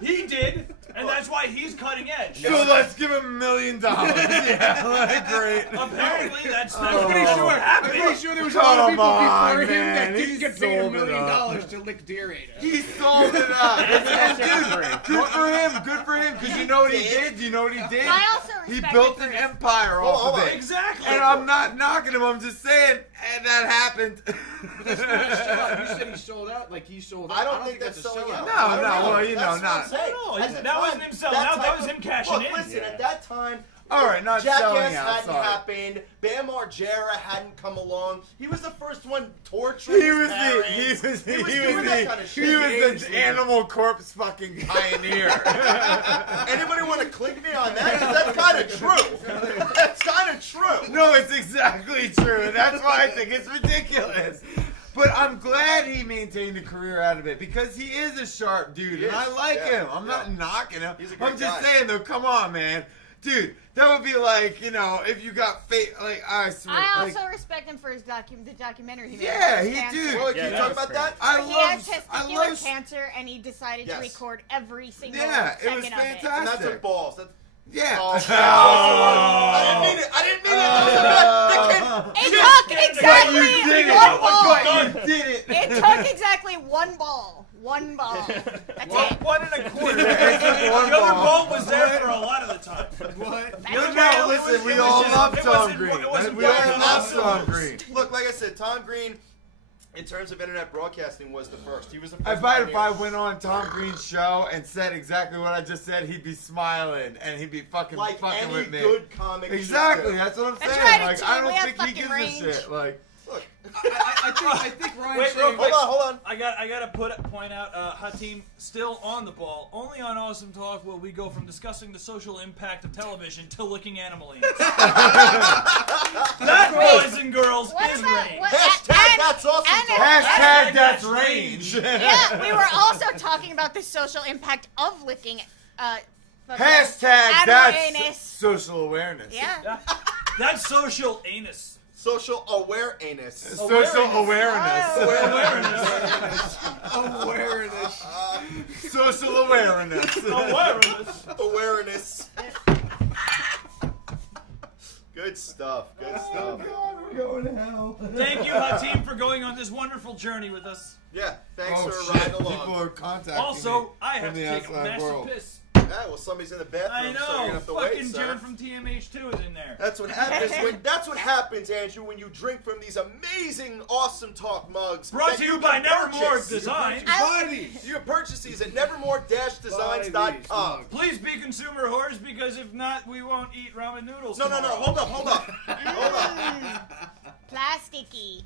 He did, and that's why he's cutting edge. So let's give him $1 million. Yeah, like, great. Apparently, that's I'm pretty that's sure. what I'm happened. pretty sure there was a lot of Come people on, before him man. that didn't He get paid $1 sold it million up. to lick deer anus. He sold it up. And dude, good for him. Good for him. Because you know what he did? You know what he did? I also He respect built him an for his- empire off hold of on. it. Exactly. And I'm not knocking him. I'm just saying, And that happened. That's not a sellout. You said he sold out. Like he sold out. I don't think that's selling out. No, I don't know. well, you know, That's what not. I'm saying. No, At the that wasn't time, him selling out, that was him cashing look, in. Listen, at that time, All right, not selling Jackass out. hadn't Sorry. happened. Bam Margera hadn't come along. He was the first one torturing He was his parents. he was the animal corpse fucking pioneer. Anybody want to click me on that? 'Cause that's kind of true. That's kind of true. No, it's exactly true. That's why I think it's ridiculous. But I'm glad he maintained a career out of it because he is a sharp dude, and I like him. I'm not knocking him. He's a great I'm just guy. saying, though, come on, man. Dude, that would be like, you know, if you got like, I swear. I like, also respect him for his the documentary he made. Yeah, about he cancer. did. Well, can Yeah, you that talk was about that? I He had love, testicular cancer, and he decided Yes. to record every single Yeah, it second was of fantastic. And that's what balls. That's, yeah. oh, I didn't mean it. I didn't mean it. it. It took exactly you did it. one ball. You did it. It took exactly one ball. One ball. That's it. 1 1/4. It's one The other ball. ball was there for a lot of the time. What? No, listen, we all love Tom Green. It wasn't We all bad. love Tom Green. Look, like I said, Tom Green, in terms of internet broadcasting, was the first. He was the first. If I pioneer. went on Tom Green's show and said exactly what I just said, he'd be smiling and he'd be fucking like fucking any with me. good comic. should Exactly, do. that's what I'm That's saying. right, Like Gene, I we don't have think he fucking gives range. a shit. Like Look, I think Ryan's Wait, saying. real hold on. I gotta point out, Hot Team still on the ball. Only on Awesome Talk will we go from discussing the social impact of television to licking animal anus. That, boys and girls, What is about range. what? Hashtag that's awesome. and- talk. hashtag that's that's range. Yeah, we were also talking about the social impact of licking. Hashtag Awareness. that's social awareness. Yeah. That's social anus. Social aware anus. Social awareness. Awareness. Social awareness. Awareness. Awareness. Good stuff. Good stuff. We're going to hell. Thank you, Hot Team, for going on this wonderful journey with us. Yeah. Thanks Oh for shit! riding People along. are contacting me Also, I have from to the take a outside massive world. piss. Yeah, well, somebody's in the bathroom, I so you're gonna know. have to Fucking wait, sir. Jen from TMH2 is in there. That's what happens. That's what happens, Andrew, when you drink from these amazing, awesome talk mugs. Brought that to you you by can Nevermore purchase. Design. Buy these. You can purchase these at nevermore-designs.com. Buy these mugs. Please be consumer whores, because if not, we won't eat ramen noodles. No, tomorrow. hold up. Plasticky.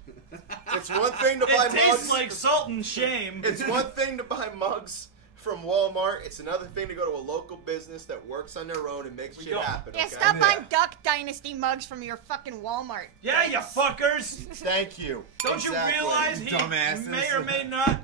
It's one thing to buy It tastes mugs. like salt and shame. It's one thing to buy mugs from Walmart. It's another thing to go to a local business that works on their own and makes shit don't. happen. Yeah, Okay? stop buying Duck Dynasty mugs from your fucking Walmart. Yeah, you fuckers. Thank you. Don't Exactly. you realize he Dumbasses. may or may not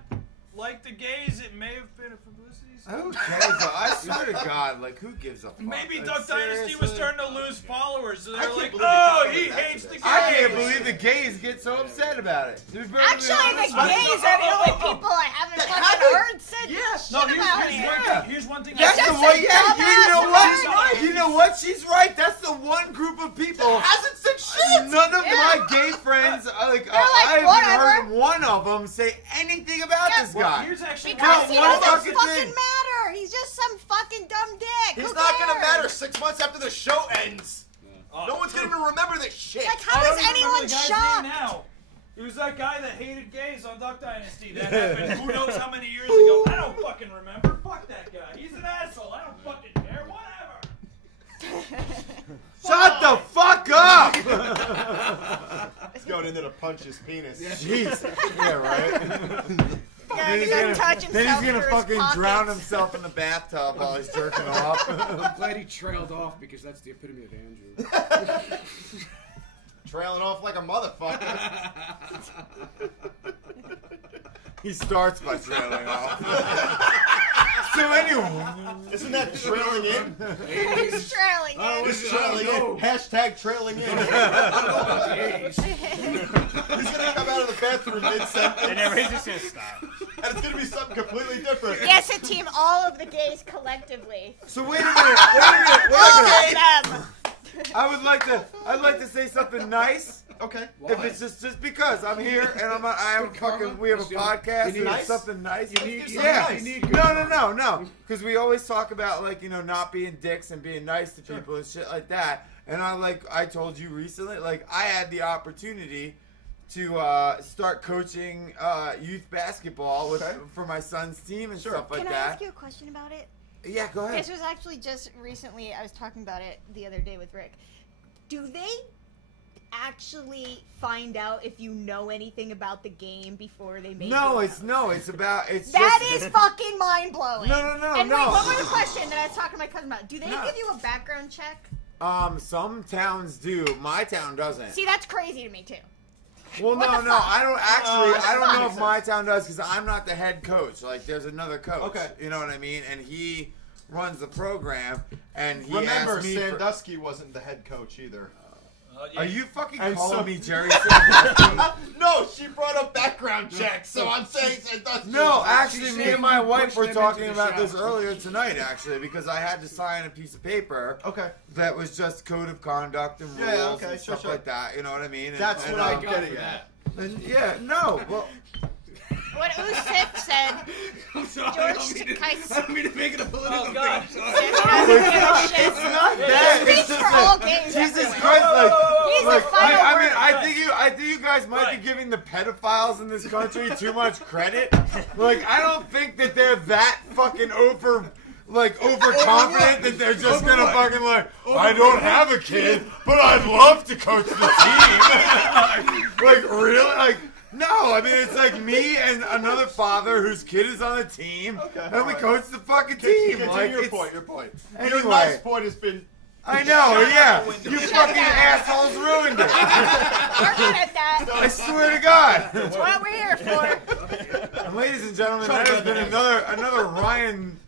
like the gays? It may have been a publicity stunt. Who cares? Though? I swear to God, like who gives a fuck? Maybe Like, Duck Dynasty was seriously? starting to lose followers, so I they're can't like, believe they oh, kept he coming back hates to the this. gays. I can't believe the gays get so upset about it. Actually, the gays are the only people I haven't That fucking haven't- heard said Yes. No, shit about it. here's one thing. That's just the one. a Yeah, you know dumbass what? word. You know what? She's right. That's the one group of people. Hasn't said shit. None of Yeah. my gay friends, I like, haven't whatever. heard one of them say anything about Yeah, this Well, guy. here's actually Because No, he one doesn't fucking fucking thing. matter. He's just some fucking dumb dick. He's Who not gonna cares? matter 6 months after the show ends. No one's gonna even remember this shit. Like, how I don't is even remember anyone the guy's shocked? name now. It was that guy that hated gays on Duck Dynasty. That happened who knows how many years ago. I don't fucking remember. Fuck that guy. He's an asshole. I don't fucking care. Whatever. Shut the fuck up! He's going in there to punch his penis. Jeez. Yeah, right. Yeah, he's gonna touch himself Then he's gonna through his fucking pockets. drown himself in the bathtub while he's jerking off. I'm glad he trailed off because that's the epitome of Andrew. Trailing off like a motherfucker. He starts by trailing off. So anyway, Isn't that trailing in? He's trailing Oh, in. It's trailing in. Hashtag trailing in. He's gonna come out of the bathroom mid-sentence, And everybody's just gonna stop. and it's gonna be something completely different. Yes, a team, all of the gays collectively. so wait a minute. All of them. I'd like to say something nice. Okay. If it's just because I'm here and we have a podcast You and need- it's something nice. You need, Yeah. you need good No. Because we always talk about not being dicks and being nice to people and shit like that. And I told you recently, I had the opportunity to start coaching youth basketball for my son's team and stuff like Can I that. ask you a question about it? Yeah, go ahead. This was actually just recently. I was talking about it the other day with Rick. Do they actually find out if you know anything about the game before they make It's that is fucking mind blowing. No. And wait, one more question that I was talking to my cousin about. Do they give you a background check? Some towns do. My town doesn't. See, that's crazy to me too. Well, What no, the fuck? I don't actually. I don't know if sense. my town does because I'm not the head coach. Like, there's another coach. Okay. You know what I mean? And he runs the program, and he Remember, asked me Sandusky wasn't the head coach either. Are you fucking And calling so- me Jerry Sandusky? No, she brought up background checks, so I'm saying Sandusky. No, actually, She's me saying and my you wife pushed were them talking into the about this shower. earlier tonight, actually, because I had to sign a piece of paper Okay. that was just code of conduct and rules Yeah, okay, and stuff sure. like that. You know what I mean? That's what I'm God getting for at. And, yeah, no. Well, What Usif said. I'm sorry. George, I don't mean to make it a political Oh, God. thing. I'm It's sorry. not that. He It's speaks just for all that. gays. Jesus everywhere. Christ! He's Like, the final I mean, word. I think you guys might be giving the pedophiles in this country too much credit. Like, I don't think that they're that fucking overconfident that they're just gonna fucking like, I don't have a kid, but I'd love to coach the team. Like, really? Like, no, I mean, it's like me and another father whose kid is on the team, and we coach the fucking team. Continue Like, your it's- point. Your point. Anyway. Your nice point has been. I know, yeah. window. You fucking assholes ruined it. We're good at that. I swear to God. That's what we're here for. And ladies and gentlemen, that has been another Ryan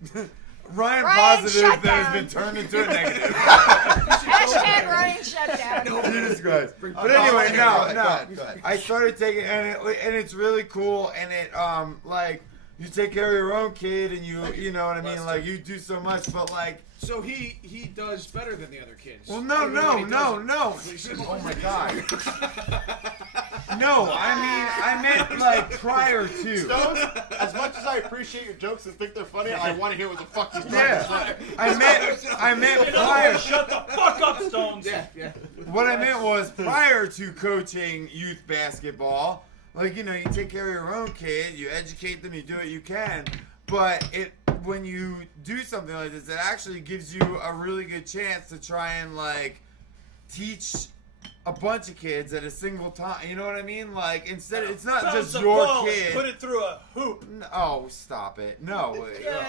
Ryan positive that shutdown. has been turned into a negative. Hashtag Ryan shutdown. Jesus Christ. But No, anyway, go no. ahead. I started taking, and it's really cool, and it like you take care of your own kid, and you know what I mean, like you do so much, but like. So he does better than the other kids. Well, no. Oh my God. No, I meant like prior to. Stones, as much as I appreciate your jokes and think they're funny, I want to hear what the fuck you're trying to Yeah, say. I meant prior. Shut the fuck up, Stones. Yeah. What I meant was prior to coaching youth basketball, like, you know, you take care of your own kid, you educate them, you do what you can, but when you do something like this, it actually gives you a really good chance to try and like teach a bunch of kids at a single time. You know what I mean? Like, instead, it's not Bounce just the your ball and kid. Put it through a hoop. Oh, stop it. No.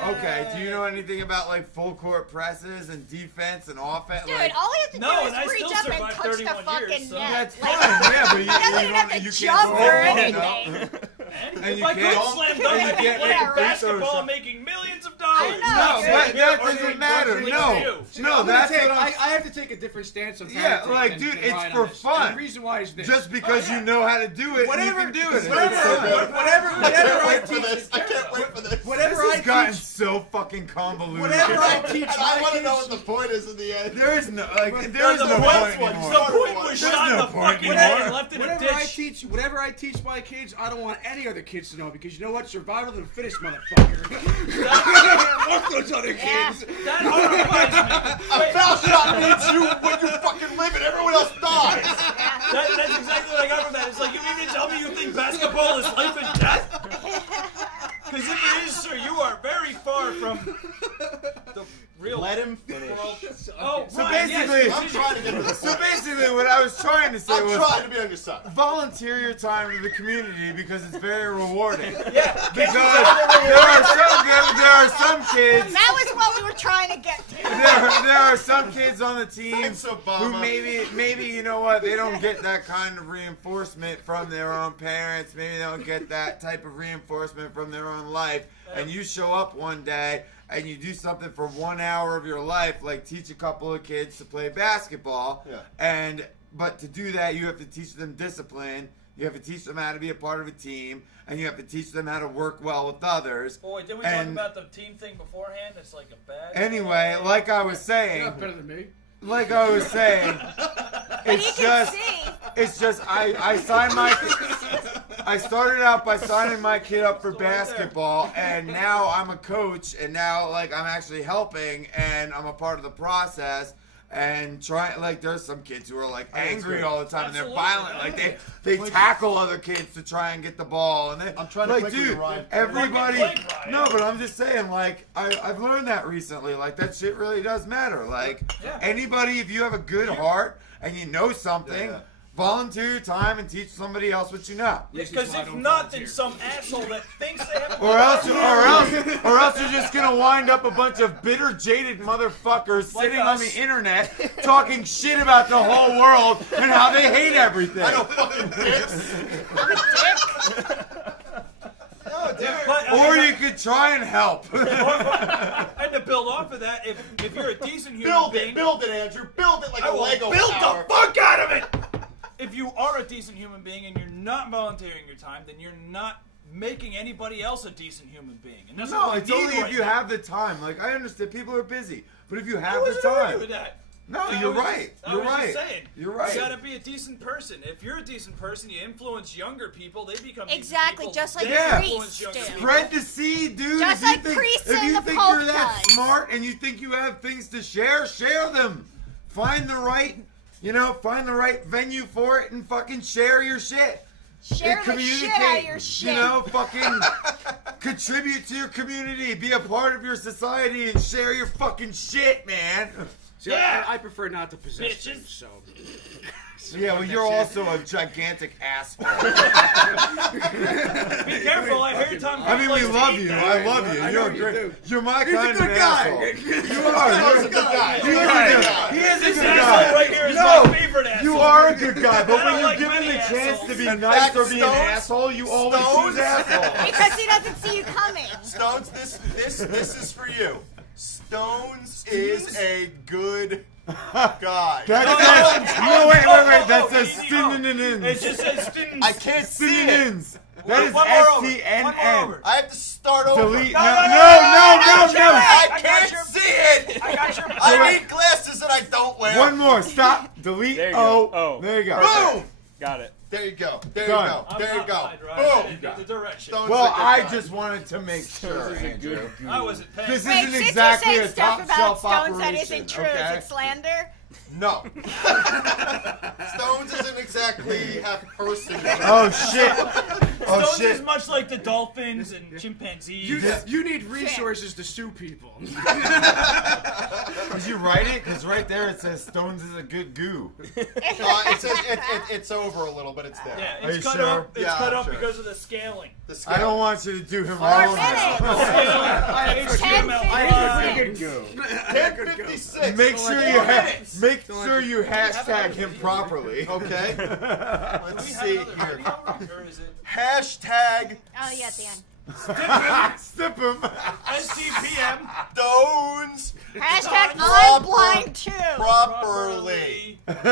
Okay, do you know anything about like full court presses and defense and offense? Dude, Like, all he has to No, do and I is reach still up and survived touch the 31 fucking years, so- net. that's Like, fine, yeah, but he doesn't even have to you jump can't or go anything. And you If I could can't. slam and dunk you can't play make a free throw basketball shot. making millions of I dollars. know. No, Yeah, that Or doesn't you- matter. or you- No, See, no, I'm gonna that's take, what I have to take a different stance on parenting. Yeah, like, than- dude, than it's Ryan for on this. fun. And the reason why is this. Just because you know how to do it, Whatever- you can do it. whatever- It's fun. whatever I can't I wait for teach, this. I can't wait for this. whatever This I has gotten teach, so fucking convoluted. whatever I teach And I my want to know kids, what the point is in the end. There is no like. There No, is the no point point was- anymore. The point was There's shot in no the point fucking anymore. head and left in a whatever I teach my kids, I don't want any other kids to know because you know what? Survival of the fittest, motherfucker. Fuck those other Yeah. kids. That horrifies me. A Wait, foul shot means you when you fucking live and everyone else dies. that's exactly what I got from that. It's like, you mean to tell me you think basketball is life and death? Because if it is, sir, you are very far from the real Let him finish. world. Oh, So right, basically- yes, I'm trying to get to the So point. basically, what I was trying to say I'm was trying to be on your side. volunteer your time to the community because it's very rewarding. yeah, Because there are some kids. That was what we were trying to get to. There are some kids on the team Thanks, Obama. who maybe you know what, they don't get that kind of reinforcement from their own parents. Maybe they don't get that type of reinforcement from their own life. And you show up one day and you do something for 1 hour of your life, like teach a couple of kids to play basketball. Yeah. But to do that, you have to teach them discipline. You have to teach them how to be a part of a team, and you have to teach them how to work well with others. Oh, wait, didn't we And- talk about the team thing beforehand? It's like a bad. Anyway, like I was You're saying, not better than me. it's just I signed I started out by signing my kid up for basketball, and now I'm a coach, and now like I'm actually helping, and I'm a part of the process. and try like there's some kids who are like angry all the time and they're Absolutely. violent. Like they tackle other kids to try and get the ball. And I'm trying to like, click with you, dude, Ryan. everybody. Fucking play, Ryan. No, but I'm just saying, like I've learned that recently. Like that shit really does matter. Like anybody, if you have a good heart and you know something. Volunteer your time and teach somebody else what you know. Because if not, then some asshole that thinks they have Or else you're just gonna wind up a bunch of bitter, jaded motherfuckers sitting on the internet talking shit about the whole world and how they hate everything. I don't fucking dicks. I'm a dick. No, dude. Or you could try and help. And to build off of that, if you're a decent human being, Build it, Andrew. Build it like I a will Lego build tower. the fuck out of it. If you are a decent human being and you're not volunteering your time, then you're not making anybody else a decent human being. And that's No, what we it's need only if right you now. have the time. Like I understand people are busy, but if you I have the wasn't arguing time. with that. No, I you're was right. just- I You're was just right. saying, You're right. You gotta be a decent person. If you're a decent person, you influence younger people. They become decent Exactly, people. just like They Yeah. influence priests younger do. people. Spread the seed, dude. Just if you like think, priests if and you the think Pope you're that does. smart and you think you have things to share them. Find the right, find the right venue for it and fucking share your shit. Share And the shit out of your shit. Fucking contribute to your community, be a part of your society, and share your fucking shit, man. See, Yeah. I prefer not to possess Bitches. things, so. Yeah, well, you're also a gigantic asshole. Be careful. I heard Tom. I mean, we Cruise likes to love eat you. that. I love you. I You're know you great. do. You're my He's a kind good of guy. asshole. You are. He's a good guy. He is a good guy. He is a This good asshole guy. right here is No, my favorite asshole. you are a good guy, but I when don't you're like given many the chance assholes. to be In nice fact, or be an Stones- asshole, you always Stones- choose asshole. Because he doesn't see you coming. Stones, this is for you. Stones is a good guy. That says, no, wait. That says It synonyms. just says students. I can't see it. Synonyms. That is One more over. STNN. One more over. I have to start over. Delete. No, No. I I got can't your- see it. I got your. I need glasses that I don't wear. One more. Stop. Delete. There you O. go. Oh. There you go. Boom. Got it. There you go. There Done. you go. I'm There you go. outside, right? Boom. The direction. Stones Well, is a good I guy. just wanted to make sure, Andrew. I wasn't paying. This Wait, isn't since exactly you a said stuff top about shelf Stones operation. that isn't true, okay? is it slander? No. Stones isn't exactly half person. Oh shit! Oh Stones shit! is much like the dolphins and chimpanzees. You need resources to sue people. Did you write it? Because right there it says Stones is a good goo. It's over a little, but it's there. Yeah, Are it's you cut sure? up. It's Yeah, cut I'm up sure. because of the scaling. The scale. I don't want you to do him 4 wrong minutes. now. HTML. I Good go. 10:56. Make sure you minutes. make sure you hashtag him properly. Okay. Do Let's we see have another here. video, or is it Hashtag Oh, yeah, at the end. Stip him. STPM Stones Hashtag Proper. I'm blind too. properly. Much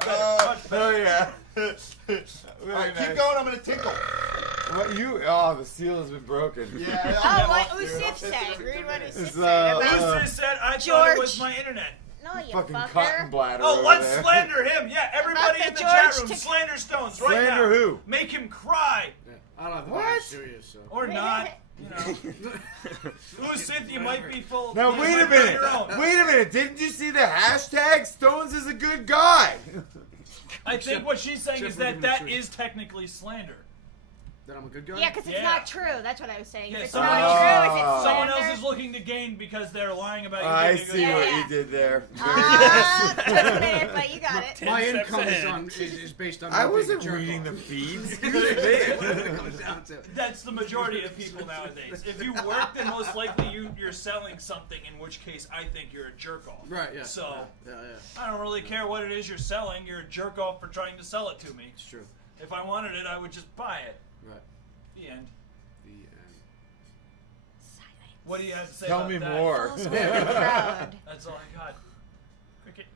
better. Much better. Oh yeah. Alright, keep going. I'm gonna tinkle. What you? Oh, the seal has been broken. Yeah. Oh, what Usif said. Read what Usif It's, said. Who said I thought George. it was my internet? No, you Fucking fucker. cotton bladder. Oh, over let's there. slander him. Yeah, everybody About in the the chat George room, to- slander Stones right now. Slander who? Make him cry. I don't have the What? right to sue you, so. Or not. You know. Lucid, you might be full. Now you wait a might be minute. your own. Wait a minute. Didn't you see the hashtag? Stones is a good guy. I think what she's saying is except that for that the is technically slander. That I'm a good guy? Yeah, because it's Yeah. not true. That's what I was saying. Yeah, If it's someone not else- true, is it Someone slander? else is looking to gain because they're lying about you. I being a good see guy. what Yeah. you did there. Took a minute, but you got it. My 10 income steps is, ahead. is based on. I me being a wasn't jerk reading off. the feeds. It comes down to. That's the majority of people nowadays. If you work, then most likely you're selling something, in which case I think you're a jerk off. Right, yeah. So Yeah. I don't really care what it is you're selling. You're a jerk off for trying to sell it to me. It's true. If I wanted it, I would just buy it. Right. The end. The end. What do you have to say Tell about me that? more. Full sword crowd. That's all I got. Cricket.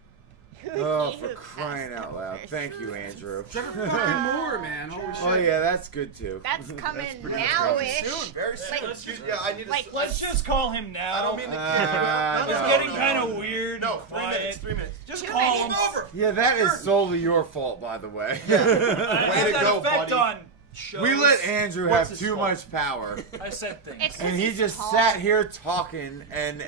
Oh, for crying out loud. Thank you, Andrew. Trevor fucking Moore, man. Holy Oh, shit. yeah, that's good too. That's coming pretty now-ish. Soon, very soon. let's just- Yeah, I need to. Like, Let's just call him now. I don't mean the Uh, It's no, getting no. kind of weird. No, and 3 quiet. minutes. 3 minutes. Just 2 call minutes. him over. Yeah, that is solely your fault, by the way. I have to that go, effect buddy. on shows. We let Andrew What's have his too fault? much power. I said things. It's 'cause And he he's just tall. sat here talking and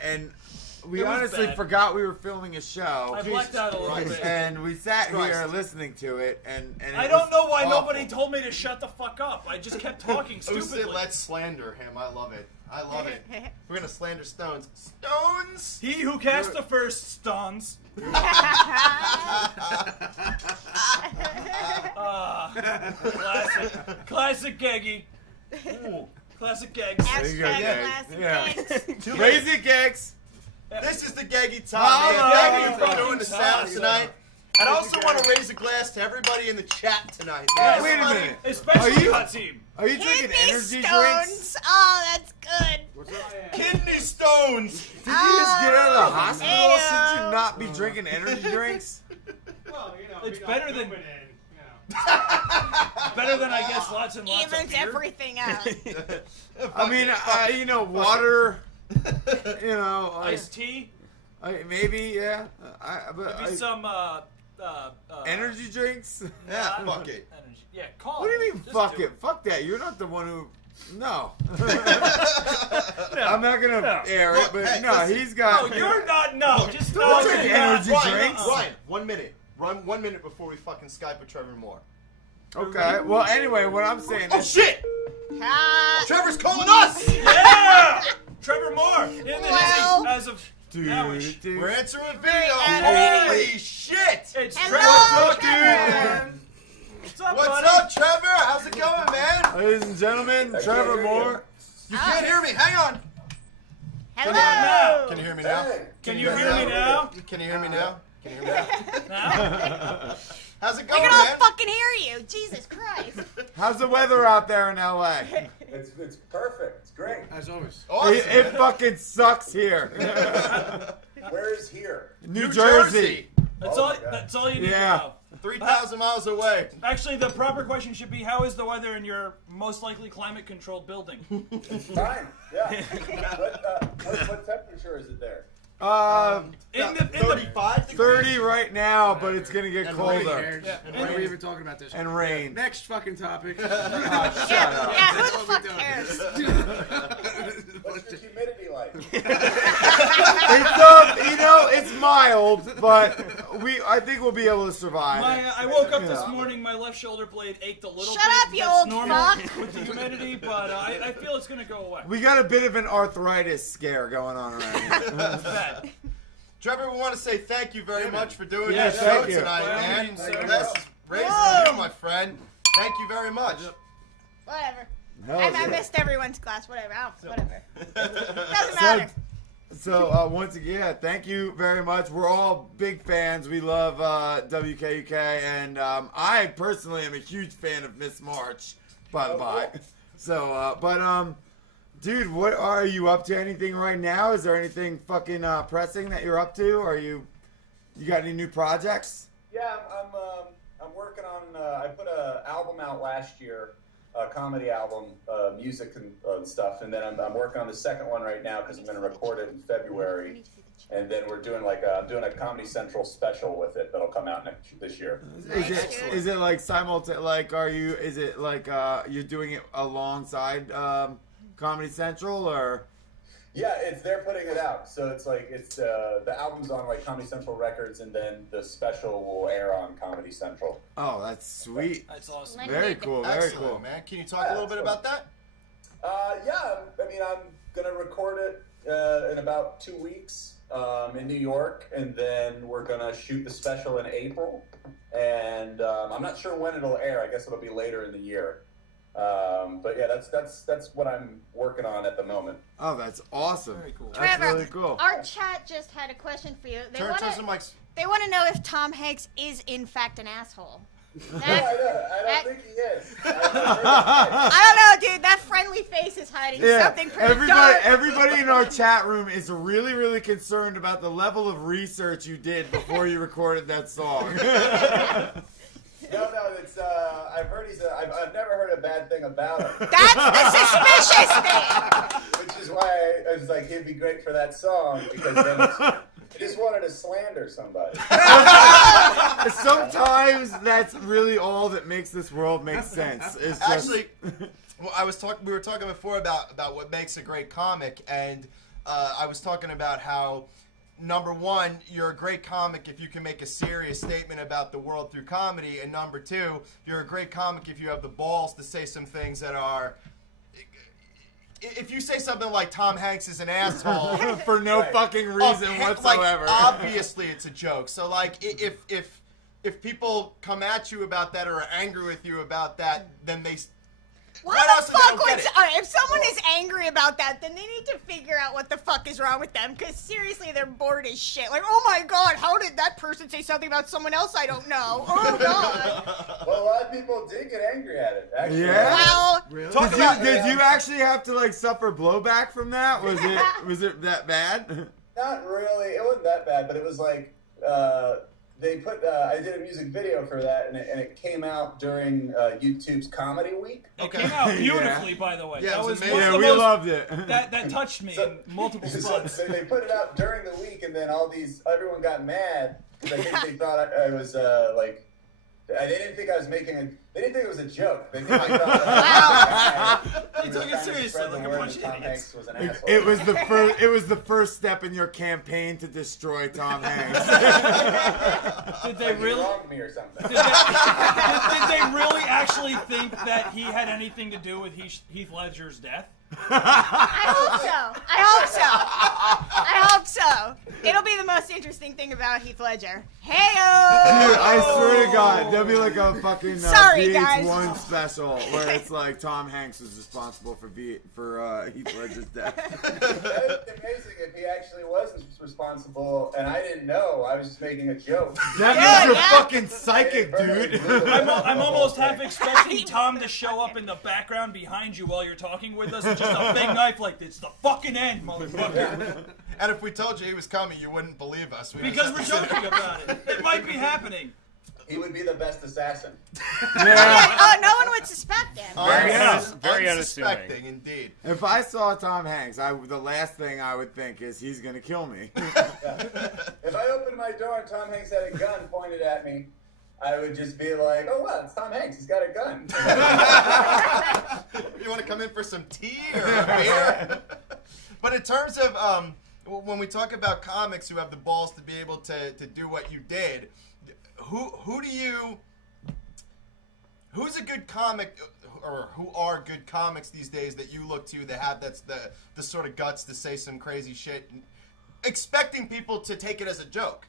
we It was honestly bad. forgot we were filming a show. I blacked out a little bit. And we sat here Christ. listening to it, and it I don't was know why awful. nobody told me to shut the fuck up. I just kept talking Who stupidly. said let's slander him? I love it. I love it. We're gonna slander Stones. Stones! He who cast the first stones. Classic Geggy. Ooh, classic Gegs. There you go, Hashtag Geggs. classic Yeah. Geggs. Raise it, Gex. This is the Geggy Hello. Time. Thank you for Fucking doing the sound time. tonight. And I also want to raise a glass to everybody in the chat tonight. man. Wait a minute. Especially Are you- Hot Team. Are you drinking Kidney energy stones. drinks? Oh, that's good. Kidney stones! Did you just get out of the hospital? Ew. Should you not be drinking energy drinks? Well, you know, It's we got better than- COVID in, you know. Better than I guess lots and lots Evens of beer. everything out. I mean, water. You know, Iced tea. maybe, yeah. Maybe some Energy drinks? Yeah, fuck it. Energy. Yeah, call What do it. you mean, Just fuck do it? Fuck that. You're not the one who. No. I'm not going to air it, Look, but hey, no, listen. he's got. No, you're not. No, just Don't no. drink you're energy not. drinks. Ryan, 1 minute. Run 1 minute before we fucking Skype with Trevor Moore. Okay. Well, anyway, what I'm saying Oh is. shit! Ah, Trevor's calling us! Yeah! Trevor Moore in the Well- hizzy as of nowish. Dude. We're answering video. Hey. Holy shit! It's Hello, Trevor. Trevor. What's up, What's buddy? up, Trevor? How's it going, man? Ladies and gentlemen, Trevor Moore. You can't hear me. Hang on. Hello. Can you hear me now? Can you hear me now? Can you hear me now? Can you hear me now? Now? How's it We going, can all man? fucking hear you. Jesus Christ. How's the weather out there in LA? It's perfect. It's great. As always. Awesome, It man. fucking sucks here. Where is here? New Jersey. That's Oh all. my God. That's all you need Yeah. to know. 3,000 miles away. Actually, the proper question should be: how is the weather in your most likely climate-controlled building? It's fine. Yeah. what temperature is it there? In the 35 degrees. 30 right now, but it's gonna get And nobody colder. cares. Yeah. Why are we even talking about this? And rain. Next fucking topic. Oh, shut Yeah, up. yeah, who the fuck cares? What's your humidity like? It's mild, but I think we'll be able to survive. I woke up this Yeah. morning. My left shoulder blade ached a little Shut bit. up, you That's old normal fuck. with the humidity, but I feel it's gonna go away. We got a bit of an arthritis scare going on around here. It's bad. Trevor, we want to say thank you very much for doing Yes, this show thank you. tonight, By all man. means, sir. This is raising Whoa. you, my friend. Thank you very much. Whatever. Hell I yeah. missed everyone's class. Whatever. Whatever. Doesn't So, matter. so once again, yeah, thank you very much. We're all big fans. We love WKUK, and I personally am a huge fan of Miss March, by the by. So, dude, what are you up to? Anything right now? Is there anything fucking pressing that you're up to? Are you got any new projects? Yeah, I'm working on. I put an album out last year, a comedy album, music and stuff, and then I'm working on the second one right now because I'm going to record it in February, and then we're doing I'm doing a Comedy Central special with it that'll come out this year. Is it like simultaneous? Like, is it like you're doing it alongside Comedy Central, or? Yeah, they're putting it out, so it's the album's on like Comedy Central Records, and then the special will air on Comedy Central. Oh, that's sweet. That's awesome. Very cool. Very Excellent, cool. man. Can you talk a little bit about that? Yeah, I mean, I'm gonna record it in about 2 weeks in New York, and then we're gonna shoot the special in April. And I'm not sure when it'll air. I guess it'll be later in the year. But yeah, that's what I'm working on at the moment. Oh, that's awesome. Very cool. That's Trevor, really cool. our chat just had a question for you. Turn some mics. They want to know if Tom Hanks is in fact an asshole. I don't think he is. I don't know, dude. That friendly face is hiding something pretty dark. Everybody in our chat room is really, really concerned about the level of research you did before you recorded that song. No, it's I've heard I've never heard a bad thing about him. That's the suspicious thing. Which is why I was like, he'd be great for that song, because then I just wanted to slander somebody. Sometimes that's really all that makes this world make sense. It's just, Actually, well, we were talking before about what makes a great comic, and I was talking about how number one, you're a great comic if you can make a serious statement about the world through comedy, and number two, you're a great comic if you have the balls to say some things that are... If you say something like Tom Hanks is an asshole for no fucking reason whatsoever, like, obviously it's a joke. So like if people come at you about that or are angry with you about that, then they... Why the fuck would... if someone is angry about that, then they need to figure out what the fuck is wrong with them, because seriously, they're bored as shit. Like, oh my god, how did that person say something about someone else I don't know? Oh god. Well, a lot of people did get angry at it, actually. Yeah? Well... Really? Did you actually have to, like, suffer blowback from that? Was it that bad? Not really. It wasn't that bad, but it was like... They put. I did a music video for that, and it came out during YouTube's Comedy Week. It came out beautifully, by the way. Yeah, that was amazing. one of Yeah, the we most, loved it. That touched me in multiple spots. So they put it out during the week, and then everyone got mad because I think they thought I was like. They didn't think I was making a. They didn't think it was a joke. They thought They took it seriously, like a bunch of Tom idiots. Hanks was an asshole. It was the first. It was the first step in your campaign to destroy Tom Hanks. Did they He really? wronged me or something. Did they really actually think that he had anything to do with Heath Ledger's death? I hope so. I hope so. It'll be the most interesting thing about Heath Ledger. Hey-o! Dude, I swear to God, there'll be like a fucking Sorry, guys. VH1 special where it's like Tom Hanks was responsible for Heath Ledger's death. That would be amazing if he actually was responsible, and I didn't know. I was just making a joke. That means you're fucking psychic, dude. I'm almost half expecting Tom to show up in the background behind you while you're talking with us, and just a big knife like this. The fucking end, motherfucker. And if we told you he was coming, you wouldn't believe us. Because we're joking about it. It might be happening. He would be the best assassin. Oh, no one would suspect him. Very unsuspecting, indeed. If I saw Tom Hanks, the last thing I would think is he's gonna kill me. If I opened my door and Tom Hanks had a gun pointed at me, I would just be like, oh, wow, it's Tom Hanks. He's got a gun. You want to come in for some tea or a beer? But in terms of when we talk about comics who have the balls to be able to do what you did, who's a good comic, or who are good comics these days that you look to that have the sort of guts to say some crazy shit, expecting people to take it as a joke?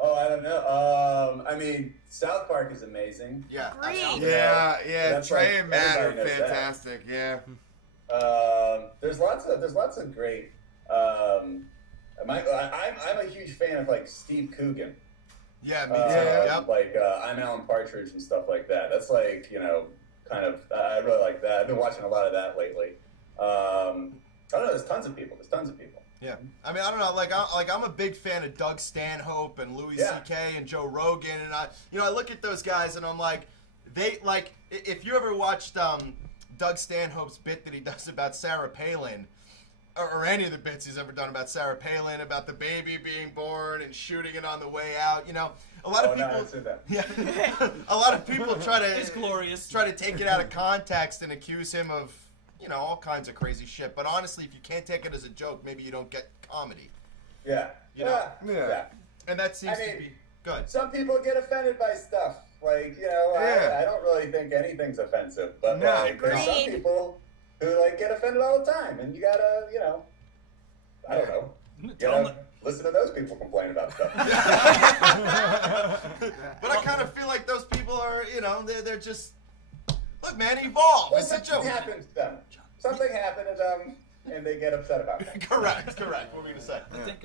Oh, I don't know. I mean, South Park is amazing. Yeah. Great. Yeah. That's Trey like, and Matt are everybody knows that. fantastic. Yeah. There's lots of great. I'm a huge fan of like Steve Coogan. Yeah, me too. Yep. Like I'm Alan Partridge and stuff like that. That's like kind of. I really like that. I've been watching a lot of that lately. I don't know. There's tons of people. Yeah, I mean, I don't know. I'm a big fan of Doug Stanhope and Louis C.K. and Joe Rogan, and I look at those guys and I'm like, if you ever watched Doug Stanhope's bit that he does about Sarah Palin, or any of the bits he's ever done about Sarah Palin, about the baby being born and shooting it on the way out, a lot of people, a lot of people try to take it out of context and accuse him of all kinds of crazy shit. But honestly, if you can't take it as a joke, maybe you don't get comedy. Yeah. Yeah. And that seems to be good. Some people get offended by stuff. Like, I don't really think anything's offensive. But there's some people who get offended all the time. And you gotta, I don't know. You gotta listen to those people complain about stuff. But I kind of feel like those people are, they're just, look, man, evolve. Well, It's a joke. something happens to them. Something happened to them, and they get upset about it. Correct. What were we going to say? I think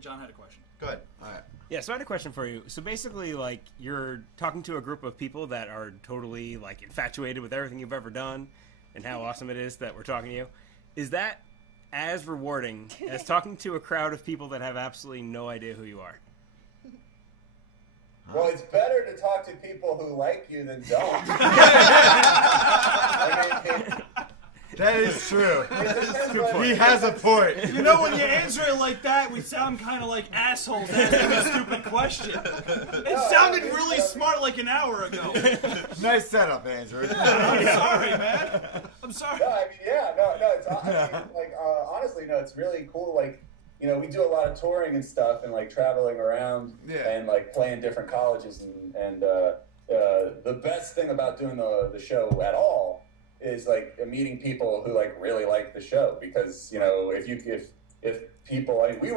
John had a question. Go ahead. All right. Yeah, so I had a question for you. So basically, you're talking to a group of people that are totally, infatuated with everything you've ever done and how awesome it is that we're talking to you. Is that as rewarding as talking to a crowd of people that have absolutely no idea who you are? Well, it's better to talk to people who like you than don't. That is true. He has a point. When you answer it like that, we sound kind of like assholes asking a stupid question. It sounded really smart like an hour ago. Nice setup, Andrew. I'm sorry, man. I'm sorry. No, it's honestly, no, it's really cool. we do a lot of touring and stuff, and like traveling around and like playing different colleges, and the best thing about doing the show at all is like meeting people who like really like the show, because if people, I mean, we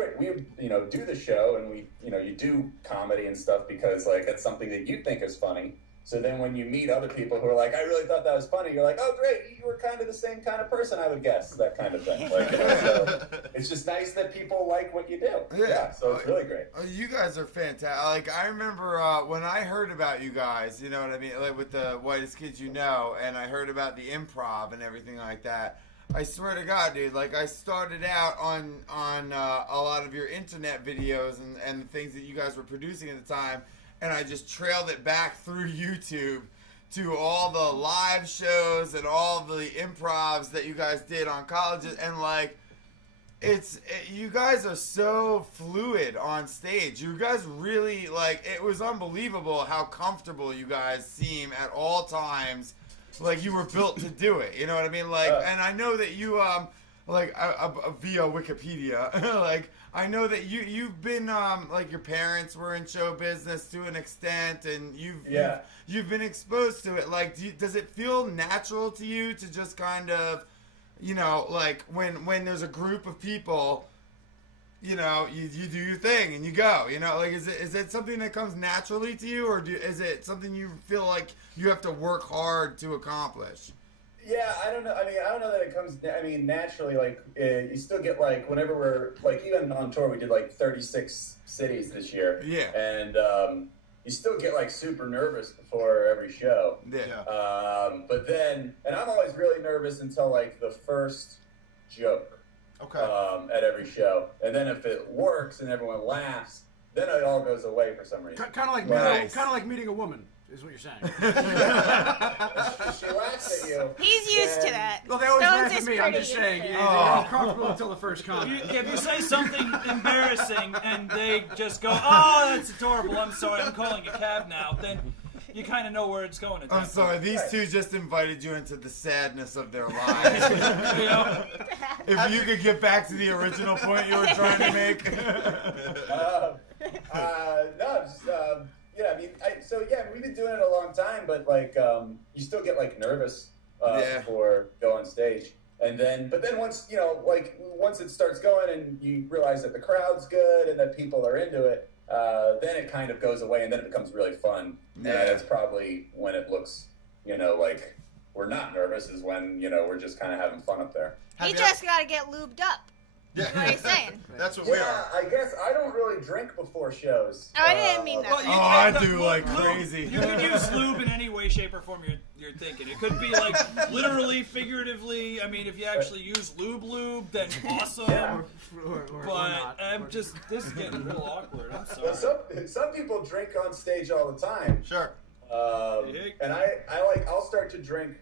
do the show, and we you do comedy and stuff because like it's something that you think is funny. So then when you meet other people who are like, I really thought that was funny, you're like, oh, great, you were kind of the same kind of person, I would guess, that kind of thing. Like, so it's just nice that people like what you do. Yeah, so it's really great. You guys are fantastic. Like, I remember when I heard about you guys, you know what I mean, like with the Whitest Kids You Know, and I heard about the improv and everything like that. I swear to God, dude, like I started out on a lot of your internet videos and the things that you guys were producing at the time, and I just trailed it back through YouTube to all the live shows and all the improvs that you guys did on colleges, and like you guys are so fluid on stage. You guys really, like, it was unbelievable how comfortable you guys seem at all times. Like you were built to do it, you know what I mean? Like, and I know that you like via Wikipedia, like I know that you've been like your parents were in show business to an extent, and you've been exposed to it. Like, does it feel natural to you to just kind of, like when there's a group of people, you do your thing and you go, like is it something that comes naturally to you, or is it something you feel like you have to work hard to accomplish? Yeah, I don't know. I mean, I don't know that it comes. I mean, naturally, like you still get like whenever we're like even on tour, we did like 36 cities this year. Yeah, and you still get like super nervous before every show. Yeah. But then, and I'm always really nervous until like the first joke. Okay. At every show, and then if it works and everyone laughs, then it all goes away for some reason. Kind of like meeting a woman. Is what you're saying. She laughs at you. He's used to that. Well, they always laugh at me. I'm just saying. They're uncomfortable until the first comment. If you say something embarrassing and they just go, "Oh, that's adorable. I'm sorry. I'm calling a cab now," then you kind of know where it's going. I'm sorry. These two just invited you into the sadness of their lives. If you could get back to the original point you were trying to make. No, just. Yeah, I mean, we've been doing it a long time, but like, you still get like nervous before go on stage, but then once once it starts going and you realize that the crowd's good and that people are into it, then it kind of goes away and then it becomes really fun. Yeah, and that's probably when it looks, like we're not nervous is when we're just kind of having fun up there. You just got to get lubed up. Yeah. That's what he's saying. That's what we are. I guess I don't really drink before shows. Oh, I didn't mean that. I do like crazy. You could use lube in any way, shape, or form you're thinking. It could be like literally, figuratively. I mean, if you actually use lube, then awesome. Yeah. But this is getting a little awkward. I'm sorry. Well, some people drink on stage all the time. Sure. And I'll start to drink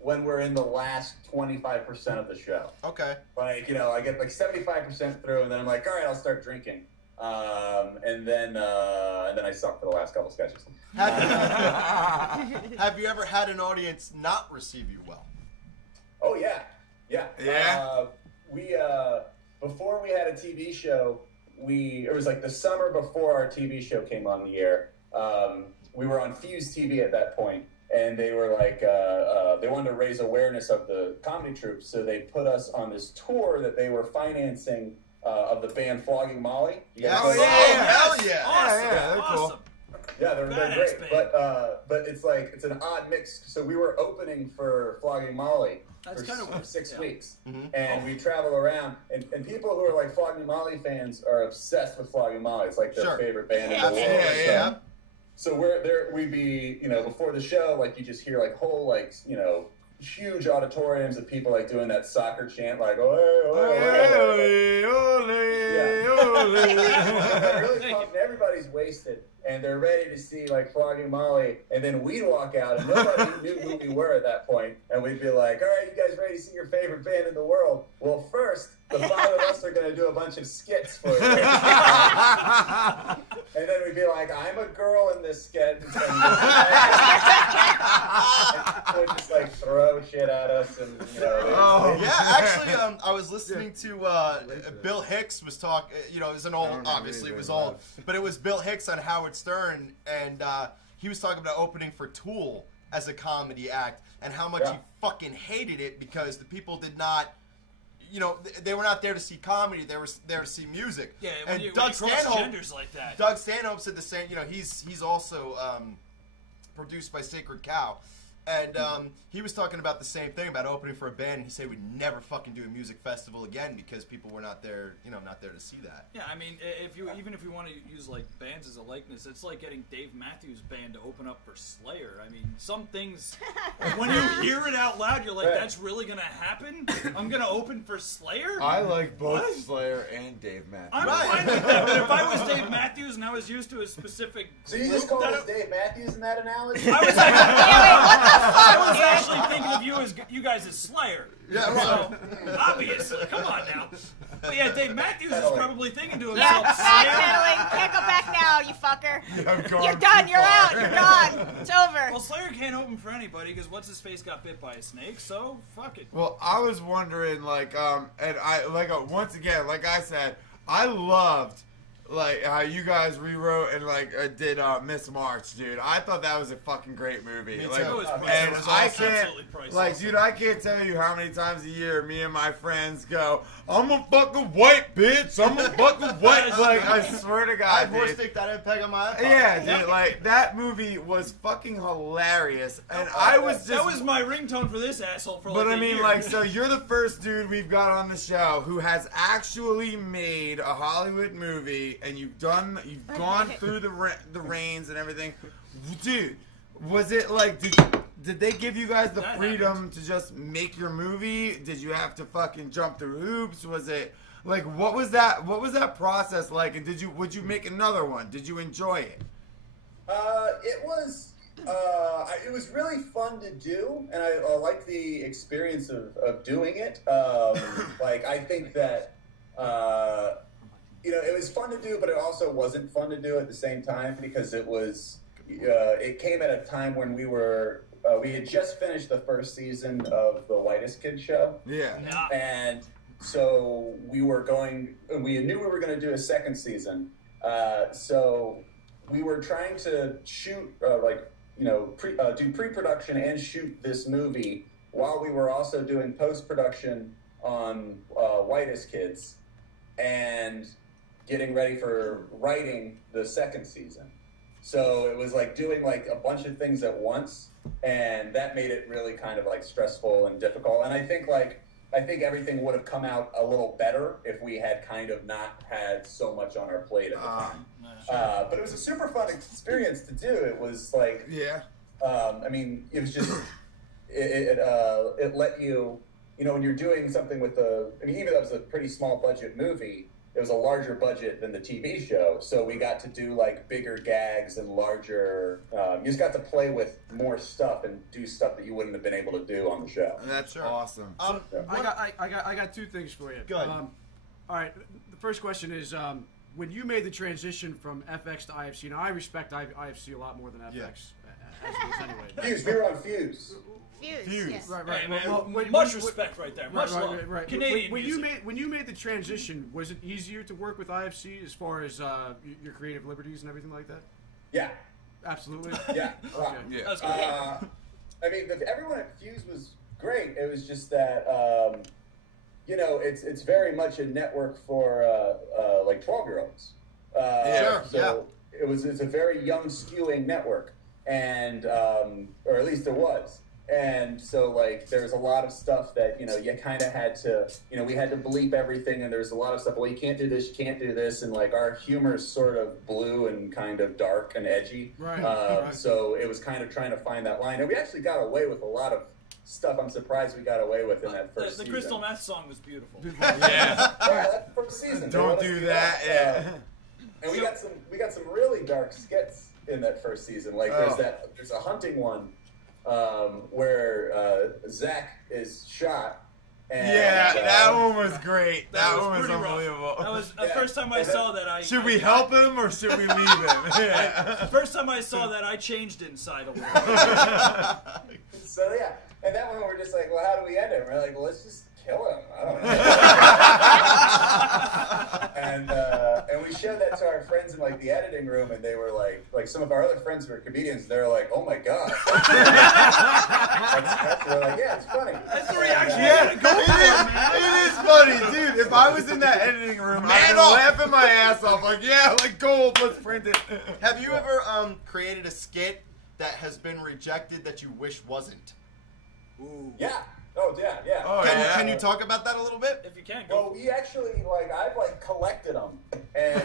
when we're in the last 25% of the show. Okay. Like, I get like 75% through, and then I'm like, all right, I'll start drinking. And then I suck for the last couple sketches. Have you ever had an audience not receive you well? Oh, yeah. Yeah. Yeah? Before we had a TV show, it was like the summer before our TV show came on the air. We were on Fuse TV at that point. And they were like, they wanted to raise awareness of the comedy troupe, so they put us on this tour that they were financing of the band Flogging Molly. Hell yeah! Awesome. They're cool. Yeah, they're great. But it's an odd mix. So we were opening for Flogging Molly for 6 weeks, and we travel around, and people who are like Flogging Molly fans are obsessed with Flogging Molly. It's like their favorite band in the world. Yeah. So we'd be, before the show, like you just hear like whole like, huge auditoriums of people like doing that soccer chant, like really pumped, and everybody's wasted, and they're ready to see like Flogging Molly, and then we'd walk out, and nobody knew who we were at that point, and we'd be like, all right, you guys ready to see your favorite band in the world? Well, first, the 5 of us are going to do a bunch of skits for you. And then we'd be like, I'm a girl in this sketch. They would just like throw shit at us, and you know. Yeah, actually, I was listening to Bill Hicks was talking. You know, it was an old, obviously it was old, but it was Bill Hicks on Howard Stern, and he was talking about opening for Tool as a comedy act, and how much he fucking hated it because the people did not. You know, they were not there to see comedy; they were there to see music. Yeah, and when Doug you cross Stanhope, genders like that. Doug Stanhope said the same. You know, he's also produced by Sacred Cow, and he was talking about the same thing about opening for a band. And he said we'd never fucking do a music festival again because people were not there. You know, not there to see that. Yeah, I mean, even if you want to use like bands as a likeness, it's like getting Dave Matthews Band to open up for Slayer. I mean, some things when you hear it out loud, you're like, "That's really gonna happen? I'm gonna open for Slayer." I like both Slayer and Dave Matthews. I'm fine with that, but if I was Dave Matthews and I was used to a specific So you just called us Dave Matthews in that analogy? I was actually thinking of you guys as Slayer. Yeah, right. So, obviously, come on now. But yeah, Dave Matthews is probably thinking to Yeah, himself, backpedaling. Can't go back now, you fucker. You're done. You're out. You're gone. It's over. well, Slayer can't open for anybody because what's his face got bit by a snake, so fuck it. Well, I was wondering, like, and I, like, once again, like I said, I loved, like, how you guys rewrote and, like, did Miss March, dude. I thought that was a fucking great movie. Me like, too. It was priceless. and It was I absolutely can't, priceless. like, dude, I can't tell you how many times a year me and my friends go, I'm a fucking white bitch. I'm a fucking white. Like, I swear to I God, had horse dude. dick that I peg on my iPod. Yeah, dude, like, that movie was fucking hilarious. And I was just... That was my ringtone for this asshole for like But I a mean, year. like, so you're the first dude we've got on the show who has actually made a Hollywood movie, and you've gone through the reins and everything. Dude, was it like, did they give you guys the That freedom to just make your movie? Did you have to fucking jump through hoops? Was it like, what was that process like? And would you make another one? Did you enjoy it? It was really fun to do, and I liked the experience of doing it. Like, I think that, you know, it was fun to do, but it also wasn't fun to do at the same time because it came at a time when we had just finished the first season of the Whitest Kids show. Yeah. And so we knew we were going to do a second season. So we were trying to shoot, do pre-production and shoot this movie while we were also doing post-production on Whitest Kids and getting ready for writing the second season. So it was like doing like a bunch of things at once, and that made it really kind of like stressful and difficult. And I think everything would have come out a little better if we had kind of not had so much on our plate at the time. But it was a super fun experience to do. It was like, I mean, it was just, it let you, you know, when you're doing something with even though it was a pretty small budget movie, it was a larger budget than the TV show. So we got to do like bigger gags and larger, you just got to play with more stuff and do stuff that you wouldn't have been able to do on the show. That's awesome. I got two things for you. Go ahead. All right. The first question is, when you made the transition from FX to IFC, now I respect IFC a lot more than FX as it is anyway. Fuse, we were on Fuse. Fuse. Yes. Right. Hey, man, Well, much respect right there. Much love. Right. Canadian when music. you made the transition, was it easier to work with IFC as far as your creative liberties and everything like that? Yeah. Absolutely. Yeah. Okay. Yeah. That's good. I mean, everyone at Fuse was great. It was just that, you know, it's very much a network for like 12-year-olds. So it's a very young skewing network, and or at least it was. And so, like, there's a lot of stuff that, you know, you kind of had to, you know, we had to bleep everything, and there's a lot of stuff, well, you can't do this, you can't do this, and, like, our humor is sort of blue and kind of dark and edgy. Right. So it was kind of trying to find that line. And we actually got away with a lot of stuff I'm surprised we got away with in that first season. The Crystal Meth song was beautiful. Yeah. Yeah, that first season. Don't do that. Yeah. And we got some really dark skits in that first season. Like there's a hunting one where Zach is shot, And, that one was great. That one was pretty rough. unbelievable. That was the first time I saw that. Should we help him or should we leave him? The first time I saw that, I changed inside a little bit. So yeah, and that one we're just like, well, how do we end it? We're like, well, let's just kill him. I don't know. and we showed that to our friends in like the editing room, and they were like some of our other friends who are comedians. They're like, oh my god. We're like, yeah, it's funny. That's the reaction. It is funny, dude. If I was in that editing room, I'd be laughing my ass off. Like, yeah, like gold. Let's print it. Have you ever created a skit that has been rejected that you wish wasn't? Ooh. Yeah. Oh yeah, yeah. Oh, Can you talk about that a little bit? If you can, go. Well, we actually I've collected them, and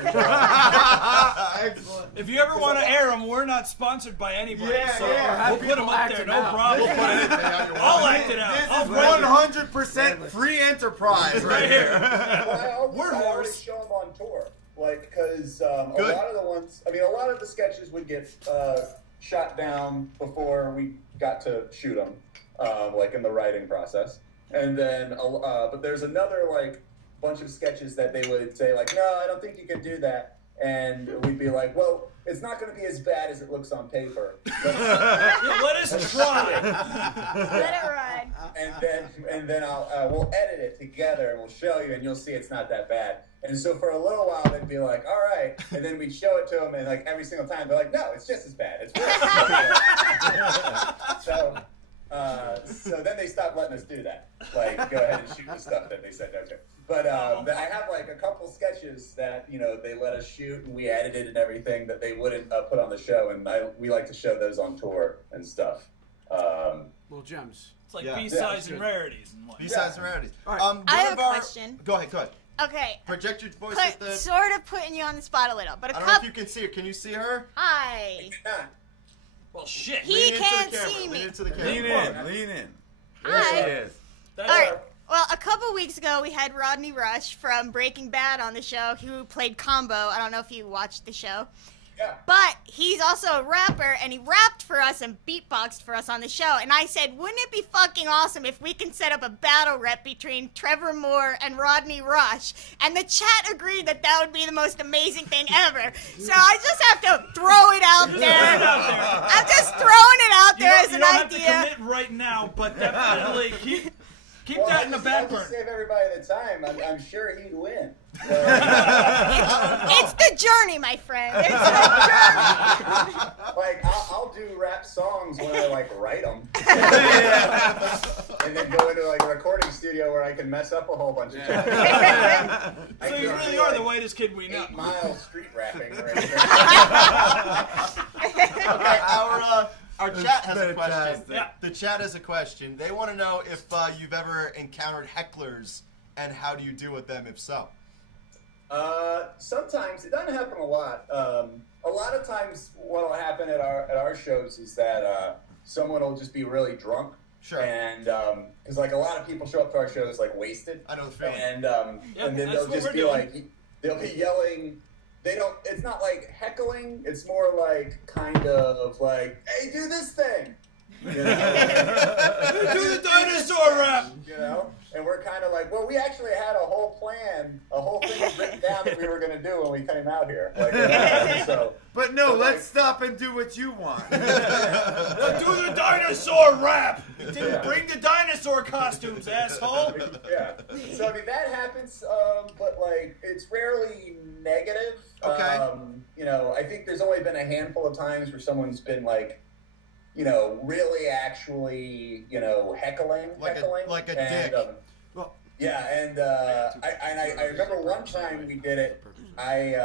Excellent. If you ever want to air them, we're not sponsored by anybody, so yeah. we'll put them up there, no problem. We'll put anything on your I'll wall. act it out. This I'll is 100% free enterprise right here. We're I always horse. show them on tour, because a lot of the ones. I mean, a lot of the sketches would get shot down before we got to shoot them. Like in the writing process, and then but there's another bunch of sketches that they would say like, no, I don't think you can do that, and we'd be like, well, it's not going to be as bad as it looks on paper. Let us try. Let it ride. And then we'll edit it together and we'll show you, and you'll see it's not that bad. And so for a little while they'd be like, all right, and then we'd show it to them, and every single time they're like, no, it's just as bad. It's worse. So then they stopped letting us do that. Go ahead and shoot the stuff that they said no to. But I have a couple sketches that they let us shoot and we edited and everything that they wouldn't put on the show, and we like to show those on tour and stuff. Little gems. It's like B-sides and rarities and what. B-sides and rarities. Right. I have a question. Go ahead. Okay. Project your voice at the... Sort of putting you on the spot a little, but I don't know if you can see her. Can you see her? Hi. Well, shit. He can't see me. Lean into the camera. Lean in. Hi. Yes. All right. Well, a couple weeks ago, we had Rodney Rush from Breaking Bad on the show, who played Combo. I don't know if you watched the show. Yeah. But he's also a rapper, and he rapped for us and beatboxed for us on the show. And I said, wouldn't it be fucking awesome if we can set up a battle rep between Trevor Moore and Rodney Rush? And the chat agreed that that would be the most amazing thing ever. So I just have to throw it out there. I'm just throwing it out there as an idea. You don't have to commit right now, but definitely keep that in the back burner. Save everybody the time. I'm sure he'd win. It's the journey, my friend. It's the journey. I'll do rap songs when I write them, and then go into a recording studio where I can mess up a whole bunch of times. So you really are the whitest kid we know. 8 Mile street rapping. Okay, our chat has a question. Fantastic. Yeah. The chat has a question. They want to know if you've ever encountered hecklers and how do you deal with them if so. Sometimes it doesn't happen a lot. A lot of times, what will happen at our shows is that someone will just be really drunk. Sure. And because a lot of people show up to our shows wasted. I know the feeling. And then they'll just be they'll be yelling. They don't. It's not heckling. It's more kind of hey, do this thing. Do the dinosaur rap. And we're kind of well, we actually had a whole plan, a whole thing written down that we were going to do when we came out here. But no, let's stop and do what you want. Do the dinosaur rap. Didn't bring the dinosaur costumes, asshole. Yeah. So that happens, but it's rarely negative. Okay. I think there's only been a handful of times where someone's been really actually, heckling. Like a dick. I remember one time we did it. I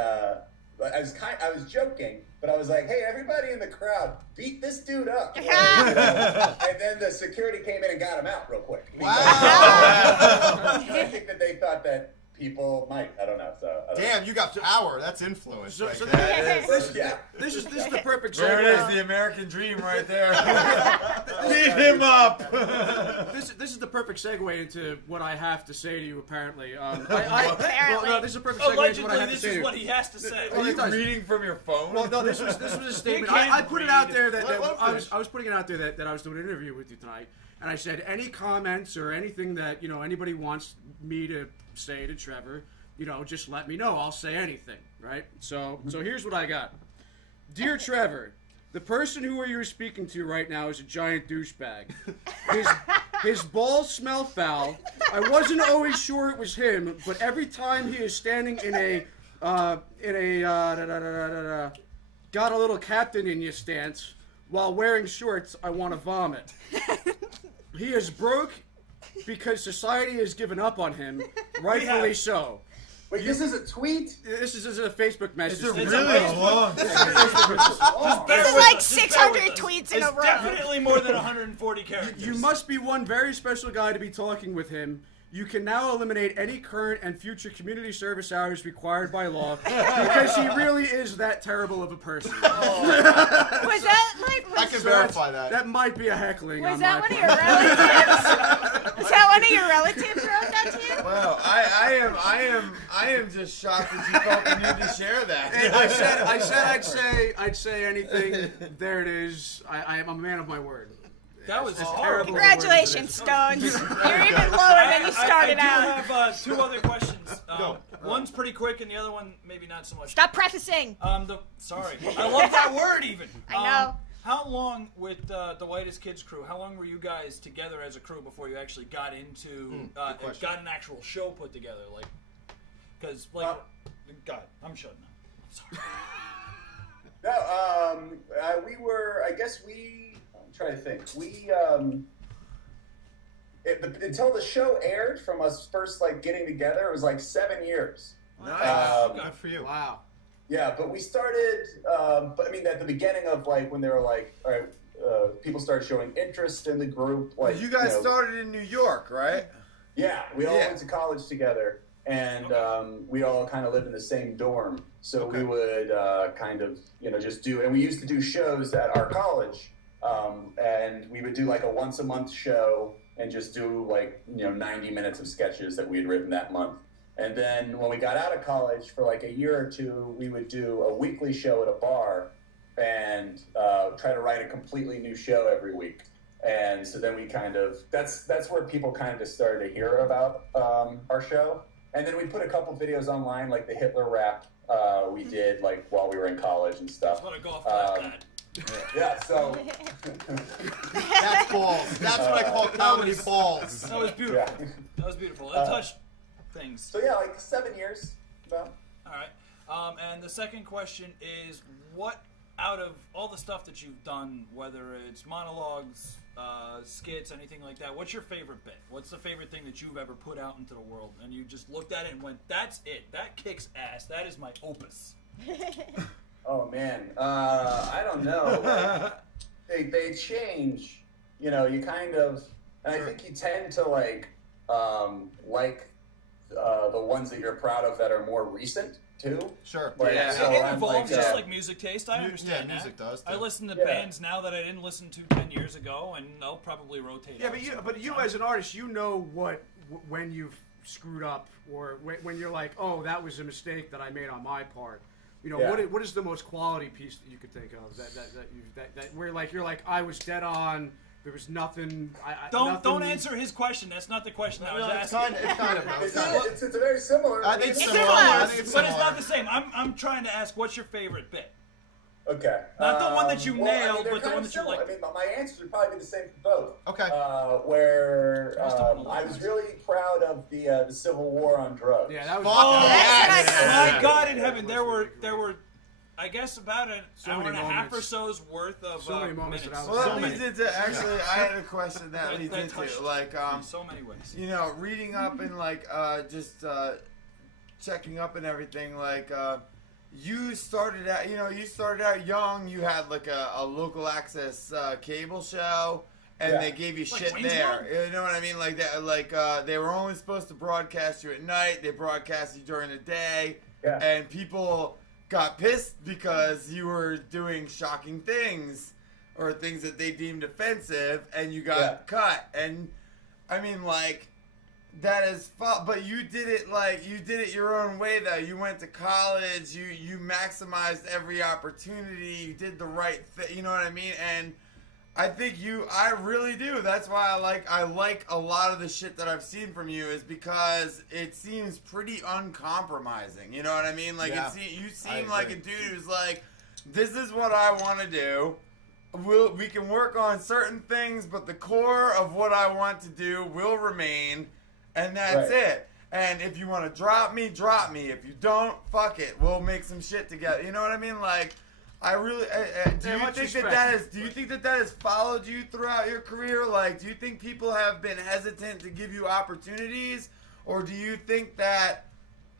was joking, but I was like, "Hey, everybody in the crowd, beat this dude up!" And then the security came in and got him out real quick. Wow! I think that they thought that people might. I don't know. So Damn, you got power. That's influence. So right this there. is the perfect perfect There it is, segue. the American dream right there. Beat him up. This is the perfect segue into what I have to say to you. Apparently, Apparently. no, this is a perfect segue into what I Allegedly, have to this say to is you. what he has to say. Are you it does. reading from your phone? Well, no, this was a statement. can't I put it out read. there that, Let him I finish. was putting it out there that I was doing an interview with you tonight, and I said any comments or anything that anybody wants me to say to Trevor, just let me know. I'll say anything, right? So here's what I got. Dear Trevor, the person who you're speaking to right now is a giant douchebag. His balls smell foul. I wasn't always sure it was him, but every time he is standing in a got a little captain in you stance while wearing shorts, I want to vomit. He is broke because society has given up on him, rightfully so. Wait, this is a tweet? This is a Facebook message. It's a It's really a long. This Bear is with like us, just bear with 600 us. tweets in It's a row. definitely more than 140 characters. You must be one very special guy to be talking with him. You can now eliminate any current and future community service hours required by law because he really is that terrible of a person. Was that like? I can verify that. That might be a heckling Was on that my one of part. your relatives? Was that one of your relatives wrote that to you? Wow, I am just shocked that you felt the need to share that. I said I'd say anything. There it is. I'm a man of my word. That was As horrible. terrible. Congratulations, Stones. You're even lower than you started I out. do have two other questions. One's pretty quick, and the other one maybe not so much. Stop prefacing. Sorry, I love that word even. I know. How long with the Whitest Kids crew? How long were you guys together as a crew before you actually got into got an actual show put together? Like, because God, I'm shutting up. Sorry. No, we were. I guess I'm trying to think. Until the show aired, from us first getting together, it was 7 years. Nice. Good for you. Wow. Yeah, but we started. But I mean, at the beginning of when they were all right, people started showing interest in the group. You guys started in New York, right? Yeah, we all went to college together, and we all kind of lived in the same dorm. So we would kind of just do, and we used to do shows at our college, and we would do a once a month show and just do 90 minutes of sketches that we had written that month. And then when we got out of college for a year or two, we would do a weekly show at a bar and try to write a completely new show every week. And so then we that's where people kind of just started to hear about our show. And then we put a couple videos online, like the Hitler rap we did while we were in college and stuff. What a golf clap that. Yeah, so That's balls. That's what I call comedy balls. That was beautiful. yeah. That was beautiful. It touched things. So yeah, 7 years. About. All right. And the second question is, what out of all the stuff that you've done, whether it's monologues, skits, anything like that, what's your favorite bit? What's the favorite thing that you've ever put out into the world and you just looked at it and went, that's it. That kicks ass. That is my opus. Oh man, I don't know. They change. You kind of, and I think you tend to like the ones that you're proud of that are more recent too. Sure. Like, Yeah. so It I'm evolves like, just like music taste. I understand yeah, that. music does, too. I listen to Yeah. bands now that I didn't listen to 10 years ago, and they'll probably rotate. Yeah, out but you as an artist, when you've screwed up, or when you're like, oh, that was a mistake that I made on my part. Yeah. What is the most quality piece that you could think of that where you're like, I was dead on. There was nothing. Don't answer his question. That's not the question I was asking. It's kind of. It's a very similar. I think it's It's similar. close. I think it's But similar. it's not the same. I'm trying to ask, what's your favorite bit? Okay. Not the one that you well, nailed, they're but the kind one of that you similar. like. I mean, my answers would probably be the same for both. Okay. Where Most of them are I was really proud of the Civil War on drugs. Yeah, that was. Fuck That's what I My God in heaven, there were, I guess, about an So hour many and a half or moments. so's worth of So many moments minutes. that I Well, So that leads into actually. I had a question that That- leads that into touched like in so many ways. reading up and just checking up and everything. You started out young. You had a local access cable show, and Yeah. they gave you Like shit Wayne's there. World? You know what I mean? Like that. They were only supposed to broadcast you at night. They broadcast you during the day, Yeah. and people got pissed because you were doing shocking things or things that they deemed offensive, and you got cut. And I mean, like, that is but you did it your own way, though. You went to college, you maximized every opportunity, you did the right thing, you know what I mean? And I think I really do. That's why I like a lot of the shit that I've seen from you, is because it seems pretty uncompromising. You know what I mean? Like, you seem like a dude who's like, this is what I want to do. We can work on certain things, but the core of what I want to do will remain, and that's it. And if you want to drop me, drop me. If you don't, fuck it. We'll make some shit together. You know what I mean? like. I really do you think that has followed you throughout your career? Like, do you think people have been hesitant to give you opportunities, or do you think that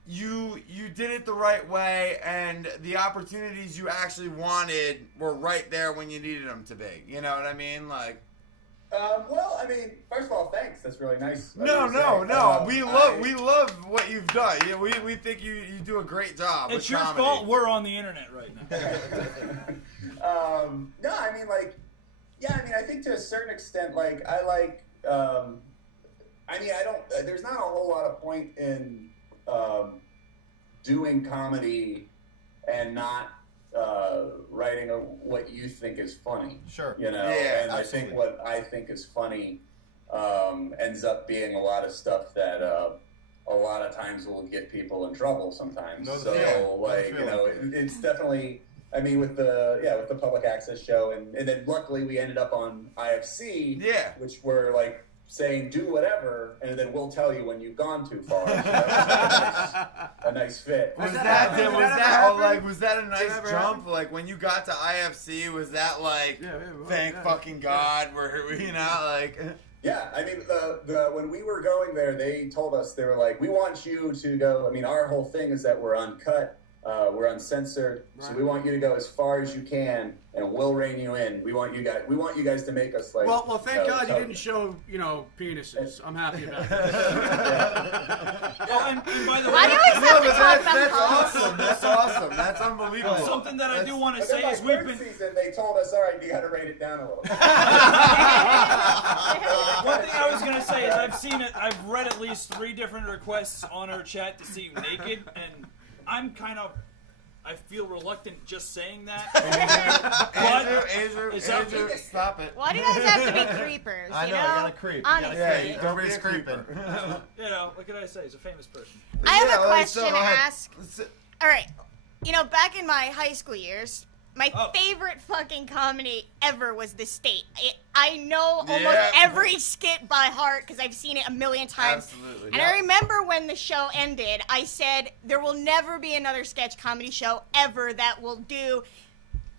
you did it the right way and the opportunities you actually wanted were right there when you needed them to be? You know what I mean? Like, well, I mean, first of all, thanks. That's really nice. No. We love what you've done. Yeah, we think you do a great job. It's your fault we're on the internet right now. No, I mean, like, yeah, I mean, I think to a certain extent, like, I mean, I don't. There's not a whole lot of point in doing comedy and not writing what you think is funny. Sure. You know? Yeah, and absolutely. I think what I think is funny ends up being a lot of stuff that a lot of times will get people in trouble sometimes. It's definitely, I mean, with the public access show, and then luckily we ended up on IFC, which were like saying do whatever, and then we'll tell you when you've gone too far. So that was a nice fit. Was that a nice jump? Like, when you got to IFC, was that like, thank fucking God, we're, you know, like... Yeah, I mean, when we were going there, they told us, they were like, we want you to go, I mean, our whole thing is that we're uncut, we're uncensored, so we want you to go as far as you can, and we'll rein you in. We want you guys to make us like... Well, thank God you didn't show, penises. I'm happy about that. And by the way, Why do we have to talk about that's politics? awesome. That's awesome. That's unbelievable. something that I do want to But say then is by we've third been... season, they told us, all right, you got to rate it down a little bit. One thing I was going to say is I've read at least 3 different requests on our chat to see you naked, and I'm kind of... I feel reluctant just saying that. Andrew, stop it. Why do you guys have to be creepers? I know, you gotta creep. Honestly. Yeah, Don't be a creeping. You know, what can I say? He's a famous person. I have a question to ahead. ask. All right, back in my high school years, my favorite fucking comedy ever was The State. I know almost every skit by heart because I've seen it a million times. Absolutely. And I remember when the show ended, I said there will never be another sketch comedy show ever that will do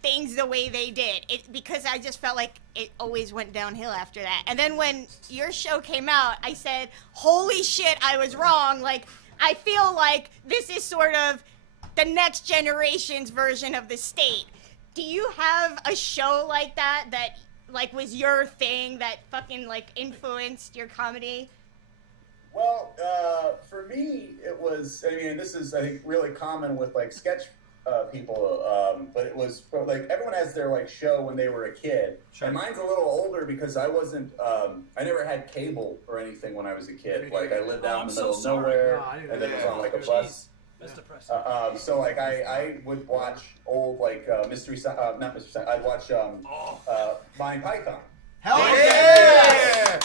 things the way they did. Because I just felt like it always went downhill after that. And then when your show came out, I said, holy shit, I was wrong. Like, I feel like this is sort of the next generation's version of The State. Do you have a show like that like was your thing that fucking like influenced your comedy? Well, for me, it was. I mean, this is, I think, really common with like sketch people, but it was like everyone has their like show when they were a kid. Sure. And mine's a little older because I wasn't. I never had cable or anything when I was a kid. Like I lived out in the middle of nowhere, and then was on like a bus. That's depressing. So like I would watch old like not Mystery Science. I'd watch Monty Python. Hell yeah!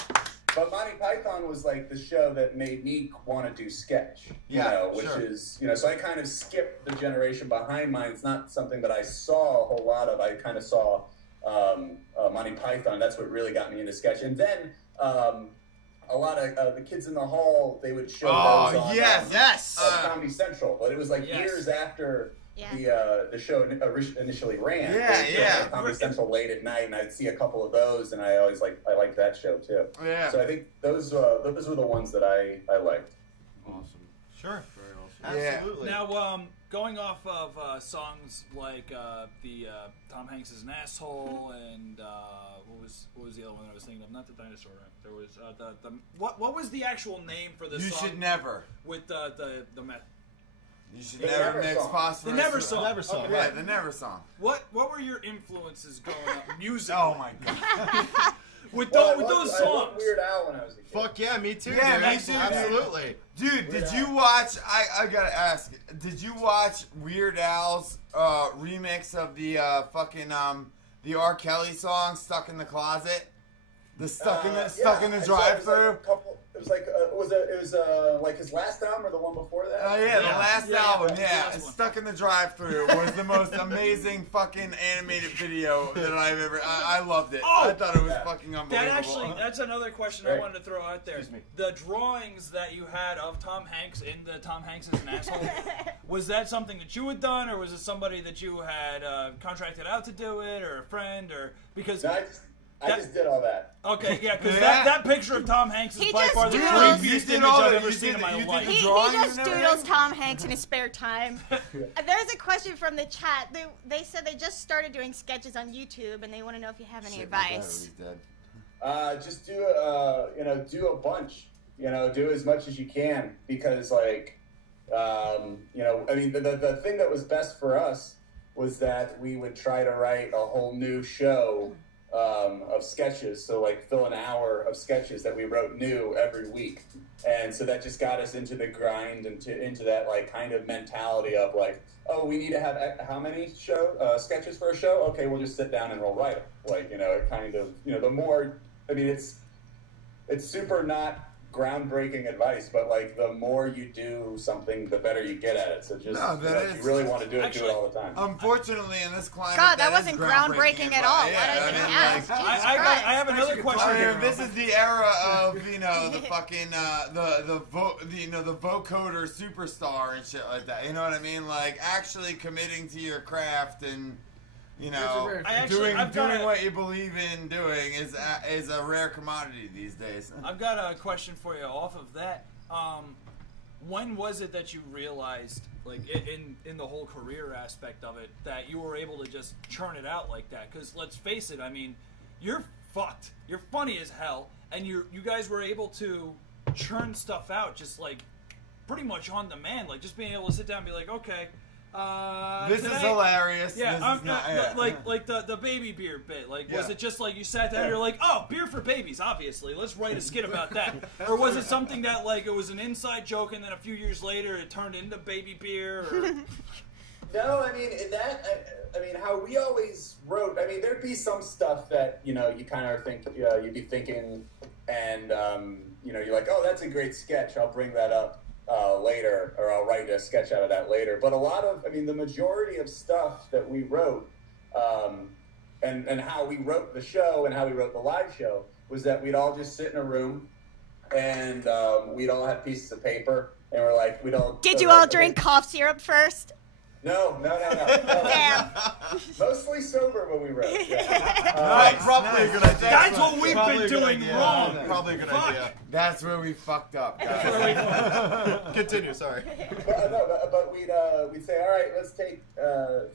But Monty Python was like the show that made me want to do sketch. Which is so I kind of skipped the generation behind mine. It's not something that I saw a whole lot of. I kind of saw Monty Python. That's what really got me into sketch. And then a lot of the Kids in the Hall, they would show those on Comedy Central, but it was like years after the show initially ran. Comedy Central late at night, and I'd see a couple of those, and I liked that show too. So I think those were the ones that I liked. Awesome. Sure. Very awesome. Absolutely. Now, going off of songs like the Tom Hanks is an Asshole, and what was the other one I was thinking of? Not the dinosaur. Right? There was what was the actual name for this You song? Should Never. With the meth. You should The never Never mix song. phosphorus. The Never with- song. Never song. Okay, right, the Never song. What were your influences growing up musically? Oh my god. with Well, those I songs. loved Weird Al when I was a kid. Fuck yeah, me too. Yeah, dude. me too, dude. Absolutely. Dude, did you watch? I gotta ask. Did you watch Weird Al's remix of the the R. Kelly song "Stuck in the Closet"? The stuck in the Yeah, stuck in the I saw it was like drive-through. a couple. It was like his last album or the one before that. Yeah, the Yeah. last Yeah, album, the yeah. last one. Stuck in the Drive-Through was the most amazing fucking animated video that I've ever. I loved it. Oh! I thought it was Yeah. fucking That unbelievable. actually, that's another question I Right. wanted to throw out there. Excuse me. The drawings that you had of Tom Hanks in the Tom Hanks is an asshole, was that something that you had done, or was it somebody that you had contracted out to do it, or a friend, or because? No, I just did all that. Okay, yeah, because Yeah. that picture of Tom Hanks is He by just far the doodles. You creepiest did image all I've that. ever You seen did- in my you did life. the He drawings just and everything? doodles Tom Hanks in his spare time. There's a question from the chat. They said they just started doing sketches on YouTube, and they want to know if you have any Shit, my advice. battery's dead. Just do a bunch. Do as much as you can because I mean the thing that was best for us was that we would try to write a whole new show of sketches. So fill an hour of sketches that we wrote new every week, and so that just got us into the grind and into that kind of mentality of oh, we need to have how many sketches for a show? Okay, we'll just sit down and we'll write them. It kind of the more. I mean, it's super not groundbreaking advice, but the more you do something, the better you get at it. So just if you really want to do it, do it all the time. Unfortunately, in this climate, God, that is wasn't groundbreaking at all. advice. Why did you ask? Jesus I Christ. have another question. I here. mean, this is the era of the fucking the vocoder superstar and shit like that. You know what I mean? Actually committing to your craft and doing what you believe in doing is a rare commodity these days. I've got a question for you off of that. When was it that you realized, in the whole career aspect of it, that you were able to just churn it out like that? Because let's face it, I mean, you're fucked. You're funny as hell, and you guys were able to churn stuff out just pretty much on demand, just being able to sit down and be like, okay. This today, is hilarious. Yeah, this is not, the baby beer bit. Was Yeah. it just you sat down and you're like, oh, beer for babies, obviously. Let's write a skit about that. Or was it something that it was an inside joke and then a few years later it turned into baby beer? Or... No, I mean how we always wrote. I mean, there'd be some stuff that you kind of think you'd be thinking, and you're like, oh, that's a great sketch. I'll bring that up later, or I'll write a sketch out of that later. But the majority of stuff that we wrote, and how we wrote the show and how we wrote the live show was that we'd all just sit in a room, and we'd all have pieces of paper, and we'd all. Did you all drink cough syrup first? No. Damn. Mostly sober when we wrote. Yeah. Probably a good idea. That's what we've Probably been a good doing idea. wrong. Probably a good Fuck. idea. That's where we fucked up, guys. Continue. Sorry. But we'd say, all right, let's take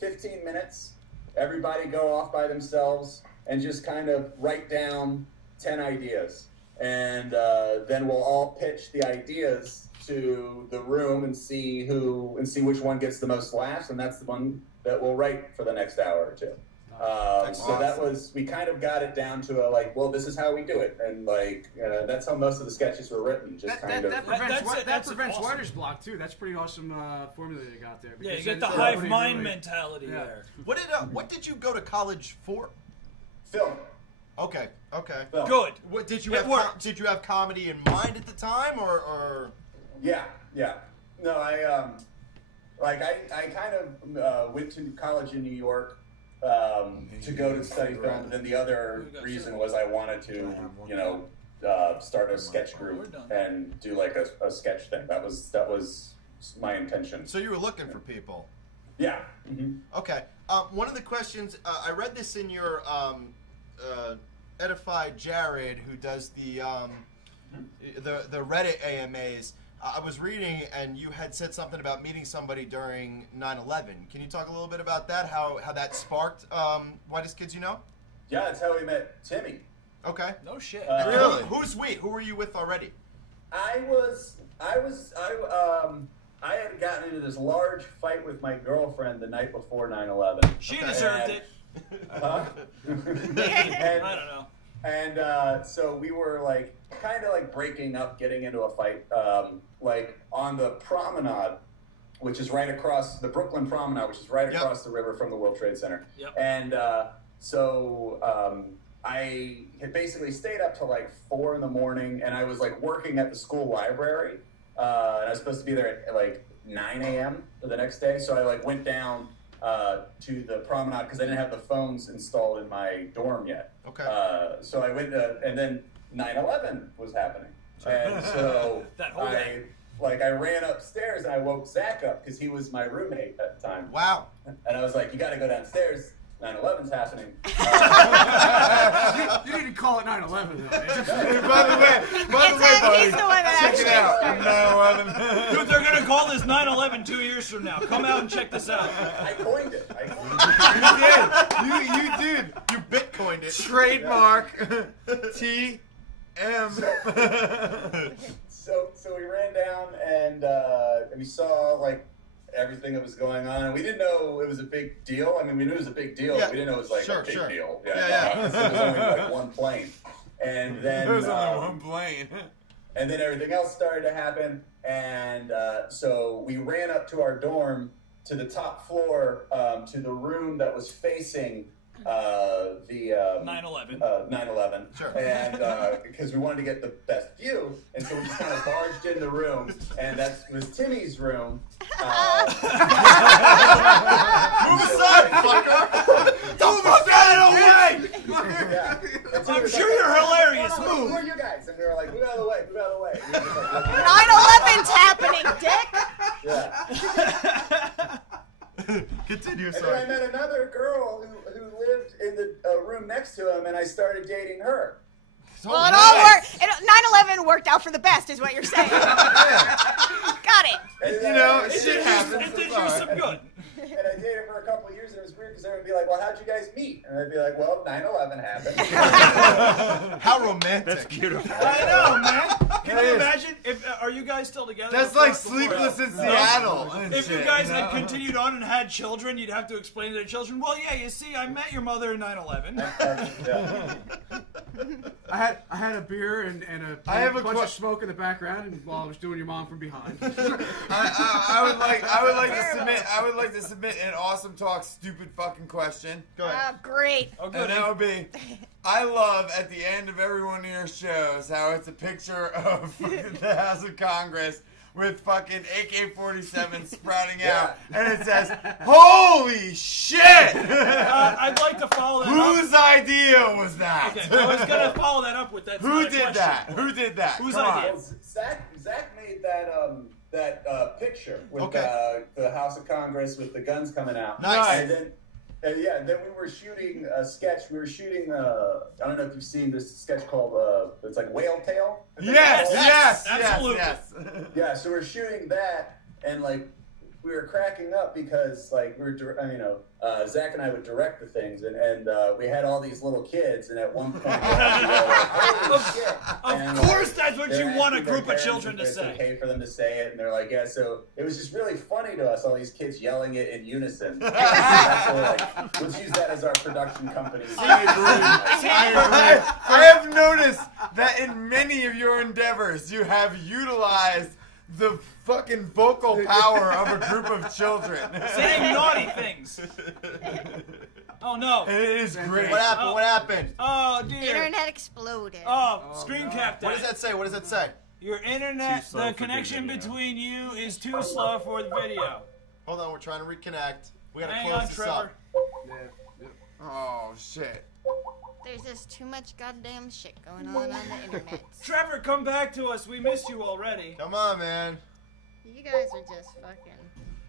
15 minutes. Everybody go off by themselves and just kind of write down 10 ideas, and then we'll all pitch the ideas to the room and see which one gets the most laughs, and that's the one that we'll write for the next hour or two. So that was, we kind of got it down to well, this is how we do it, and that's how most of the sketches were written. Just That prevents That's prevents awesome. writer's block too. That's pretty awesome formula you got there. Yeah, you because get the then hive everybody mind really- mentality Yeah. there. What did you go to college for? film. Okay. Film. Good. What did you It have? worked. Did you have comedy in mind at the time, or? Yeah. No, I kind of went to college in New York to go to study film, but then the other reason was I wanted to, start a sketch group and do a sketch thing. That was my intention. So you were looking for people. Yeah. Mm-hmm. Okay. One of the questions I read this in your Edified Jared, who does the Reddit AMAs. I was reading, and you had said something about meeting somebody during 9/11. Can you talk a little bit about that? How that sparked Whitest Kids U Know? Yeah, that's how we met Timmy. Okay. No shit. Really? Who's we? Who were you with already? I I had gotten into this large fight with my girlfriend the night before 9/11. She deserved it. Huh? I don't know. And so we were like kind of like breaking up, getting into a fight, like on the promenade, which is right across the Brooklyn Promenade, which is right across the river from the World Trade Center. Yep. And so I had basically stayed up till like 4 a.m, and I was like working at the school library, and I was supposed to be there at like 9 a.m. for the next day. So I like went down to the promenade because I didn't have the phones installed in my dorm yet. Okay. So I went and then 9/11 was happening, and so That whole day. I ran upstairs and I woke Zach up because he was my roommate at the time. Wow. And I was like, "You got to go downstairs. 9/11's happening." You didn't call it 9/11 though. By the way, buddy, He's the one that check it out. 9/11. Dude, they're gonna call this 9/11 2 years from now. Come out and check this out. I coined it. You did. You Bitcoined it. Trademark. TM. So we ran down and we saw like everything that was going on, and we didn't know it was a big deal. I mean, we knew it was a big deal. Yeah. We didn't know it was like a big Sure. deal. Yeah. It was only like one plane, and then There was only one plane. and then everything else started to happen, and so we ran up to our dorm to the top floor to the room that was facing the 9/11. 9/11. Sure. And because we wanted to get the best view, and so we just kind of barged in the room, and that was Timmy's room. Move aside, fucker! Don't move that away! Yeah. And so he I'm was sure like, you're hilarious. "Who Move. are you guys?" And we were like, "Move out of the way, move out of the way." We were just like, 9/11's happening, Dick. yeah. Continue, And then I sorry. met another girl who lived in the room next to him, and I started dating her. Well, it all worked. 9/11 worked out for the best, is what you're saying. Got it. And You know, then- shit happens. It did you some good. And I dated her for a couple of years, and it was weird because everyone would be like, "Well, how'd you guys meet?" And I'd be like, "Well, 9/11 happened." How romantic. That's beautiful. I know, man. Can That you is. imagine if are you guys still together? That's before- like before- Sleepless in Seattle. and If you shit, guys know? had continued on and had children, you'd have to explain to the children, well, yeah, you see, I met your mother in 9/11. Yeah. I had a beer and I have a bunch of que- smoke in the background, and while I was doing your mom from behind. I would like to submit an awesome talk stupid fucking question. Go ahead. Great. Oh, And good. that would be, I love at the end of every one of your shows how it's a picture of fucking the House of Congress with fucking AK-47 sprouting out, and it says, "Holy shit!" I'd like to follow that up. Whose idea was that? Okay, I was going to follow that up with that. Who did that? Who did that? Whose Come on. idea? Well, Zach made that picture with Okay. the House of Congress with the guns coming out. Nice. And then we were shooting a sketch. We were shooting, I don't know if you've seen this sketch called, it's like Whale Tail. I think Yes, it's called. yes, absolutely. yes. Yeah, so we're shooting that, and like we were cracking up because like we were, Zach and I would direct the things, and we had all these little kids, and at one point, we were like, "Holy shit!" And, Of course, that's what they're you want a asking their group of parents children if to it's say. okay for them to say it, and they're like, "Yeah." So it was just really funny to us, all these kids yelling it in unison. So we're like, let's use that as our production company. I have noticed that in many of your endeavors, you have utilized the fucking vocal power of a group of children. Saying naughty things. Oh, no. It is great. What happened? What happened? Oh, The dear. internet exploded. Oh, screen cap What does that say? What does that say? Your internet, Too slow the for good connection video. between you is too slow for the video. Hold on, we're trying to reconnect. We gotta Hang close on, this Trevor. up. Oh, shit. There's just too much goddamn shit going on the internet. Trevor, come back to us. We missed you already. Come on, man. You guys are just fucking...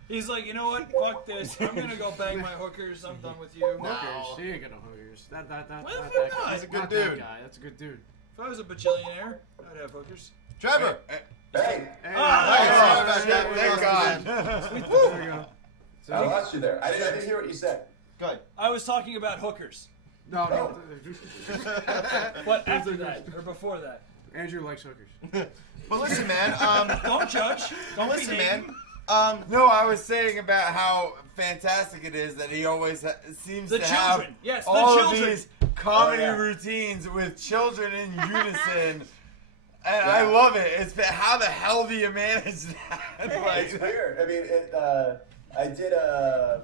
He's like, you know what? Fuck this. I'm gonna go bang my hookers. I'm done with you. No. Hookers. He ain't got no hookers. That, Well, not if that not, guy. he's a good Not dude. That guy. That's a good dude. If I was a bajillionaire, I'd have hookers. Trevor. Hey, Ah, Oh, shit, thank God. There you go. I lost you there. I didn't hear what you said. Good. I was talking about hookers. No. What, after that? Or before that? Andrew likes hookers. But listen, man. Don't judge. Don't Listen, be man. hating. No, I was saying about how fantastic it is that he always seems The to have children. Yes, the all children. of these comedy Oh, yeah. routines with children in unison. And I love it. It's how the hell do you manage that? Like, It's weird. I mean, I did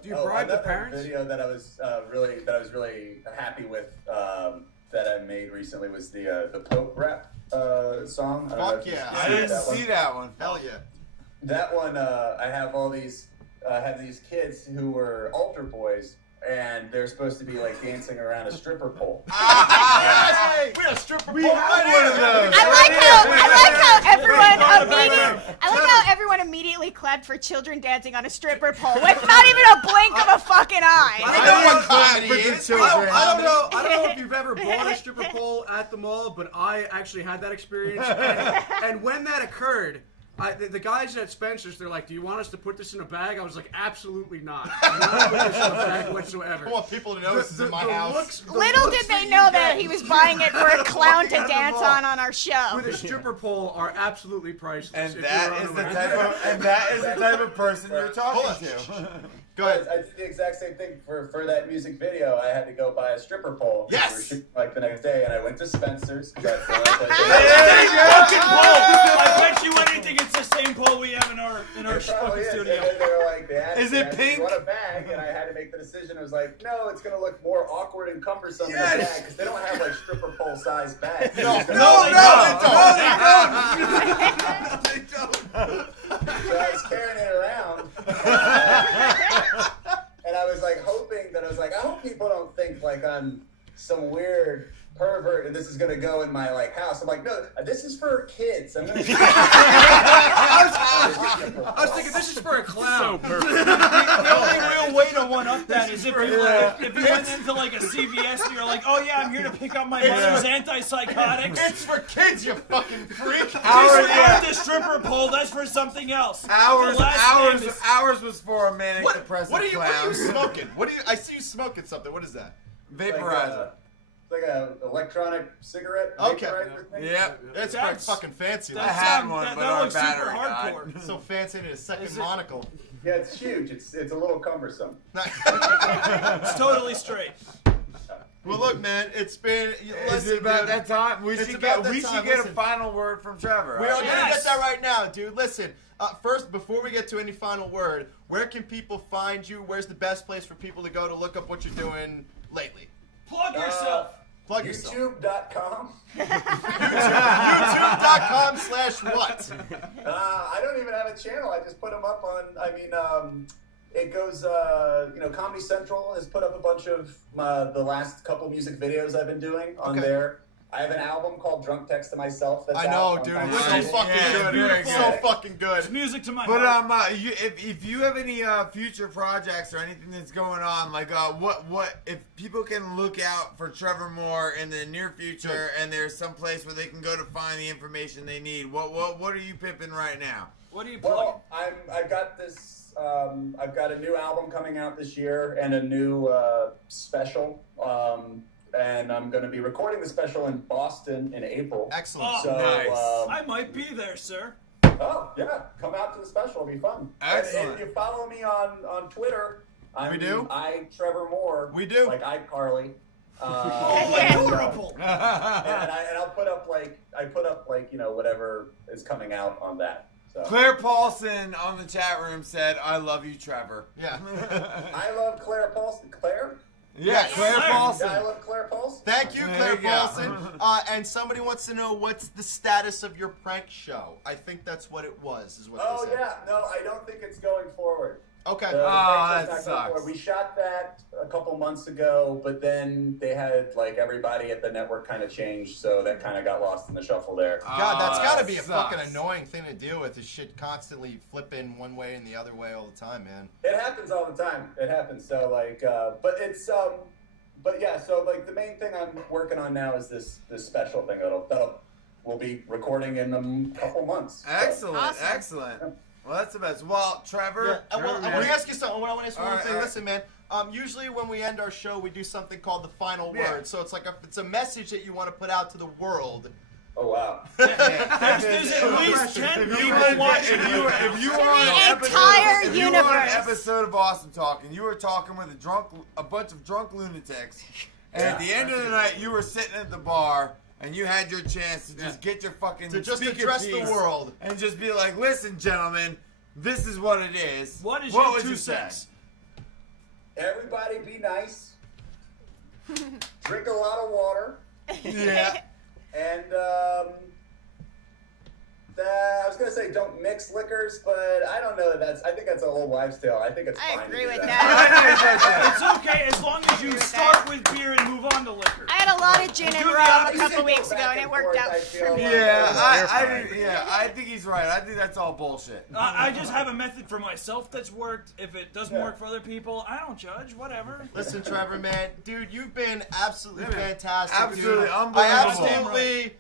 Do you bribe the another parents? video that I was really happy with that I made recently was the Pope rap song. I don't know Fuck if you yeah. I see didn't that one. see that one. Hell yeah. That one, I have all these, kids who were altar boys, and they're supposed to be like dancing around a stripper pole. Hey, we have a stripper pole have right one of here. those. I like how everyone immediately clapped for children dancing on a stripper pole with not even a blink of a fucking eye. I know what comedy for the is. children. I don't know. I don't know if you've ever bought a stripper pole at the mall, but I actually had that experience. And when that occurred, the guys at Spencer's, they're like, "Do you want us to put this in a bag?" I was like, "Absolutely not. I'm not putting this in a bag whatsoever." I want people to know this is in my house. Little did they know that he was buying it for a clown to dance on our show. With a stripper pole are absolutely priceless. And if that you're is on the a- type of person you're talking to. Go ahead. I did the exact same thing for that music video. I had to go buy a stripper pole. Yes! We were shooting, like the next day, and I went to Spencer's. 'Cause that's the only place There you go. Fucking pole. I bet you anything it's the same pole we have in our It fucking probably is. studio. And then they were like, they asked Is me, it I said, pink? "You want a bag?" And I had to make the decision. I was like, no, it's going to look more awkward and cumbersome in a bag because they don't have like stripper pole size bags. No, It's gonna no, be- they don't. So I was carrying it around. And I was like hoping that I hope people don't think like I'm some weird pervert and this is gonna go in my like house. I'm like, no, this is for kids. I'm gonna. I was thinking this is for a clown. The only real way to one up that is if you went into like a CVS and you're like, oh yeah, I'm here to pick up my mother's antipsychotics. It's for kids, you fucking freak. This is not the stripper pole. That's for something else. Ours was for a manic What depressive are you clown. smoking? I see you smoking something. What is that? Vaporizer. Like a electronic cigarette. Okay. vaporizer thing. Yep. It's pretty fucking fancy. I had one, that but our looks super battery hardcore. died. So fancy in a second monocle. Yeah, it's huge. It's a little cumbersome. It's totally straight. Well, look, man, it's been. Is it about that time? We It's should about get that we time. should get a Listen. final word from Trevor. We are right? gonna get that right now, dude. Listen, first, before we get to any final word, where can people find you? Where's the best place for people to go to look up what you're doing lately? Plug yourself. Plug yourself. YouTube.com. YouTube.com/what? I don't even have a channel. I just put them up on. It goes. Comedy Central has put up a bunch of the last couple music videos I've been doing on Okay. there. I have an album called Drunk Text to Myself. That's I know, out. dude. I'm It's so finding it. fucking Yeah, good. very It's good. so fucking It's good. music to my But heart. if you have any future projects or anything that's going on, like what if people can look out for Trevor Moore in the near future, and there's some place where they can go to find the information they need. What are you pimping right now? What are you plugging? Well, I've got this. I've got a new album coming out this year and a new special. And I'm going to be recording the special in Boston in April. Excellent. Oh, So, nice. I might be there, sir. Oh, yeah. Come out to the special. It'll be fun. Excellent. And if you follow me on Twitter, We do? Trevor Moore. We do. Like iCarly. Adorable. And I'll put up whatever is coming out on that. So. Claire Paulson on the chat room said, "I love you, Trevor." Yeah. I love Claire Paulson. Claire? Yeah, Claire Claire. Paulson. Yeah, I love Claire Paulson. Thank you, There Claire you go. Paulson. And somebody wants to know what's the status of your prank show. I think that's what it was. Is what Oh they said. yeah, no, I don't think it's going forward. Okay. The Oh, prank show's that not going sucks. forward. We shot that a couple months ago, but then they had like everybody at the network kind of changed, so that kind of got lost in the shuffle there. God, that's got to be a sucks. fucking annoying thing to deal with. Is shit constantly flipping one way and the other way all the time, man. It happens all the time. It happens. So like, but it's but yeah. So like the main thing I'm working on now is this special thing that'll we'll be recording in a couple months. So. Excellent, Awesome. excellent. Well, that's the best. Well, Trevor. I want to ask you something. I want to ask you All one right, thing. all right. Listen, man. Usually when we end our show, we do something called the final Yeah. word. So it's like it's a message that you want to put out to the world. Oh wow. There's at least 10 people watching. If you were on an episode of Awesome Talk and you were talking with a bunch of drunk lunatics, and at the end of the night you were sitting at the bar and you had your chance to just get your fucking to just speak address your the piece world and just be like, listen, gentlemen, this is what it is. What is what your would 2 you say? cents? Everybody be nice. Drink a lot of water. Yeah. And I was gonna say don't mix liquors, but I don't know that I think that's a old wives' tale. I think it's fine. I agree to do with that. It's okay as long as you start with beer and move on to liquor. I had a lot of gin and rum a couple weeks ago, and it worked out for me. Yeah, I think he's right. I think that's all bullshit. I just have a method for myself that's worked. If it doesn't work for other people, I don't judge. Whatever. Listen, Trevor, man, dude, you've been absolutely fantastic. Absolutely dude. unbelievable. I absolutely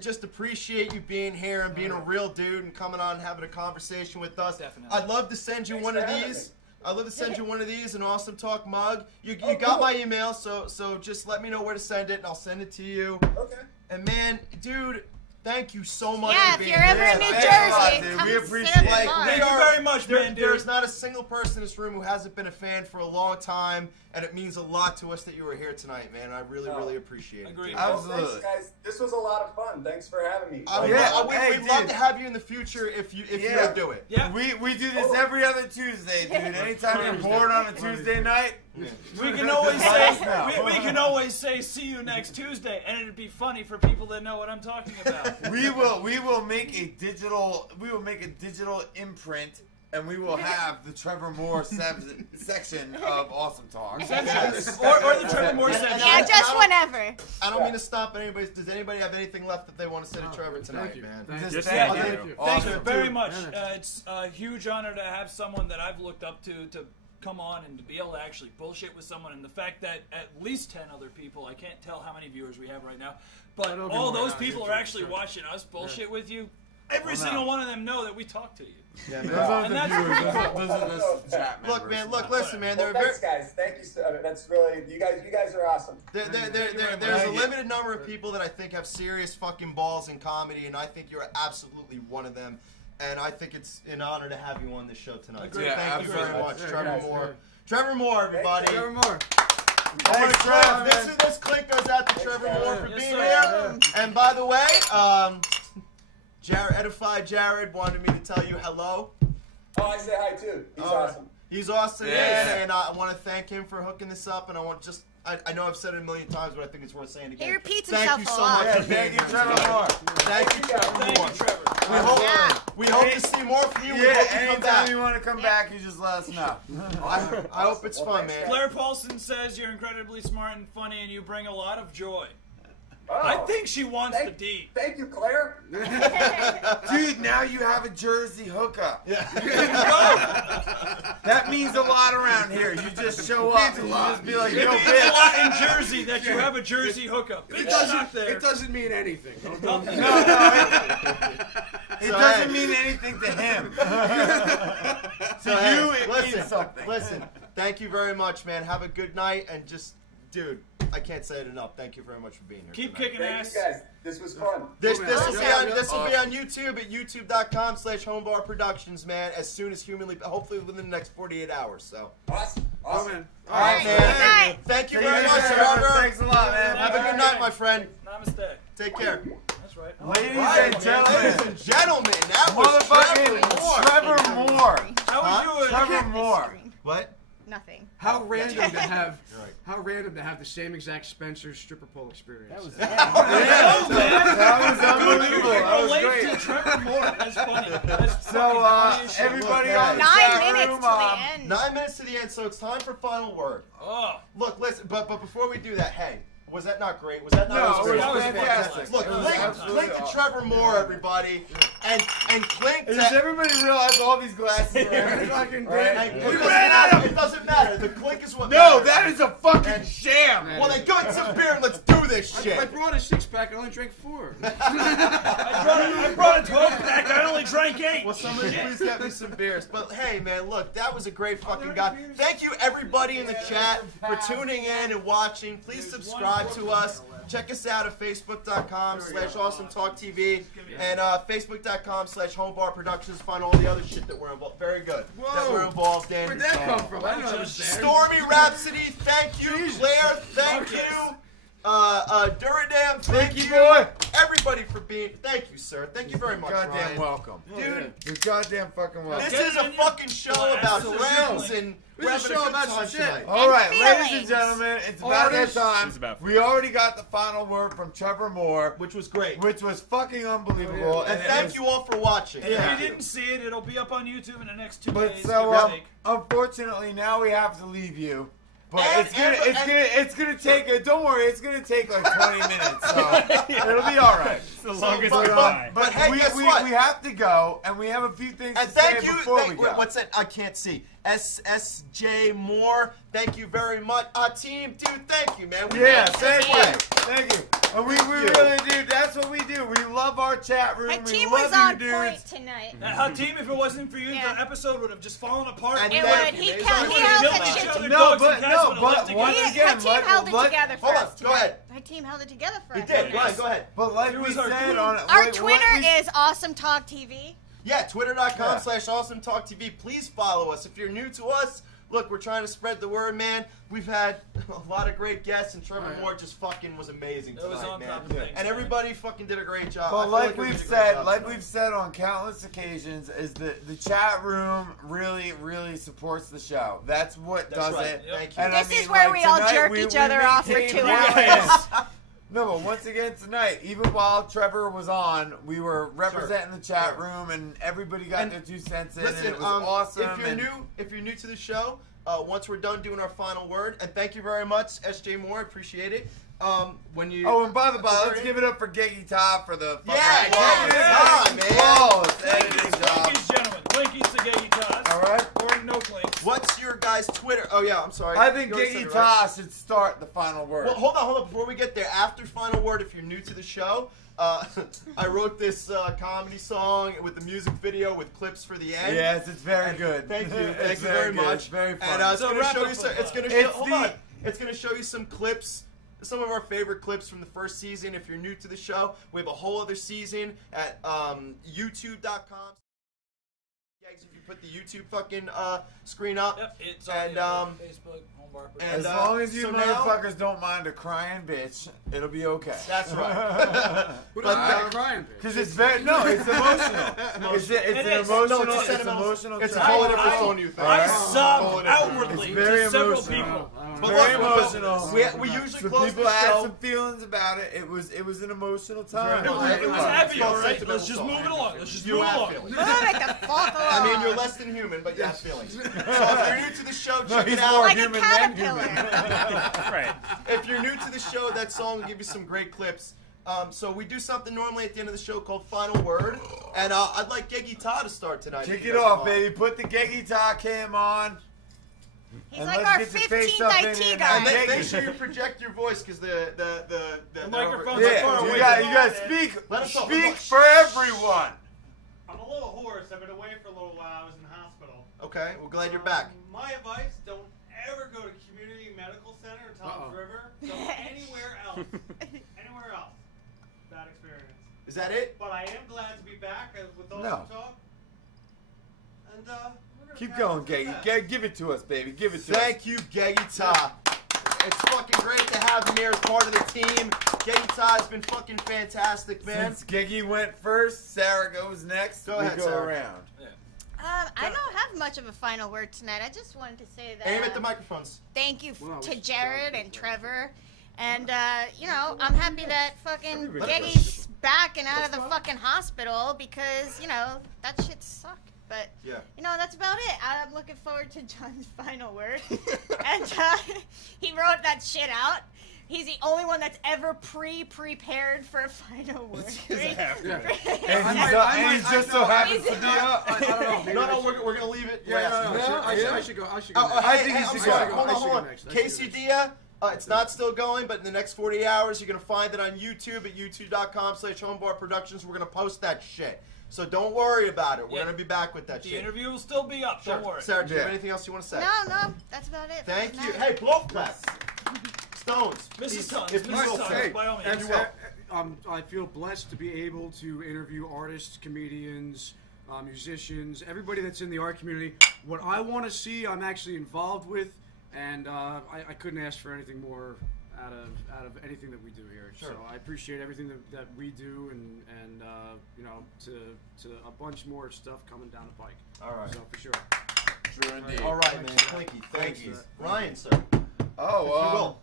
just appreciate you being here and being a real dude and coming on and having a conversation with us. Definitely. I'd love to send you one of these. I'd love to send you one of these, an Awesome Talk mug. You got my email, so just let me know where to send it, and I'll send it to you. Okay. And man, dude, thank you so much Yeah, for if being you're ever here. in New Thanks a lot, Jersey, dude. come We sit appreciate at it. the Like, bar. Thank you very much, man, dude. There's not a single person in this room who hasn't been a fan for a long time, and it means a lot to us that you were here tonight, man. I really appreciate it. Agreed. dude. Absolutely. Well, thanks, guys. This was a lot of fun. Thanks for having me. We'd love to have you in the future if you'll do it. Yeah. We do this every other Tuesday, dude. Anytime you're bored on a Tuesday night, We can always say we can always say see you next Tuesday, and it'd be funny for people that know what I'm talking about. we will make a digital imprint, and we will have the Trevor Moore section of Awesome Talk. or the Trevor Moore section. Yeah, just whenever. I don't mean to stop anybody. Does anybody have anything left that they want to say to Trevor tonight, man? Just Thank thank you. you. Thank you Awesome. very much. It's a huge honor to have someone that I've looked up to come on and to be able to actually bullshit with someone, and the fact that at least 10 other people, I can't tell how many viewers we have right now, but all those people are actually watching us bullshit with you. Every single one of them know that we talk to you. Yeah, Those man. are And the that's viewers. pretty Those are the chat members. Look, man. Look, listen, man. Well, thanks, guys. Thank you. That's really you guys are awesome. There's a limited number of people that I think have serious fucking balls in comedy, and I think you're absolutely one of them. And I think it's an honor to have you on this show tonight. So Agreed. thank you very absolutely. much, Trevor Moore. Trevor Moore, everybody. Trevor Moore. Thanks, Trevor. This clip goes out to Trevor Moore for Yes, being sir. here. And by the way, Edified Jared wanted me to tell you hello. Oh, I say hi too. He's awesome. He's awesome, Yeah. man, and I want to thank him for hooking this up. And I know I've said it a million times, but I think it's worth saying again. He repeats Thank himself you a so lot. much. Yeah, for being thank you, here Trevor tonight. Moore. Thank you, Trevor Thank Moore. you, Trevor. We hope to see more from you. We Yeah, hope you come anytime back. you want to come back, you just let us know. I hope it's fun, man. Claire Paulson says you're incredibly smart and funny, and you bring a lot of joy. Oh, I think she wants the D. Thank you, Claire. Dude, now you have a Jersey hookup. Yeah. That means a lot around here. You just show up and you just be like, It yo, means a bitch. lot in Jersey that you have a Jersey hookup. It's not there. It doesn't mean anything. It doesn't mean anything to him. So, To hey, you, it means something. Listen, thank you very much, man. Have a good night, and just, dude, I can't say it enough. Thank you very much for being here. Keep tonight. kicking Thank ass. you guys. This was fun. This will be Yeah. on YouTube at youtube.com/Homebar Productions, man. As soon as humanly, hopefully within the next 48 hours. So, Awesome. Oh, man. all right, Good man. night. Thank you Take very care, much, Trevor. Trevor. Thanks a lot, man. Have a good night, my friend. Namaste. Take care. That's right. Ladies Right, and man. gentlemen, Ladies and gentlemen, that was motherfucking Trevor Moore. Trevor Moore. How was you? Trevor Moore. What? Nothing. How random to have You're right. how random to have the same exact Spencer's stripper pole experience. That was That was unbelievable. That was Relate to great. Trevor Moore. That's funny. That's So, fucking funny as shit. everybody Look, on the 9 chat minutes room, to the end. 9 minutes to the end, so it's time for final word. Oh. Look, listen, but before we do that, hey, was that not great? Was that not No, great? it was That was fantastic. Look, It was clink absolutely to awesome. Trevor Moore, everybody, and clink Does to. everybody realize all these glasses are empty? Fucking Right? great. It doesn't matter. The clink is what No, matters. that is a fucking sham. Well, then go get some beer and let's do this I shit. brought a 6-pack. I only drank 4. I brought a 12-pack. I only drank 8. Will somebody please get me some beers? But hey, man, look, that was a great fucking guy. Thank you, everybody in the chat, for tuning in and watching. Please subscribe to us. Check us out at facebook.com/awesometalktv and facebook.com/homebarproductions. Find all the other shit that we're involved. Very good. Whoa. That we're involved in. Where'd that come from? I know it was there. Stormy Rhapsody, thank you. Claire, thank you. Duradam, thank you. boy. Everybody for being. Thank you, sir. Thank you very much, Goddamn Ryan. welcome. Dude, You're goddamn fucking welcome. this is a fucking show about friends and This is a show about some shit. All right, ladies and feelings. gentlemen, it's about that time. It's about We already got the final word from Trevor Moore, which was great. which was fucking unbelievable. And thank you all for watching. If Yeah. you didn't see it, it'll be up on YouTube in the next 2 But days. so, give or take. unfortunately, now we have to leave you. But And- it's gonna take. Don't worry, it's gonna take like 20 minutes. So it'll be all right. It's the longest but- goodbye. but hey, we, guess we, what? we have to go, and we have a few things And to say thank you. before we go. What's that? I can't see. SSJ Moore. Thank you very much. Team, dude, thank you, man. We Yeah, did it. thank Way. you. Thank you. And we you. really do. That's what we do. We love our chat room. My we team love was you on dudes. point tonight. Team, if it wasn't for you, Yeah. the episode would have just fallen apart. And It thank would. you. He It's held always that killing shit each other. together. No, Dogs but and cats would have left once together. again, My team held it together for hold us on, go tonight. ahead. My team held it together for We us. did. tonight. Ryan, go ahead. But like It we was our said queen. on Our like, Twitter what we- is Awesome Talk TV. Yeah, twitter.com/awesometalktv. Please follow us. If you're new to us, look, we're trying to spread the word, man. We've had a lot of great guests, and Trevor Moore just fucking was amazing It was tonight, on man. top of things. And everybody fucking did a great job. I But feel like we did a we've great said, job like tonight. we've said on countless occasions, is the chat room really supports the show. That's what That's does right. it. Yep. Thank you. And This I mean, is where like, we all tonight, jerk each other off for maintained 2 balance. hours. No, but once again tonight, even while Trevor was on, we were representing the chat room, and everybody got And their 2 cents in, Listen, and it was awesome. If you're new to the show, once we're done doing our final word, and thank you very much, SJ Moore, appreciate it. When you Oh, and by the way, let's give it up for Geggy Top for the Yeah, fucking Geggy flawless- Top, man. flawless editing job. Clinkies, gentlemen. Clinkies to Geggy Toss. All right. Or no clinks. What's your guys' Twitter? Oh yeah, I'm sorry. I think You already said Geggy it, right? Top should start the final word. Well, hold on. Before we get there, after final word, if you're new to the show, I wrote this comedy song with the music video with clips for the end. Yes, it's very And good. Thank you. It's Thank you very good. much. It's very fun. And it's So going to wrap show up you some. with It's going to It's show. Hold the- on. It's going to show you some clips. Some of our favorite clips from the first season. If you're new to the show, we have a whole other season at YouTube.com. If you put the YouTube fucking screen up. Yep, it's And, on Facebook, Home Bar and, As long as you so now- motherfuckers don't mind a crying bitch, it'll be okay. That's right. What But, about crying bitch? Because it's very it's emotional. It's an It is. emotional. No, it's sentimental. emotional. It's a track. whole different phone you think. I Whole subbed different- outwardly It's very to several emotional. people. But Very look, emotional. We usually So close people the had show. some feelings about it. It was an emotional time. It was- It was It's happy, called all right? Sentimental Let's just Song. move it along. Let's just You move have along. feelings. Move it the fuck along. I mean, you're less than human, but you have feelings. So if you're new to the show, No, check he's it out. more Like a human than human. caterpillar. Right. If you're new to the show, that song will give you some great clips. So we do something normally at the end of the show called Final Word. And I'd like Geggy Ta to start tonight. Kick if you it guys off, want. baby. Put the Geggy Top cam on. He's And like let's our get your face 15th up in IT there. guy. And make Geggy. sure you project your voice because the microphone's Yeah, like far Yeah, away you got from speak. Let us know. Speak for everyone. I'm a little hoarse. I've been away for a little while. I was in the hospital. Okay, we're glad you're back. My advice: don't ever go to community medical center or Tom's River. Go anywhere else. Anywhere else. Bad experience. Is that it? But I am glad to be back with all No. the talk. And we're gonna Keep have going, some Geggy. fun. Give it to us, baby. Give it to us. Thank you, Geggy Ta. It's fucking great to have him here as part of the team. Geggy Ta has been fucking fantastic, man. Since Geggy went first, Sarah goes next. Go we ahead, go Sarah. around. I don't have much of a final word tonight. I just wanted to say that Aim at the microphones. thank you Wow, to we should Jared start and with that. Trevor. And, you know, I'm happy that fucking Geggy's back and out of the fucking hospital because, you know, that shit sucked. But, Yeah. you know, that's about it. I'm looking forward to John's final word. And he wrote that shit out. He's the only one that's ever prepared for a final word. And he's just so happens to be up. I don't know. Maybe No, I no, should- we're gonna leave it. Yeah, last. no. I should go. I should go. next. I think he I'm should sorry, go. Hold I on, should hold go on. next. I should go Quesadilla, it's not still going, but in the next 48 hours, you're gonna find it on YouTube at youtube.com/homebarproductions. We're gonna post that shit. So don't worry about it. We're going to be back with that The shit. interview will still be up. Don't worry. Sarah, do you have anything else you want to say? No, that's about it. Thank you. Hey, blow clap. Stones. Mrs. Stones. If you Mrs. will, Stones, say. by all means. If you will. I feel blessed to be able to interview artists, comedians, musicians, everybody that's in the art community. What I want to see, I'm actually involved with, and I couldn't ask for anything more out of anything that we do here. Sure. So I appreciate everything that we do, and you know, to a bunch more stuff coming down the pike. All right. So for sure. True indeed. All right, man. Clinky, thank you. Ryan, sir. Oh, If you will.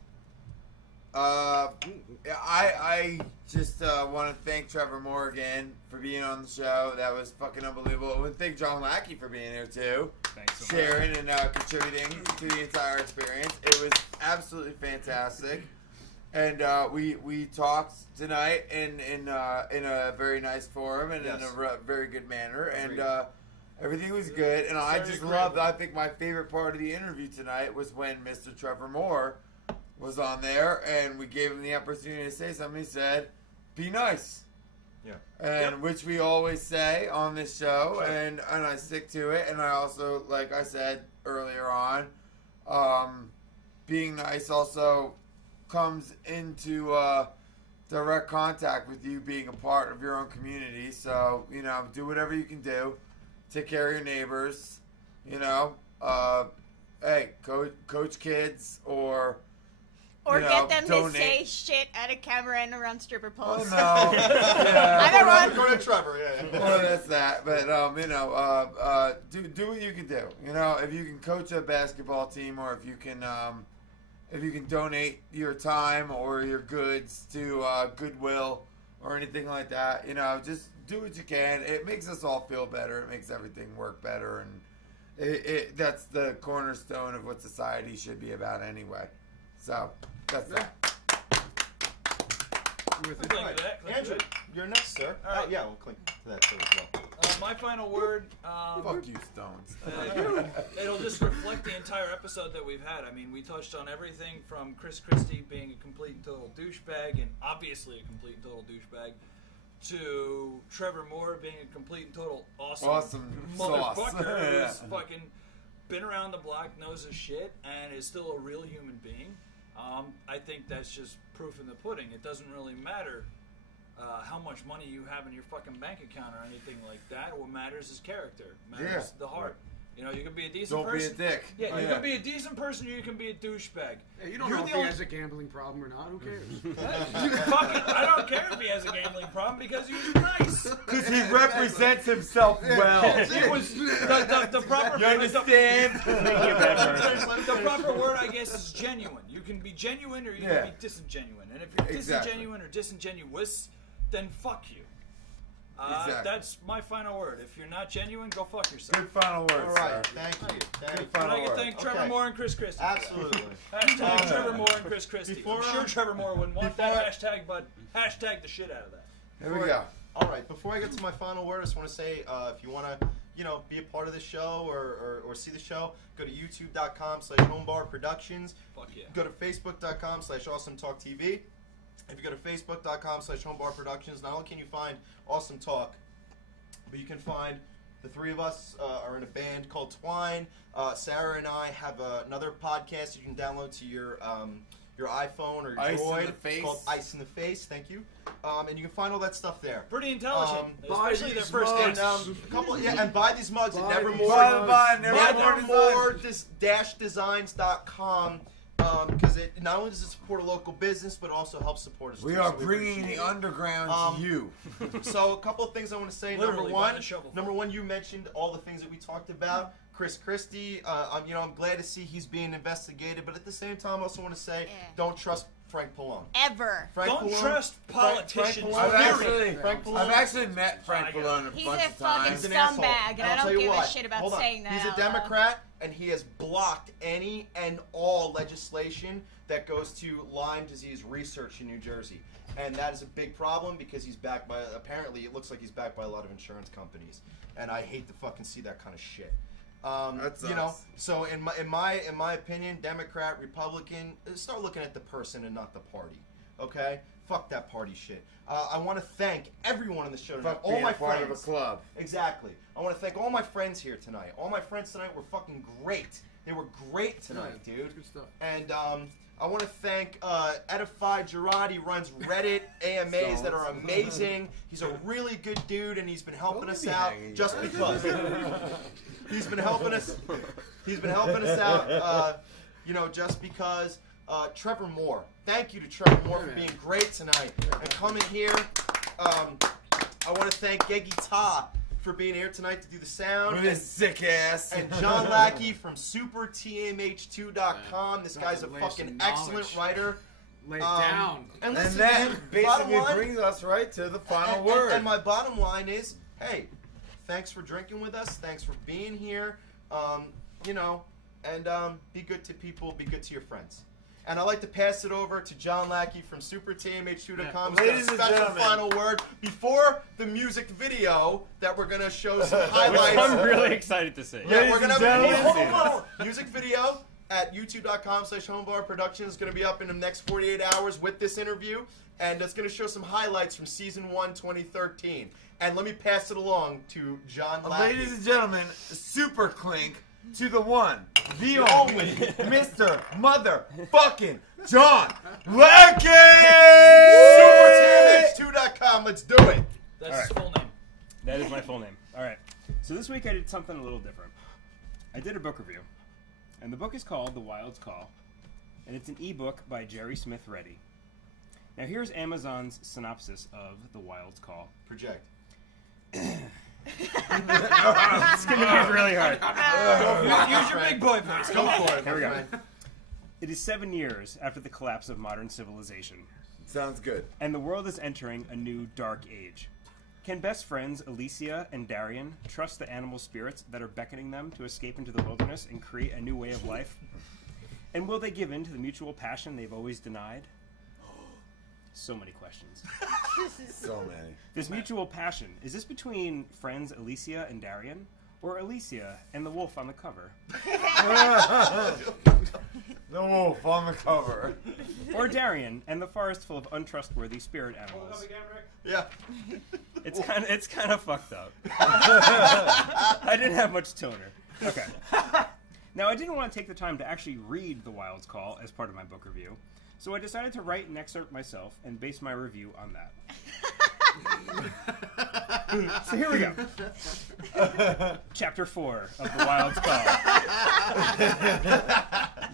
I just want to thank Trevor Moore again for being on the show. That was fucking unbelievable. I want to thank John Lacki for being here too. Thanks so much. Sharing and contributing to the entire experience. It was absolutely fantastic. And we talked tonight in a very nice forum and in a very good manner. And everything was good. And I just loved, I think my favorite part of the interview tonight was when Mr. Trevor Moore was on there and we gave him the opportunity to say something. He said, be nice. Yeah. And which we always say on this show, Sure. and I stick to it. And I also, like I said earlier on, being nice also comes into direct contact with you being a part of your own community. So, you know, do whatever you can do. Take care of your neighbors. You know, hey, coach kids or get them donate. to say shit at a camera and around stripper poles. Oh, no. Yeah. Either one. Go to Trevor, yeah. Well, that's that. But, you know, do what you can do. You know, if you can coach a basketball team or if you can donate your time or your goods to Goodwill or anything like that, you know, just do what you can. It makes us all feel better. It makes everything work better. And that's the cornerstone of what society should be about anyway. So, that's that. Andrew, you're next, sir. All right. Yeah, we'll clink to that too as well. My final word. Fuck you, Stones. It'll just reflect the entire episode that we've had. I mean, we touched on everything from Chris Christie being a complete and total douchebag, and obviously a complete and total douchebag, to Trevor Moore being a complete and total awesome motherfucker sauce. who's fucking been around the block, knows his shit, and is still a real human being. I think that's just proof in the pudding. It doesn't really matter how much money you have in your fucking bank account or anything like that. What matters is character. Matters the heart. You know, you can be a decent person. Don't be a dick. Yeah, you can be a decent person or you can be a douchebag. Hey, you don't know if he has a gambling problem or not. Who cares? Fuck it. I don't care if he has a gambling problem because he was nice. Because he represents himself well. It was the proper. You understand? The proper word, I guess, is genuine. You can be genuine or you can be disingenuine. And if you're disingenuine or disingenuous, then fuck you. That's my final word. If you're not genuine, go fuck yourself. Good final word. All right, sir. thank you. Good But final I can word. thank Trevor Moore and Chris Christie. Absolutely. Hashtag Trevor Moore and Chris Christie. Before, I'm sure Trevor Moore wouldn't want that hashtag, but hashtag the shit out of that. Here we go. All right, before I get to my final word, I just want to say, if you want to, you know, be a part of the show or see the show, go to youtube.com/homebarproductions. Fuck yeah. Go to facebook.com/awesometalktv. If you go to facebook.com/homebarproductions, not only can you find Awesome Talk, but you can find the three of us are in a band called Twine. Sarah and I have another podcast you can download to your iPhone or your Ice in Droid the Face. called Ice in the Face. Thank you. And you can find all that stuff there. Pretty intelligent, buy especially their these first mugs. guest. And a couple, and buy these mugs at Buy these Nevermore-designs.com because it not only does it support a local business, but also helps support us. We too, are so we bringing appreciate the it. underground to you. So a couple of things I want to say. Literally by the shovel. Number one, you mentioned all the things that we talked about. Chris Christie, I'm glad to see he's being investigated, but at the same time, I also want to say, don't trust Frank Pallone. Ever. Don't trust politicians. I've actually met Frank Pallone a He's bunch a of fucking times. He's an asshole. scumbag, and I I'll tell don't you give a what. shit about Hold on. saying that. He's a out loud. Democrat, and he has blocked any and all legislation that goes to Lyme disease research in New Jersey. And that is a big problem because he's backed by, apparently it looks like he's backed by a lot of insurance companies. And I hate to fucking see that kind of shit. You know, so in my opinion, Democrat, Republican, start looking at the person and not the party. Okay? Fuck that party shit. I want to thank everyone on the show tonight. Fuck All being my a part friends. of a club. Exactly. I want to thank all my friends here tonight. All my friends tonight were fucking great. They were great tonight, dude. Good stuff. And I want to thank Edify Gerard. He runs Reddit AMAs that are amazing. He's a really good dude, and he's been helping us out just because. He's been helping us. He's been helping us out. Just because. Trevor Moore. Thank you to Trevor Moore for being great tonight and coming here. I want to thank Geggy Ta for being here tonight to do the sound. With his sick ass. And John Lacki from supertmh2.com. This guy's a fucking excellent writer. Lay it down. And And listen, that man, basically bottom line- brings us right to the final word. And my bottom line is, hey, thanks for drinking with us. Thanks for being here. Be good to people. Be good to your friends. And I'd like to pass it over to John Lacki from supertmh2.com. Yeah. He's got a Ladies and special gentlemen. final word before the music video that we're going to show some highlights. I'm really excited to see. Yeah, we're gonna Ladies and hold gentlemen. on. Music video at youtube.com/homebar production is gonna be up in the next 48 hours with this interview, and it's gonna show some highlights from season 1, 2013. And let me pass it along to John Lacki. Ladies and gentlemen, Super Clink to the one, the only, Mr. Motherfucking John Lacki! SuperTMH2.com. Let's do it. That's All his right. full name. That is my full name. All right. So this week I did something a little different. I did a book review, and the book is called The Wild's Call, and it's an ebook by Jerry Smith Reddy. Now here's Amazon's synopsis of The Wild's Call. Project. It's gonna be really hard. Use your big boy voice. Go for it. Here we go. man. It is 7 years after the collapse of modern civilization, Sounds good. and the world is entering a new dark age. Can best friends Alicia and Darian trust the animal spirits that are beckoning them to escape into the wilderness and create a new way of life? And will they give in to the mutual passion they've always denied? So many questions. So many. This mutual passion, is this between friends Alicia and Darian? Or Alicia and the wolf on the cover? The wolf on the cover. Or Darian and the forest full of untrustworthy spirit animals? Yeah. It's kind of fucked up. I didn't have much toner. Okay. Now, I didn't want to take the time to actually read The Wild's Call as part of my book review, so I decided to write an excerpt myself and base my review on that. So here we go. Chapter 4 of The Wild's Call.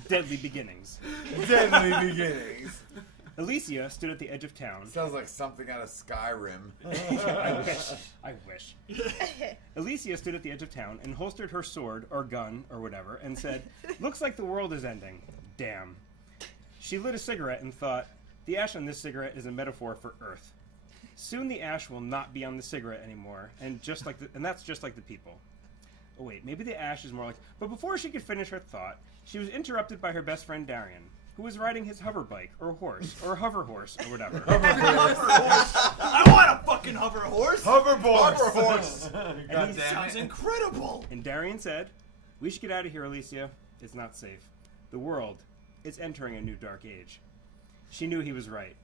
Deadly Beginnings. Deadly beginnings. Alicia stood at the edge of town. Sounds like something out of Skyrim. I wish. Alicia stood at the edge of town and holstered her sword, or gun, or whatever, and said, "Looks like the world is ending. Damn." She lit a cigarette and thought, the ash on this cigarette is a metaphor for Earth. Soon the ash will not be on the cigarette anymore, and that's just like the people. Oh wait, maybe the ash is more like... But before she could finish her thought, she was interrupted by her best friend Darian, who was riding his hover bike, or horse, or hover horse, or whatever. I want a fucking hover horse. Hoverboard. Hoverhorse. God Sounds incredible. And Darian said, "We should get out of here, Alicia. It's not safe. The world is entering a new dark age." She knew he was right.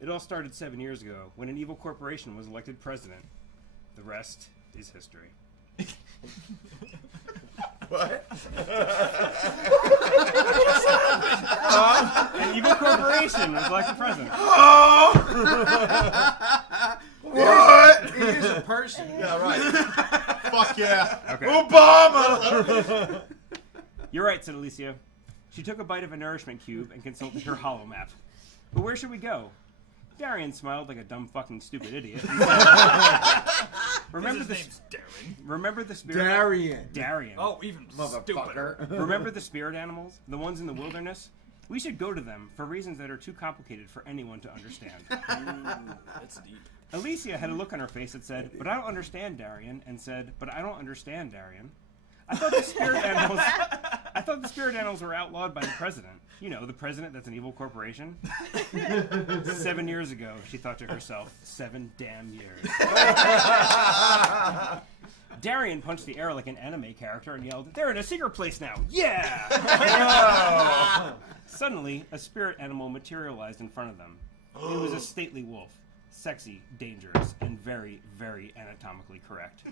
It all started 7 years ago when an evil corporation was elected president. The rest is history. What? An evil corporation was elected president. What? He is a person. Yeah, right. Fuck yeah. Okay. Obama! You're right, said Alicia. She took a bite of a nourishment cube and consulted her hollow map. But where should we go? Darian smiled like a dumb fucking stupid idiot. Remember the spirit... Darian. Oh, even stupider. Motherfucker. Remember the spirit animals? The ones in the wilderness? We should go to them for reasons that are too complicated for anyone to understand. That's deep. Alicia had a look on her face that said, "But I don't understand, Darian," and said, "But I don't understand, Darian. I thought the spirit animals were outlawed by the president. You know, the president that's an evil corporation." 7 years ago, she thought to herself, 7 damn years. Darian punched the air like an anime character and yelled, "They're in a secret place now! Yeah!" Suddenly, a spirit animal materialized in front of them. It was a stately wolf, sexy, dangerous, and very, very anatomically correct.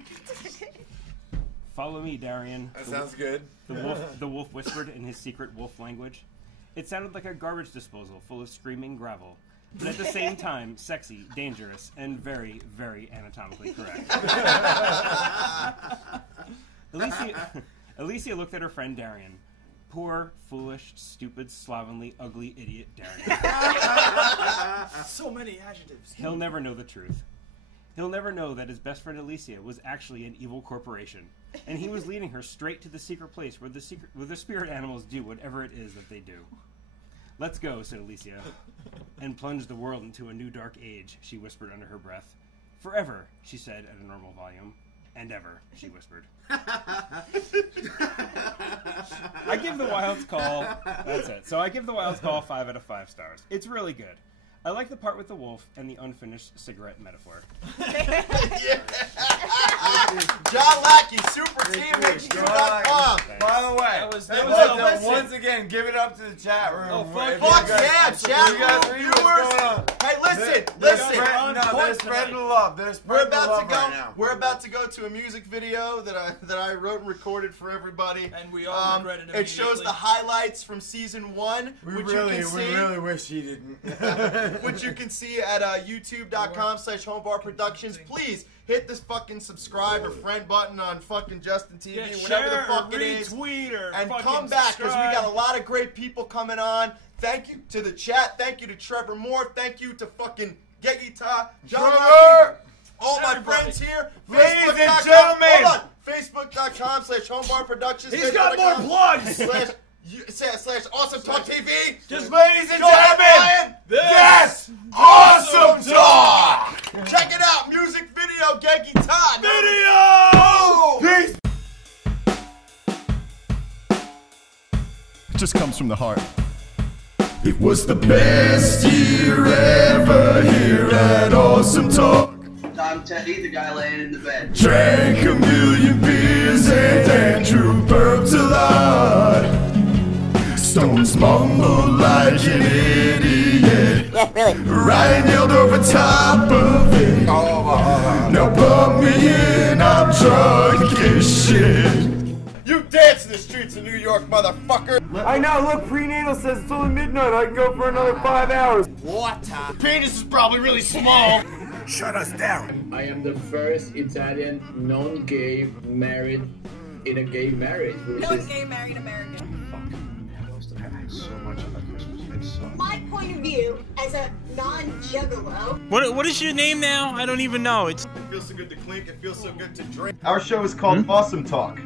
Follow me, Darian. That sounds good. The wolf whispered in his secret wolf language. It sounded like a garbage disposal full of screaming gravel, but at the same time, sexy, dangerous, and very, very anatomically correct. Alicia looked at her friend Darian. Poor, foolish, stupid, slovenly, ugly, idiot Darian. So many adjectives. He'll never know the truth. He'll never know that his best friend Alicia was actually an evil corporation, and he was leading her straight to the secret place where the spirit animals do whatever it is that they do. Let's go, said Alicia, and plunge the world into a new dark age, she whispered under her breath. Forever, she said at a normal volume. And ever, she whispered. I give the Wilds Call... That's it. So I give the Wilds Call 5 out of 5 stars. It's really good. I like the part with the wolf and the unfinished cigarette metaphor. John Lacki, super team, H2.com. By the way, that was once again, give it up to the chat room. Oh, Fuck yeah, chat room viewers. Hey, listen. They're spreading the love. We're about to go to a music video that I wrote and recorded for everybody. And we all regret it immediately. It shows the highlights from season 1, We really wish he didn't. which you can see at youtube.com/homebarproductions. Please hit this fucking subscribe or friend button on fucking Justin TV, whatever the fuck it is. And come back, because we got a lot of great people coming on. Thank you to the chat. Thank you to Trevor Moore. Thank you to fucking Get Guitar, John Lacki, all my friends here. Ladies and gentlemen. Hold on. Facebook.com/homebarproductions. He's got more plugs. /Awesome Talk TV. Just ladies and gentlemen, that's Awesome Talk. Check it out, music video, Get Guitar. Peace. It just comes from the heart. It was the best year ever here at Awesome Talk. I'm Teddy, the guy laying in the bed. Drank a million beers and Andrew burped a lot. Stones mumbled like an idiot. Yeah, really. Ryan yelled over top of it. Now bump me in, I'm drunk as shit. You dance in the streets of New York, motherfucker. I know, look, prenatal says it's only midnight. I can go for another 5 hours. What? Penis is probably really small. Shut us down. I am the first Italian non-gay married in a gay marriage. Non-gay married American. My point of view as a non-juggalo. What is your name now? I don't even know. It feels so good to clink. It feels so good to drink. Our show is called Awesome Talk.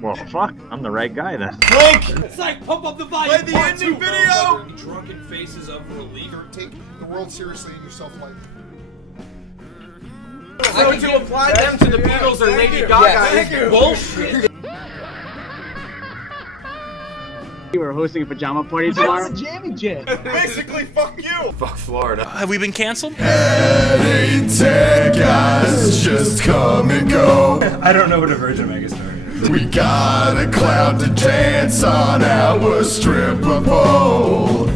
Well, fuck. I'm the right guy then. Clink! Psych, pump up the volume. Play the ending video. Drunken faces of relief. Take the world seriously and yourself lightly. So to apply them to the Beatles or Lady Gaga is bullshit. We're hosting a pajama party tomorrow. That's a jammy jam. Basically, fuck you. Fuck Florida. Have we been canceled? Hey, tech guys, just come and go. I don't know what a Virgin Megastar is. We got a clown to dance on our stripper pole.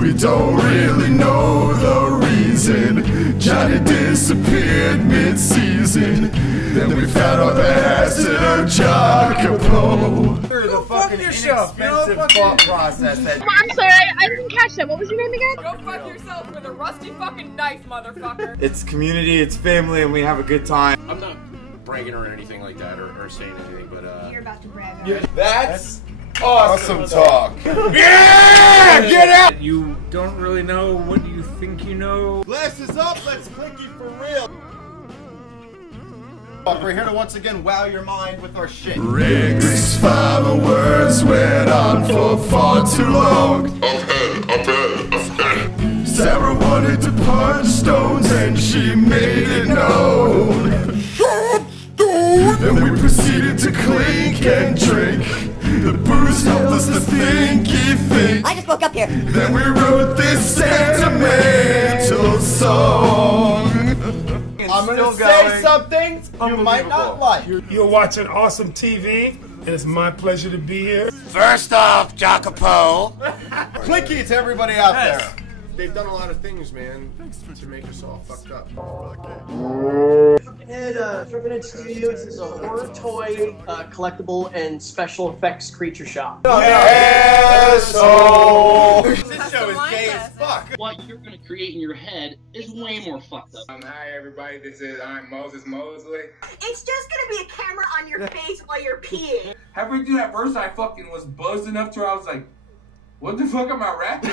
We don't really know the reason. Johnny disappeared mid-season. Then we found out the hazard of Jacopo. The fucking inexpensive thought process that... I'm sorry, I didn't catch that. What was your name again? Go fuck yourself with a rusty fucking knife, motherfucker. It's community, it's family, and we have a good time. I'm not bragging or anything like that or saying anything, but You're about to brag. Yeah, that's Awesome Talk. Yeah! Get out! You don't really know what you think you know. Glasses up, let's clinky for real. We're here to once again wow your mind with our shit. Rick's followers went on for far too long. Sarah wanted to punch stones and she made it known. Then we proceeded to clink and drink. The booze helped us to thinky think. I just woke up here. Then we wrote this sentimental song. I'm gonna say something you might not like. You're watching awesome TV, and it's my pleasure to be here. First off, Jacopo. Clinky to everybody out there. They've done a lot of things, man, to make us all fucked up. Trevor Studios is a horror toy, collectible, and special effects creature shop. Asshole! This show is gay as fuck. What you're gonna create in your head is way more fucked up. Hi everybody, I'm Moses Mosley. It's just gonna be a camera on your face while you're peeing. Halfway through that verse, I fucking was buzzed enough to where I was like, what the fuck am I rapping?